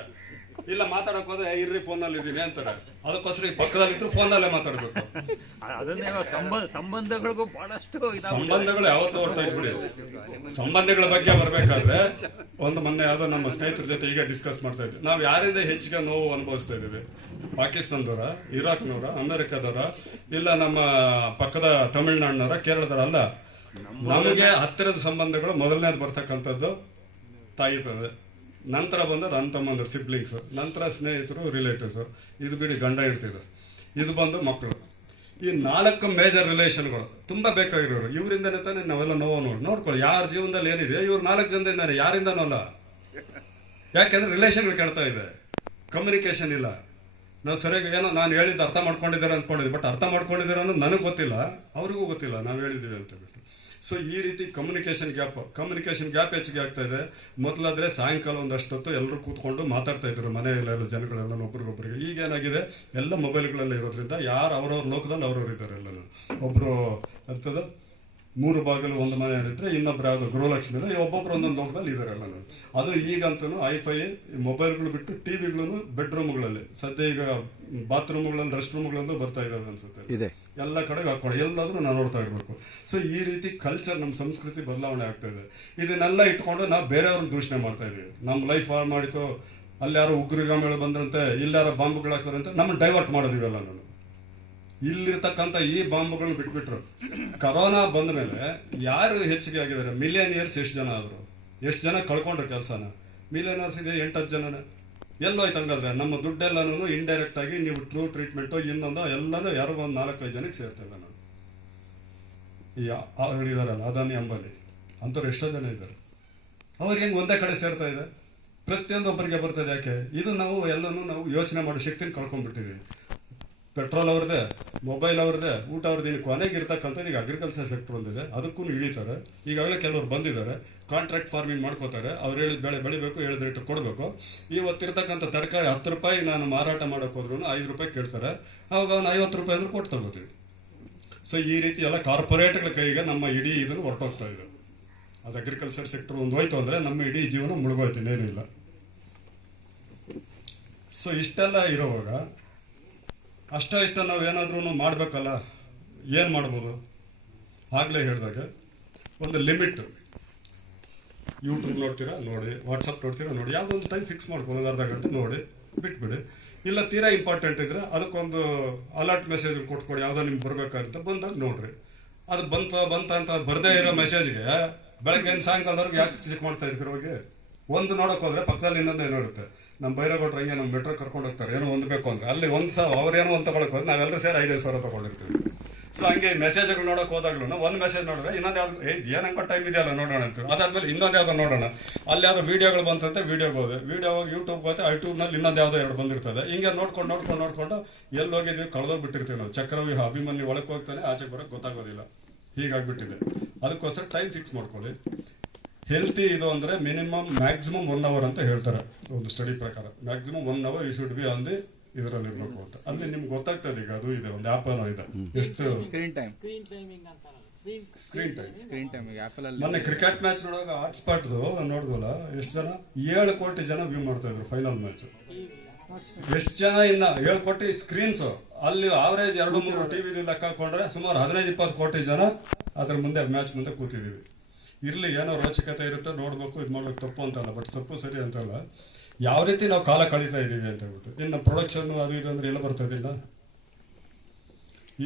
ಇಲ್ಲ ಮಾತಾಡಕ್ ಹೋದ್ರೆ ಇರ್ರಿ ಫೋನಲ್ಲಿ ಇದ್ದೀನಿ ಅಂತಾರೆ. ಅದಕ್ಕೋಸ್ಕರ ಈ ಪಕ್ಕದಲ್ಲಿ ಇದ್ರು ಫೋನಲ್ಲೇ ಮಾತಾಡ್ಬೇಕು. ಅದನ್ನೇ ಸಂಬಂಧಗಳಿಗೂ ಬಹಳಷ್ಟು ಸಂಬಂಧಗಳು ಯಾವತ್ತೂ ಹೊರಟೋಯ್ತು ಬಿಡಿ. ಸಂಬಂಧಗಳ ಬಗ್ಗೆ ಬರ್ಬೇಕಾದ್ರೆ ಒಂದು ಮೊನ್ನೆ ಯಾವ್ದೋ ನಮ್ಮ ಸ್ನೇಹಿತರ ಜೊತೆ ಈಗ ಡಿಸ್ಕಸ್ ಮಾಡ್ತಾ ಇದ್ವಿ. ನಾವು ಯಾರಿಂದ ಹೆಚ್ಚಿಗೆ ನೋವು ಅನುಭವಿಸ್ತಾ ಇದೀವಿ? ಪಾಕಿಸ್ತಾನದವರ, ಇರಾಕ್ನವರ, ಅಮೆರಿಕದವರ, ಇಲ್ಲ ನಮ್ಮ ಪಕ್ಕದ ತಮಿಳುನಾಡಿನವರ, ಕೇರಳದವರ? ಅಲ್ಲ, ನಮಗೆ ಹತ್ತಿರದ ಸಂಬಂಧಗಳು ಮೊದಲನೇದು ಬರ್ತಕ್ಕಂಥದ್ದು ತಾಯಿ ತಂದೆ, ನಂತರ ಬಂದದ್ದು ಅಣ್ಣ ತಮ್ಮಂದ್ರು ಸಿಬ್ಲಿಂಗ್ಸ್, ನಂತರ ಸ್ನೇಹಿತರು, ರಿಲೇಟಿವ್ಸ್, ಇದು ಬಿಡಿ ಗಂಡ ಹೆಂಡ್ತಿದ್ರು, ಇದು ಬಂದು ಮಕ್ಕಳು. ಈ 4 ಮೇಜರ್ ರಿಲೇಷನ್ಗಳು ತುಂಬಾ ಬೇಕಾಗಿರೋರು. ಇವರಿಂದನೇ ತಾನೇ ನಾವೆಲ್ಲ ನೋವು ನೋಡ್ಕೊಳ್ಳಿ. ಯಾರ ಜೀವನದಲ್ಲಿ ಏನಿದೆ ಇವ್ರು 4 ಜನದಿಂದಾನೆ, ಯಾರಿಂದನೂ ಅಲ್ಲ. ಯಾಕೆಂದ್ರೆ ರಿಲೇಷನ್ಗಳು ಕೆಡ್ತಾ ಇದೆ, ಕಮ್ಯುನಿಕೇಶನ್ ಇಲ್ಲ. ನಾವು ಸರಿಯಾಗಿ ಏನೋ ನಾನು ಹೇಳಿದ್ದು ಅರ್ಥ ಮಾಡ್ಕೊಂಡಿದ್ದಾರೆ ಅಂದ್ಕೊಂಡಿದ್ವಿ, ಬಟ್ ಅರ್ಥ ಮಾಡ್ಕೊಂಡಿದ್ದಾರೆ ಅನ್ನೋದು ನನಗೆ ಗೊತ್ತಿಲ್ಲ, ಅವ್ರಿಗೂ ಗೊತ್ತಿಲ್ಲ ನಾವು ಹೇಳಿದ್ದೀವಿ ಅಂತ ಬಿಟ್ಟು. ಸೊ ಈ ರೀತಿ ಕಮ್ಯುನಿಕೇಶನ್ ಗ್ಯಾಪ್ ಹೆಚ್ಚಿಗೆ ಆಗ್ತಾ ಇದೆ. ಮೊದಲಾದ್ರೆ ಸಾಯಂಕಾಲ ಒಂದಷ್ಟೊತ್ತು ಎಲ್ಲರೂ ಕೂತ್ಕೊಂಡು ಮಾತಾಡ್ತಾ ಇದ್ರು ಮನೆಯಲ್ಲೆಲ್ಲ ಜನಗಳೆಲ್ಲ ಒಬ್ರಿಗೊಬ್ರಿಗೆ. ಈಗ ಏನಾಗಿದೆ, ಎಲ್ಲ ಮೊಬೈಲ್ಗಳಲ್ಲೇ ಇರೋದ್ರಿಂದ ಯಾರು ಅವ್ರವ್ರ ಲೋಕದಲ್ಲಿ ಅವ್ರವ್ರು ಇದ್ದಾರೆ. ಎಲ್ಲರೂ ಒಬ್ರು ಅಂತದ 3 ಬಾಗಿಲು ಒಂದು ಮನೆ ಹೇಳಿದ್ರೆ ಇನ್ನೊಬ್ರು ಯಾವ್ದು ಗೃಹಲಕ್ಷ್ಮಿ, ಒಬ್ಬೊಬ್ರು ಒಂದೊಂದು ಲೋಕದಲ್ಲಿ ಇದಾರೆ ಎಲ್ಲರೂ. ಅದು ಈಗಂತೂ ಐಫೈ ಮೊಬೈಲ್ಗಳು ಬಿಟ್ಟು ಟಿವಿಗಳು ಬೆಡ್ರೂಮ್ಗಳಲ್ಲಿ, ಸದ್ಯ ಈಗ ಬಾತ್ರೂಮ್ಗಳಲ್ಲಿ, ರೆಸ್ಟ್ ರೂಮ್ಗಳಲ್ಲೂ ಬರ್ತಾ ಇದಾವೆ ಅನ್ಸುತ್ತೆ. ಎಲ್ಲ ಕಡೆಗೆ ಹಾಕೊಂಡು ಎಲ್ಲಾದ್ರೂ ನಾವು ನೋಡ್ತಾ ಇರ್ಬೇಕು. ಸೊ ಈ ರೀತಿ ಕಲ್ಚರ್, ನಮ್ಮ ಸಂಸ್ಕೃತಿ ಬದಲಾವಣೆ ಆಗ್ತಾ ಇದೆ. ಇದನ್ನೆಲ್ಲ ಇಟ್ಕೊಂಡು ನಾವು ಬೇರೆಯವ್ರನ್ನ ದೂಷಣೆ ಮಾಡ್ತಾ ಇದೀವಿ. ನಮ್ಮ ಲೈಫ್ ಹಾಳು ಮಾಡಿತು, ಅಲ್ಲಿ ಯಾರೋ ಉಗ್ರಗಾಮಿಗಳು ಬಂದ್ರಂತೆ, ಇಲ್ಲಾರೋ ಬಾಂಬುಗಳು ಹಾಕ್ತಾರಂತೆ, ನಮ್ಮನ್ನು ಡೈವರ್ಟ್ ಮಾಡೋದಿವೆಲ್ಲ. ನಾನು ಇಲ್ಲಿರ್ತಕ್ಕಂಥ ಈ ಬಾಂಬುಗಳನ್ನ ಬಿಟ್ಬಿಟ್ರು. ಕರೋನಾ ಬಂದ ಮೇಲೆ ಯಾರು ಹೆಚ್ಚಿಗೆ ಆಗಿದ್ದಾರೆ? ಮಿಲಿಯನಿಯರ್ಸ್ ಎಷ್ಟು ಜನ ಆದ್ರು? ಎಷ್ಟು ಜನ ಕಳ್ಕೊಂಡ್ರು ಕೆಲಸನ? ಮಿಲಿಯನರ್ಸ್ ಇದೆ 8-10 ಜನನೇ. ಎಲ್ಲೋಯ್ತು ಹಂಗಾದ್ರೆ? ನಮ್ಮ ದುಡ್ಡೆಲ್ಲನೂ ಇಂಡೈರೆಕ್ಟ್ ಆಗಿ ನೀವು ಟ್ರೂ ಟ್ರೀಟ್ಮೆಂಟು ಇನ್ನೊಂದು ಎಲ್ಲನೂ ಯಾರೋ ಒಂದು 4-5 ಜನಕ್ಕೆ ಸೇರ್ತೇವೆ. ನಾನು ಹೇಳಿದಾರಲ್ಲ ಅದಾನಿ, ಅಂಬಾನಿ ಅಂಥವ್ರು ಎಷ್ಟೋ ಜನ ಇದ್ದಾರೆ. ಅವ್ರಿಗೆ ಹೆಂಗೆ ಒಂದೇ ಕಡೆ ಸೇರ್ತಾ ಇದೆ? ಪ್ರತಿಯೊಂದೊಬ್ಬರಿಗೆ ಬರ್ತದೆ. ಯಾಕೆ? ಇದು ನಾವು ಎಲ್ಲನೂ ನಾವು ಯೋಚನೆ ಮಾಡೋ ಶಕ್ತಿನ ಕಳ್ಕೊಂಡ್ಬಿಟ್ಟಿದ್ದೀವಿ. ಪೆಟ್ರೋಲ್ ಅವ್ರದ್ದೇ, ಮೊಬೈಲ್ ಅವ್ರದ್ದೇ, ಊಟ ಅವ್ರದ್ದು. ಕೊನೆಗೆ ಇರ್ತಕ್ಕಂಥದ್ದು ಈಗ ಅಗ್ರಿಕಲ್ಚರ್ ಸೆಕ್ಟರ್ ಬಂದಿದೆ, ಅದಕ್ಕೂ ಇಳಿತಾರೆ. ಈಗಾಗಲೇ ಕೆಲವರು ಬಂದಿದ್ದಾರೆ, ಕಾಂಟ್ರಾಕ್ಟ್ ಫಾರ್ಮಿಂಗ್ ಮಾಡ್ಕೋತಾರೆ. ಅವ್ರು ಹೇಳಿದ ಬೆಳೆ ಬೆಳಿಬೇಕು, ಹೇಳಿದ ರೇಟ್ ಕೊಡಬೇಕು. ಇವತ್ತಿರ್ತಕ್ಕಂಥ ತರಕಾರಿ 10 ರೂಪಾಯಿ ನಾನು ಮಾರಾಟ ಮಾಡೋಕೆ ಹೋದ್ರೂ 5 ರೂಪಾಯಿ ಕೇಳ್ತಾರೆ. ಅವಾಗ ಅವ್ನು 50 ರೂಪಾಯಿ ಅಂದ್ರೆ ಕೊಟ್ಟು ತಗೋತೀವಿ. ಸೊ ಈ ರೀತಿ ಎಲ್ಲ ಕಾರ್ಪೊರೇಟ್ಗಳ ಕೈಗೆ ನಮ್ಮ ಇಡೀ ಇದನ್ನು ಹೊರಟೋಗ್ತಾ ಇದೆ. ಅದು ಅಗ್ರಿಕಲ್ಚರ್ ಸೆಕ್ಟರ್ ಒಂದು ಹೋಯ್ತು ಅಂದರೆ ನಮ್ಮ ಇಡೀ ಜೀವನ ಮುಳುಗೋಯ್ತು, ಇನ್ನೇನಿಲ್ಲ. ಸೊ ಇಷ್ಟೆಲ್ಲ ಇರೋವಾಗ ಇಷ್ಟ ನಾವೇನಾದ್ರೂ ಮಾಡಬೇಕಲ್ಲ. ಏನು ಮಾಡ್ಬೋದು? ಆಗಲೇ ಹೇಳಿದಾಗ ಒಂದು ಲಿಮಿಟ್. ಯೂಟ್ಯೂಬ್ ನೋಡ್ತೀರಾ ನೋಡಿ, ವಾಟ್ಸಪ್ ನೋಡ್ತೀರಾ ನೋಡಿ, ಯಾವುದೋ ಒಂದು ಟೈಮ್ ಫಿಕ್ಸ್ ಮಾಡ್ಕೊಂಡು 1 ಅರ್ಧ ಗಂಟೆ ನೋಡಿ ಬಿಟ್ಬಿಡಿ. ಇಲ್ಲ ತೀರಾ ಇಂಪಾರ್ಟೆಂಟ್ ಇದ್ರೆ ಅದಕ್ಕೊಂದು ಅಲರ್ಟ್ ಮೆಸೇಜ್ ಕೊಟ್ಕೊಡಿ, ಯಾವುದೋ ನಿಮ್ಗೆ ಬರ್ಬೇಕಂತ ಬಂದಾಗ ನೋಡ್ರಿ. ಅದು ಬಂತ ಅಂತ ಬರದೇ ಇರೋ ಮೆಸೇಜ್ಗೆ ಬೆಳಗ್ಗೆ ಸಾಯಂಕಾಲದವ್ರಿಗೆ ಯಾಕೆ ಚೆಕ್ ಮಾಡ್ತಾ ಇರ್ತೀರ? ಹೋಗಿ ಒಂದು ನೋಡೋಕೆ ಹೋದ್ರೆ ಪಕ್ಕದಲ್ಲಿ ಇನ್ನೊಂದು ಏನೋ ಇರುತ್ತೆ. ನಮ್ಮ ಬೈರೇಗೌಡರು ಹಂಗೆ ನಮ್ಮ ಮೆಟ್ರೋ ಕರ್ಕೊಂಡು ಹೋಗ್ತಾರೆ, ಏನೋ ಒಂದು ಬೇಕು ಅಂದ್ರೆ ಅಲ್ಲಿ ಅವ್ರೇನೋ ಒಂದು ತಗೊಳಕ್ ಹೋದ್ರೆ ನಾವೆಲ್ಲರೂ ಸೇರಿ 5,000 ಸಾವಿರ ತಗೊಂಡಿರ್ತೀವಿ. ಸೊ ಹಂಗೆ ಮೆಸೇಜ್ಗಳು ನೋಡೋಕೆ ಹೋದಾಗ್ಲೂ ಒಂದು ಮೆಸೇಜ್ ನೋಡಿದ್ರೆ ಇನ್ನೊಂದು ಯಾವ್ದು ಏನಂಗ ಟೈಮ್ ಇದೆಯಲ್ಲ ನೋಡೋಣ ಅಂತೀವಿ. ಅದಾದ್ಮೇಲೆ ಇನ್ನೊಂದು ಯಾವ್ದೋ ನೋಡೋಣ, ಅಲ್ಲಿ ಯಾವ್ದೋ ವಿಡಿಯೋಗಳು ಬಂತಂತೆ, ವಿಡಿಯೋಗೆ ಹೋದೆ, ವಿಡಿಯೋ ಹೋಗಿ ಯೂಟ್ಯೂಬ್ಗೆ ಹೋಗುತ್ತೆ, ಯೂಟ್ಯೂಬ್ನಲ್ಲಿ ಇನ್ನೊಂದು ಯಾವುದೋ 2 ಬಂದಿರ್ತದೆ. ಹಿಂಗೆ ನೋಡ್ಕೊಂಡು ಎಲ್ಲಿ ಹೋಗಿದ್ದೀವಿ ಕಳೆದೋಗ್ಬಿಟ್ಟಿರ್ತೀವಿ ನಾವು. ಚಕ್ರವ್ಯೂಹ ಅಭಿಮನ್ಯು ಒಳಗೆ ಹೋಗ್ತಾನೆ, ಆಚೆಗೆ ಬರೋಕ್ಕೆ ಗೊತ್ತಾಗೋದಿಲ್ಲ. ಹೀಗಾಗ್ಬಿಟ್ಟಿದೆ. ಅದಕ್ಕೋಸ್ಕರ ಟೈಮ್ ಫಿಕ್ಸ್ ಮಾಡ್ಕೊಳ್ಳಿ. ಹೆಲ್ತಿ ಇದು ಅಂದರೆ ಮ್ಯಾಕ್ಸಿಮಮ್ 1 ಅವರ್ ಅಂತ ಹೇಳ್ತಾರೆ ಒಂದು ಸ್ಟಡಿ ಪ್ರಕಾರ. Maximum 1 hour you should be on the ಇದರಲ್ಲಿ ಇರಬೇಕು ಅಂತ. ಅಲ್ಲಿ ನಿಮ್ಗೆ ಗೊತ್ತಾಗ್ತದೆ. ಈಗ ಅದು ಇದೆ, ಒಂದು ಆ್ಯಪ್ ಏನೋ ಇದೆ, ಎಷ್ಟು ಸ್ಕ್ರೀನ್ ಟೈಮ್ ಮೊನ್ನೆ ಕ್ರಿಕೆಟ್ ಮ್ಯಾಚ್ ನೋಡುವಾಗ ಹಾಟ್ಸ್ಪಾಟ್ದು ನೋಡಿದ್ವಲ್ಲ, ಎಷ್ಟು ಜನ 7 ಕೋಟಿ ಜನ ವ್ಯೂ ಮಾಡ್ತಾ ಇದ್ರು ಫೈನಲ್ ಮ್ಯಾಚ್. ಎಷ್ಟು ಜನ ಇನ್ನ 7 ಕೋಟಿ ಸ್ಕ್ರೀನ್ಸ್, ಅಲ್ಲಿ ಆವರೇಜ್ 2-3 ಟಿವಿ ಲೆಕ್ಕ ಹಾಕೊಂಡ್ರೆ ಸುಮಾರು 15-20 ಕೋಟಿ ಜನ ಅದ್ರ ಮುಂದೆ ಮ್ಯಾಚ್ ಮುಂದೆ ಕೂತಿದೀವಿ. ಇರ್ಲಿ, ಏನೋ ರೋಚಕತೆ ಇರುತ್ತೆ, ನೋಡ್ಬೇಕು, ಇದು ಮಾಡ್ಬೇಕು, ತಪ್ಪು ಅಂತಲ್ಲ, ಬಟ್ ತಪ್ಪು ಸರಿ ಅಂತಲ್ಲ. ಯಾವ ರೀತಿ ನಾವು ಕಾಲ ಕಳೀತಾ ಇದೀವಿ ಅಂತ ಹೇಳ್ಬಿಟ್ಟು. ಇನ್ನು ಪ್ರೊಡಕ್ಷನ್ ಅದು ಇದು ಅಂದ್ರೆ ಎಲ್ಲ ಬರ್ತಾ ಇದಿಲ್ಲ.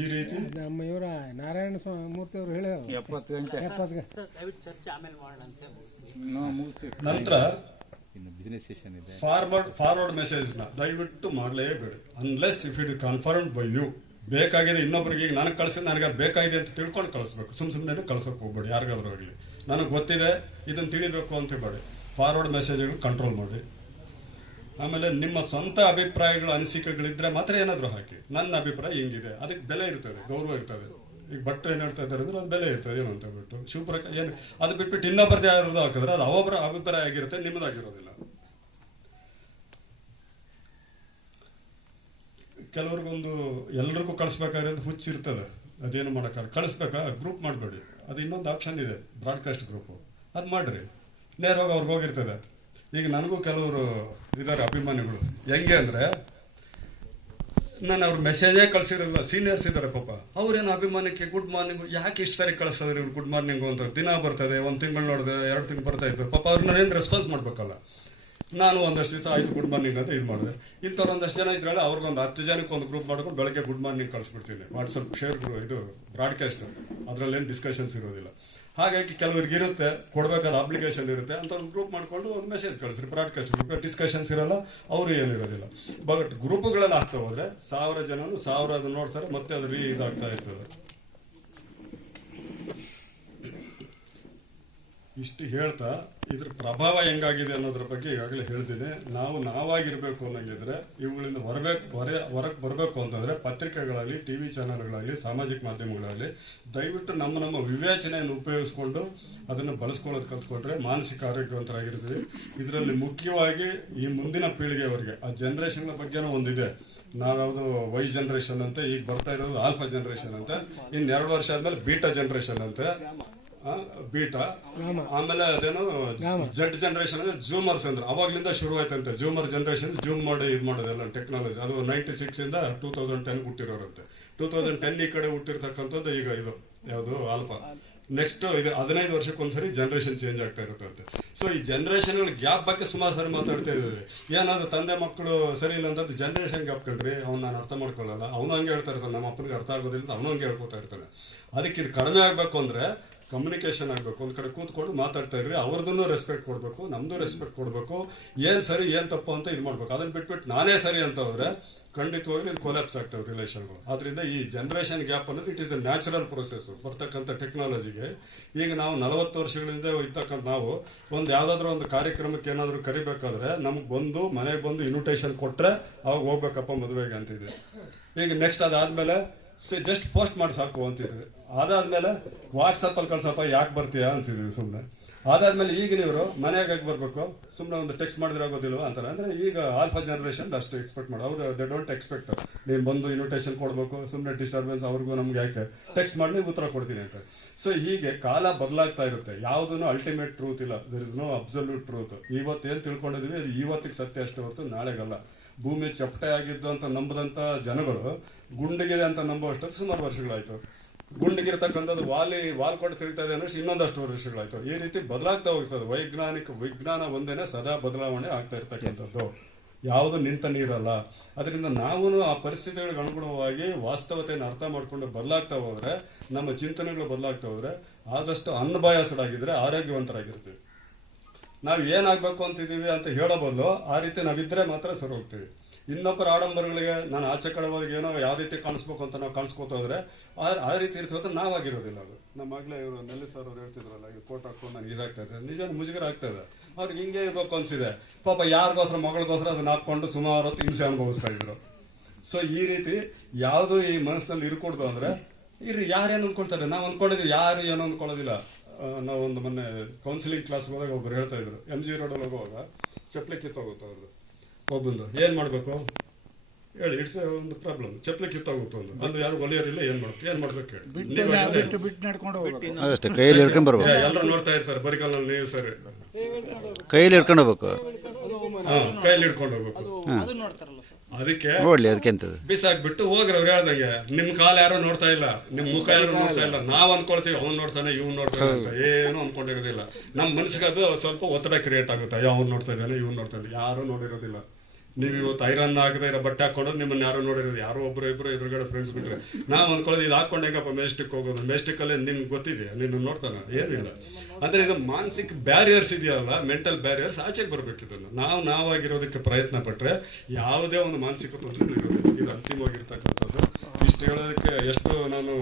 ಈ ರೀತಿ ನಮ್ಮ ಇವರ ನಾರಾಯಣ ಮೂರ್ತಿ ಅವರು ಹೇಳಿದ್ರು 70 ಗಂಟೆ ನಂತರ ಬಿಸಿನೆಸ್ ಸೆಷನ್ ಇದೆ. ಫಾರ್ವರ್ಡ್ ಮೆಸೇಜ್ ನ ದಯವಿಟ್ಟು ಮಾಡಲೇಬೇಡಿ, unless if it confirmed by you. ಬೇಕಾಗಿದೆ ಇನ್ನೊಬ್ರಿಗೆ, ಈಗ ನನಗೆ ಕಳಿಸಿದ್ರೆ ನನಗೆ ಅದು ಬೇಕಾಗಿದೆ ಅಂತ ತಿಳ್ಕೊಂಡು ಕಳಿಸ್ಬೇಕು. ಸುಮ್ಮನೆ ಕಳ್ಸೋಕೆ ಹೋಗ್ಬೇಡಿ ಯಾರಿಗಾದ್ರೂ ಆಗಲಿ. ನನಗೆ ಗೊತ್ತಿದೆ ಇದನ್ನು ತಿಳಿಬೇಕು ಅಂತ ಬೇಡಿ. ಫಾರ್ವರ್ಡ್ ಮೆಸೇಜ್ಗಳು ಕಂಟ್ರೋಲ್ ಮಾಡಿ. ಆಮೇಲೆ ನಿಮ್ಮ ಸ್ವಂತ ಅಭಿಪ್ರಾಯಗಳು ಅನಿಸಿಕೆಗಳಿದ್ರೆ ಮಾತ್ರ ಏನಾದರೂ ಹಾಕಿ. ನನ್ನ ಅಭಿಪ್ರಾಯ ಹಿಂಗಿದೆ, ಅದಕ್ಕೆ ಬೆಲೆ ಇರ್ತದೆ, ಗೌರವ ಇರ್ತದೆ. ಈಗ ಭಟ್ರು ಏನು ಹೇಳ್ತಾ ಇದ್ದಾರೆ ಅಂದ್ರೆ ಅದು ಬೆಲೆ ಇರ್ತದೆ ಏನು ಅಂತ ಬಿಟ್ಟು ಶಿವಪ್ರಕಾಶ್ ಏನು ಅದು ಬಿಟ್ಬಿಟ್ಟು ಇನ್ನೊಬ್ಬರದೇ ಯಾವ್ದು ಹಾಕಿದ್ರೆ ಅದು ಅವರ ಅಭಿಪ್ರಾಯ ಆಗಿರುತ್ತೆ, ನಿಮ್ಮದಾಗಿರೋದಿಲ್ಲ. ಕೆಲವ್ರಿಗೊಂದು ಎಲ್ರಿಗೂ ಕಳಿಸ್ಬೇಕಾದ್ರೆ ಅಂತ ಹುಚ್ಚಿರ್ತದೆ, ಅದೇನು ಮಾಡೋಕ್ಕಾಗ ಕಳಿಸ್ಬೇಕಾ ಗ್ರೂಪ್ ಮಾಡಬೇಡಿ. ಅದು ಇನ್ನೊಂದು ಆಪ್ಷನ್ ಇದೆ, ಬ್ರಾಡ್ಕಾಸ್ಟ್ ಗ್ರೂಪು, ಅದು ಮಾಡಿರಿ, ನೇರವಾಗಿ ಅವ್ರಿಗೆ ಹೋಗಿರ್ತದೆ. ಈಗ ನನಗೂ ಕೆಲವರು ಇದ್ದಾರೆ ಅಭಿಮಾನಿಗಳು, ಹೆಂಗೆ ಅಂದರೆ ನಾನು ಅವ್ರ ಮೆಸೇಜೇ ಕಳಿಸಿರೋದಿಲ್ಲ, ಸೀನಿಯರ್ಸ್ ಇದ್ದಾರೆ ಪಾಪ, ಅವ್ರೇನು ಅಭಿಮಾನಕ್ಕೆ ಗುಡ್ ಮಾರ್ನಿಂಗ್ ಯಾಕೆ ಇಷ್ಟು ಸಾರಿ ಕಳಿಸೋದ್ರಿ ಇವ್ರು ಗುಡ್ ಮಾರ್ನಿಂಗು ಅಂತ. ದಿನ ಬರ್ತದೆ, 1 ತಿಂಗಳು ನೋಡಿದೆ, 2 ತಿಂಗಳು ಬರ್ತಾ ಇತ್ತು, ಪಾಪ ಅವ್ರನ್ನ ಏನು ರೆಸ್ಪಾನ್ಸ್ ಮಾಡಬೇಕಲ್ಲ. ನಾನು ಒಂದಷ್ಟು ದಿವಸ ಆಯ್ತು ಗುಡ್ ಮಾರ್ನಿಂಗ್ ಅಂತ ಇದು ಮಾಡಿದೆ. ಇಂಥವ್ರು ಒಂದಷ್ಟು ಜನ ಇದ್ರಲ್ಲ, ಅವ್ರಿಗೊಂದು 10 ಜನಕ್ಕೆ ಒಂದು ಗ್ರೂಪ್ ಮಾಡ್ಕೊಂಡು ಬೆಳಗ್ಗೆ ಗುಡ್ ಮಾರ್ನಿಂಗ್ ಕಳಿಸ್ಬಿಡ್ತೀನಿ. ವಾಟ್ಸಪ್ ಶೇರ್ ಇದು ಬ್ರಾಡ್ಕಾಸ್ಟ್, ಅದರಲ್ಲೇನು ಡಿಸ್ಕಷನ್ಸ್ ಇರೋದಿಲ್ಲ. ಹಾಗಾಗಿ ಕೆಲವ್ರಿಗೆ ಇರುತ್ತೆ, ಕೊಡಬೇಕಾದ ಅಪ್ಲಿಕೇಶನ್ ಇರುತ್ತೆ ಅಂತ ಒಂದು ಗ್ರೂಪ್ ಮಾಡ್ಕೊಂಡು ಒಂದು ಮೆಸೇಜ್ ಕಳಿಸ್ರಿ. ಬ್ರಾಡ್ಕಾಸ್ಟ್ ಗ್ರೂಪ್ ಡಿಸ್ಕಷನ್ಸ್ ಇರಲ್ಲ, ಅವರು ಏನಿರೋದಿಲ್ಲ. ಬಟ್ ಗ್ರೂಪ್ಗಳೆಲ್ಲ ಆಗ್ತಾ ಹೋದ್ರೆ 1000 ಜನನು 1000 ನೋಡ್ತಾರೆ, ಮತ್ತೆ ಅದು ಇದಾಗ್ತಾ ಇರ್ತದೆ. ಇಷ್ಟು ಹೇಳ್ತಾ ಇದ್ರ ಪ್ರಭಾವ ಹೆಂಗಾಗಿದೆ ಅನ್ನೋದ್ರ ಬಗ್ಗೆ ಈಗಾಗಲೇ ಹೇಳ್ತೀನಿ. ನಾವಾಗಿರ್ಬೇಕು ಅನ್ನಂಗಿದ್ರೆ ಇವುಗಳಿಂದ ಹೊರಗೆ ಬರಬೇಕು ಅಂತಂದ್ರೆ ಪತ್ರಿಕೆಗಳಲ್ಲಿ, ಟಿವಿ ಚಾನೆಲ್ಗಳಲ್ಲಿ, ಸಾಮಾಜಿಕ ಮಾಧ್ಯಮಗಳಲ್ಲಿ ದಯವಿಟ್ಟು ನಮ್ಮ ವಿವೇಚನೆಯನ್ನು ಉಪಯೋಗಿಸ್ಕೊಂಡು ಅದನ್ನು ಬಳಸ್ಕೊಳ್ಳೋದು ಕಲ್ತ್ಕೊಂಡ್ರೆ ಮಾನಸಿಕ ಆರೋಗ್ಯವಂತರಾಗಿರ್ತೀವಿ. ಇದರಲ್ಲಿ ಮುಖ್ಯವಾಗಿ ಈ ಮುಂದಿನ ಪೀಳಿಗೆಯವರಿಗೆ ಆ ಜನರೇಷನ್ ಬಗ್ಗೆನೂ ಒಂದಿದೆ. ನಾವ್ಯಾವುದು ವೈ ಜನರೇಷನ್ ಅಂತ, ಈಗ ಬರ್ತಾ ಇರೋದು ಆಲ್ಫಾ ಜನರೇಷನ್ ಅಂತ, ಇನ್ನು 2 ವರ್ಷ ಆದ್ಮೇಲೆ ಬೀಟಾ ಜನರೇಷನ್ ಅಂತ, ಬೀಟಾ, ಆಮೇಲೆ ಅದೇನು ಜೆಡ್ ಜನರೇಷನ್ ಅಂದ್ರೆ ಜೂಮರ್ಸ್ ಅಂದ್ರೆ ಅವಾಗ್ಲಿಂದ ಶುರು ಆಯ್ತಂತೆ. ಜೂಮರ್ ಜನರೇಷನ್ ಜೂಮ್ ಮಾಡಿ ಇದು ಮಾಡೋದೆಲ್ಲ ಟೆಕ್ನಾಲಜಿ, ಅದು 96 ಇಂದ 2010 ಹುಟ್ಟಿರೋರಂತೆ. 2010 ಈ ಕಡೆ ಹುಟ್ಟಿರ್ತಕ್ಕಂಥದ್ದು ಈಗ ಇದು ಯಾವುದು ಆಲ್ಫಾ. ನೆಕ್ಸ್ಟ್ ಇದು 15 ವರ್ಷಕ್ಕೊಂದ್ಸರಿ ಜನರೇಷನ್ ಚೇಂಜ್ ಆಗ್ತಾ ಇರುತ್ತೆ. ಸೊ ಈ ಜನರೇಷನ್ ಗ್ಯಾಪ್ ಬಗ್ಗೆ ಸುಮಾರು ಸರಿ ಮಾತಾಡ್ತಾ ಇದ್ದೀವಿ. ಏನಾದ್ರು ತಂದೆ ಮಕ್ಕಳು ಸರಿ ಇಲ್ಲ ಅಂತ ಜನರೇಷನ್ ಗ್ಯಾಪ್ ಕಂಡ್ರಿ ಅವ್ನು ನಾನು ಅರ್ಥ ಮಾಡ್ಕೊಳ್ಳಲ್ಲ, ಅವನು ಹಂಗೆ ಹೇಳ್ತಾ ಇರ್ತಾನೆ, ನಮ್ಮ ಅಪ್ಪನಿಗೆ ಅರ್ಥ ಆಗೋದಿಲ್ಲ, ಅವನು ಹಂಗೆ ಹೇಳ್ಕೊತಾ ಇರ್ತಾನೆ. ಅದಕ್ಕೆ ಇದು ಕಡಿಮೆ ಆಗ್ಬೇಕು ಅಂದ್ರೆ ಕಮ್ಯುನಿಕೇಶನ್ ಆಗಬೇಕು. ಒಂದು ಕಡೆ ಕೂತ್ಕೊಂಡು ಮಾತಾಡ್ತಾ ಇರ್ರಿ, ಅವ್ರದನ್ನು ರೆಸ್ಪೆಕ್ಟ್ ಕೊಡಬೇಕು, ನಮ್ದು ರೆಸ್ಪೆಕ್ಟ್ ಕೊಡಬೇಕು, ಏನು ಸರಿ ಏನು ತಪ್ಪು ಅಂತ ಇದು ಮಾಡ್ಬೇಕು. ಅದನ್ನ ಬಿಟ್ಬಿಟ್ಟು ನಾನೇ ಸರಿ ಅಂತ ಹೋದ್ರೆ ಖಂಡಿತವಾಗ್ಲೂ ಇದು ಕೊಲ್ಯಾಪ್ಸ್ ಆಗ್ತವೆ ರಿಲೇಷನ್ಗಳು. ಆದ್ರಿಂದ ಈ ಜನರೇಷನ್ ಗ್ಯಾಪ್ ಅನ್ನೋದು it is a natural process ಬರ್ತಕ್ಕಂಥ ಟೆಕ್ನಾಲಜಿಗೆ. ಈಗ ನಾವು 40 ವರ್ಷಗಳಿಂದ ಇರ್ತಕ್ಕಂಥ ನಾವು ಒಂದು ಯಾವ್ದಾದ್ರು ಒಂದು ಕಾರ್ಯಕ್ರಮಕ್ಕೆ ಏನಾದ್ರು ಕರಿಬೇಕಾದ್ರೆ ನಮ್ಗೆ ಮನೆಗೆ ಬಂದು ಇನ್ವಿಟೇಷನ್ ಕೊಟ್ರೆ ಅವಾಗ ಹೋಗ್ಬೇಕಪ್ಪ ಮದುವೆಗೆ ಅಂತಿದ್ವಿ. ಈಗ ನೆಕ್ಸ್ಟ್ ಅದಾದ್ಮೇಲೆ ಜಸ್ಟ್ ಪೋಸ್ಟ್ ಮಾಡಿ ಸಾಕು ಅಂತಿದ್ವಿ. ಅದಾದ್ಮೇಲೆ ವಾಟ್ಸಪ್ ಅಲ್ಲಿ ಕಳ್ಸಪ್ಪ ಯಾಕೆ ಬರ್ತೀಯಾ ಅಂತಿದ್ವಿ ಸುಮ್ಮನೆ. ಅದಾದ್ಮೇಲೆ ಈಗಿನವರು ಮನೆಯಾಗ ಬರ್ಬೇಕು, ಸುಮ್ಮನೆ ಒಂದು ಟೆಕ್ಸ್ಟ್ ಮಾಡಿದ್ರೆ ಆಗೋದಿಲ್ವಾ ಅಂತಾರೆ. ಅಂದ್ರೆ ಈಗ ಆಲ್ಫಾ ಜನರೇಷನ್ ಅಷ್ಟು ಎಕ್ಸ್ಪೆಕ್ಟ್ ಮಾಡಿ, ಅವ್ರು ದೇ ಡೋಂಟ್ ಎಕ್ಸ್ಪೆಕ್ಟ್ ನೀನು ಬಂದು ಇನ್ವಿಟೇಷನ್ ಕೊಡಬೇಕು, ಸುಮ್ಮನೆ ಡಿಸ್ಟರ್ಬೆನ್ಸ್ ಅವ್ರಿಗೂ ನಮ್ಗೆ ಯಾಕೆ, ಟೆಕ್ಸ್ಟ್ ಮಾಡಿ ಉತ್ತರ ಕೊಡ್ತೀನಿ ಅಂತ. ಸೊ ಹೀಗೆ ಕಾಲ ಬದಲಾಗ್ತಾ ಇರುತ್ತೆ, ಯಾವುದೂ ಅಲ್ಟಿಮೇಟ್ ಟ್ರೂತ್ ಇಲ್ಲ, there is no absolute truth. ಇವತ್ತು ಏನು ತಿಳ್ಕೊಂಡಿದ್ವಿ ಅದು ಇವತ್ತಿಗೆ ಸತ್ಯ ಅಷ್ಟೇ ಹೊರತು ನಾಳೆಗಲ್ಲ. ಭೂಮಿ ಚಪ್ಪಟೆ ಆಗಿದ್ದು ಅಂತ ನಂಬದಂತ ಜನಗಳು ಗುಂಡಿಗಿದೆ ಅಂತ ನಂಬುವಷ್ಟೊತ್ತು ಸುಮಾರು ವರ್ಷಗಳಾಯ್ತು. ಗುಂಡಿಗಿರ್ತಕ್ಕಂಥದ್ದು ವಾಲ್ ಕೊಟ್ಟು ತಿರುಗ್ತಾ ಇದೆ ಅಂದ್ರೆ ಇನ್ನೊಂದಷ್ಟು ವರ್ಷಗಳಾಯ್ತು. ಈ ರೀತಿ ಬದಲಾಗ್ತಾ ಹೋಗ್ತದೆ. ವಿಜ್ಞಾನ ಒಂದೇನೆ ಸದಾ ಬದಲಾವಣೆ ಆಗ್ತಾ ಇರ್ತಕ್ಕಂಥದ್ದು, ಯಾವುದು ನಿಂತ ನೀರಲ್ಲ. ಅದರಿಂದ ನಾವು ಆ ಪರಿಸ್ಥಿತಿಗಳಿಗೆ ಅನುಗುಣವಾಗಿ ವಾಸ್ತವತೆಯನ್ನು ಅರ್ಥ ಮಾಡ್ಕೊಂಡು ಬದಲಾಗ್ತಾ ಹೋದ್ರೆ, ನಮ್ಮ ಚಿಂತನೆಗಳು ಬದಲಾಗ್ತಾ ಹೋದ್ರೆ ಆದಷ್ಟು ಅನ್ಬಯಾಸ್ಡ್ ಆಗಿದ್ರೆ ಆರೋಗ್ಯವಂತರಾಗಿರ್ತೀವಿ. ನಾವು ಏನಾಗಬೇಕು ಅಂತಿದ್ದೀವಿ ಅಂತ ಹೇಳೋ ಬದಲು ಆ ರೀತಿ ನಾವಿದ್ರೆ ಮಾತ್ರ ಸರಿ ಹೋಗ್ತೀವಿ. ಇನ್ನೊಬ್ಬರ ಆಡಂಬರಗಳಿಗೆ ನಾನು ಆಚೆ ಕಡೆ ಹೋಗಿ ಏನೋ ಯಾವ ರೀತಿ ಕಾಣಿಸ್ಬೇಕು ಅಂತ ನಾವು ಕಾಣಿಸ್ಕೋತಾ ಹೋದ್ರೆ ಆ ರೀತಿ ಇರ್ತದೆ, ನಾವಾಗಿರೋದಿಲ್ಲ. ಅದು ನಮ್ಮಾಗಲೇ ಇವರು ನೆಲ್ಲಿ ಸರ್ ಅವ್ರು ಹೇಳ್ತಿದ್ರಲ್ಲ, ಈಗ ಫೋಟೋ ಹಾಕೊಂಡು ನನಗೆ ಇದಾಗ್ತಾ ಇದೆ, ನಿಜ ಮುಜುಗರ ಆಗ್ತಾ ಇದೆ. ಅವ್ರಿಗೆ ಹಿಂಗೆ ಇರ್ಬೇಕು ಅನ್ಸಿದೆ. ಪಾಪ ಯಾರಿಗೋಸ್ಕರ ಮಗಳಿಗೋಸ್ಕರ ಅದನ್ನ ಹಾಕೊಂಡು ಸುಮಾರು ಹೊತ್ತು ಹಿಂಸೆ ಅನುಭವಿಸ್ತಾ ಇದ್ರು. ಸೊ ಈ ರೀತಿ ಯಾವುದು ಈ ಮನಸ್ಸಿನಲ್ಲಿ ಇರ್ಕೊಡ್ದು ಅಂದ್ರೆ ಇರ್ರಿ, ಯಾರೇನು ಅಂದ್ಕೊಳ್ತಾರೆ, ನಾವು ಅಂದ್ಕೊಂಡಿದ್ವಿ, ಯಾರು ಏನೋ ಅಂದ್ಕೊಳ್ಳೋದಿಲ್ಲ. ನಾವೊಂದು ಮೊನ್ನೆ ಕೌನ್ಸಿಲಿಂಗ್ ಕ್ಲಾಸ್ ಹೋದಾಗ ಒಬ್ಬರು ಹೇಳ್ತಾ ಇದ್ರು, MG ರೋಡಲ್ಲಿ ಹೋಗುವಾಗ ಚಪ್ಪಲಿ ಕಿತ್ತೋಗುತ್ತೆ ಅವ್ರದ್ದು. ಒಬ್ಬಂದು ಏನ್ ಮಾಡ್ಬೇಕು ಹೇಳಿ, ಇಟ್ಸ್ ಒಂದು ಪ್ರಾಬ್ಲಮ್. ಚಪ್ಪಲಿ ಕಿತ್ತೋಗುತ್ತೆ ಒಂದು, ಅದು ಯಾರು ಒಲೆಯರಿಲ್ಲ, ಏನ್ ಮಾಡ್ಬೇಕು ಹೇಳಿ. ಅಷ್ಟೇ, ಕೈಯಲ್ಲಿ ಹಿಡ್ಕೊಂಡ್ ಬರ್ಬೇಕು. ಎಲ್ಲರೂ ನೋಡ್ತಾ ಇರ್ತಾರೆ ಬರಿಗಾಲಲ್ಲಿ, ನೀವು ಸರಿ ಕೈಯಲ್ಲಿ ಹಿಡ್ಕೊಂಡು ಹೋಗ್ಬೇಕು, ಕೈಯಲ್ಲಿ ಹಿಡ್ಕೊಂಡು ಹೋಗ್ಬೇಕು. ಅದಕ್ಕೆ ನೋಡ್ಲಿ ಅದಕ್ಕೆಂತದ್ದು ಬಿಸಾಕ್ಬಿಟ್ಟು ಹೋಗ್ರಿ. ಅವ್ರು ಹೇಳ್ದಂಗೆ ನಿಮ್ ಕಾಲ ಯಾರು ನೋಡ್ತಾ ಇಲ್ಲ, ನಿಮ್ ಮುಖ ಯಾರು ನೋಡ್ತಾ ಇಲ್ಲ. ನಾವ್ ಅನ್ಕೊಳ್ತೀವಿ ಅವ್ನು ನೋಡ್ತಾನೆ ಇವ್ನು ನೋಡ್ತಾನೆ ಅಂತ, ಏನು ಅನ್ಕೊಂಡಿರೋದಿಲ್ಲ. ನಮ್ ಮನ್ಸಿಗೆ ಅದು ಸ್ವಲ್ಪ ಒತ್ತಡ ಕ್ರಿಯೇಟ್ ಆಗುತ್ತೆ. ಅವ್ನು ನೋಡ್ತಾ ಇದ್ದಾನೆ, ಇವ್ನು ನೋಡ್ತಾ ಇದ್ದಾನೆ, ಯಾರು ನೋಡಿರೋದಿಲ್ಲ. ನೀವು ಇವತ್ತು ಐರನ್ ಆಗದೆ ಇರೋ ಬಟ್ಟೆ ಹಾಕೊಂಡ್ರೆ ನಿಮ್ಮನ್ನ ಯಾರು ನೋಡಿರೋದು, ಯಾರೋ ಒಬ್ರು ಇಬ್ರು ಎದುರುಗಡೆ ಫ್ರೆಂಡ್ಸ್ ಬಿಟ್ರೆ ನಾವ್ ಅನ್ಕೊಳ್ಳೋದು ಇದು ಹಾಕೊಂಡು ಹೆಂಗಪ್ಪ ಮೆಸ್ಟಿಕ್ ಹೋಗೋದು, ಮೆಸ್ಟಿಕ್ ಅಲ್ಲಿ ನಿಮ್ಗೆ ಗೊತ್ತಿದೆ, ನಿನ್ನ ನೋಡ್ತಾನ, ಏನಿಲ್ಲ. ಅಂದ್ರೆ ಇದು ಮಾನಸಿಕ ಬ್ಯಾರಿಯರ್ಸ್ ಇದೆಯಲ್ಲ, ಮೆಂಟಲ್ ಬ್ಯಾರಿಯರ್ಸ್, ಆಚೆಗೆ ಬರ್ಬೇಕಿದ್ದನ್ನು ನಾವಾಗಿರೋದಕ್ಕೆ ಪ್ರಯತ್ನ ಪಟ್ರೆ ಯಾವುದೇ ಒಂದು ಮಾನಸಿಕ ತೊಂದರೆ ಇರೋದಿಲ್ಲ. ಇದು ಅಂತಿಮವಾಗಿರ್ತಕ್ಕಂಥದ್ದು. ಇಷ್ಟು ಹೇಳೋದಕ್ಕೆ ಎಷ್ಟು ನಾನು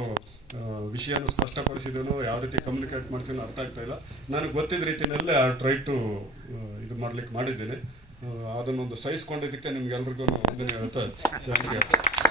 ವಿಷಯನ ಸ್ಪಷ್ಟಪಡಿಸಿದನು, ಯಾವ ರೀತಿ ಕಮ್ಯುನಿಕೇಟ್ ಮಾಡ್ತೀನೋ ಅರ್ಥ ಆಗ್ತಾ ಇಲ್ಲ. ನನಗೆ ಗೊತ್ತಿದ್ದ ರೀತಿಯಲ್ಲೇ ಟ್ರೈ ಟು ಇದು ಮಾಡ್ಲಿಕ್ಕೆ ಮಾಡಿದ್ದೇನೆ. ಅದನ್ನೊಂದು ಸಹಿಸ್ಕೊಂಡಿದ್ದಕ್ಕೆ ನಿಮ್ಗೆಲ್ರಿಗೂ ವಂದನೆ ಹೇಳ್ತಾ ಥ್ಯಾಂಕ್ ಯು.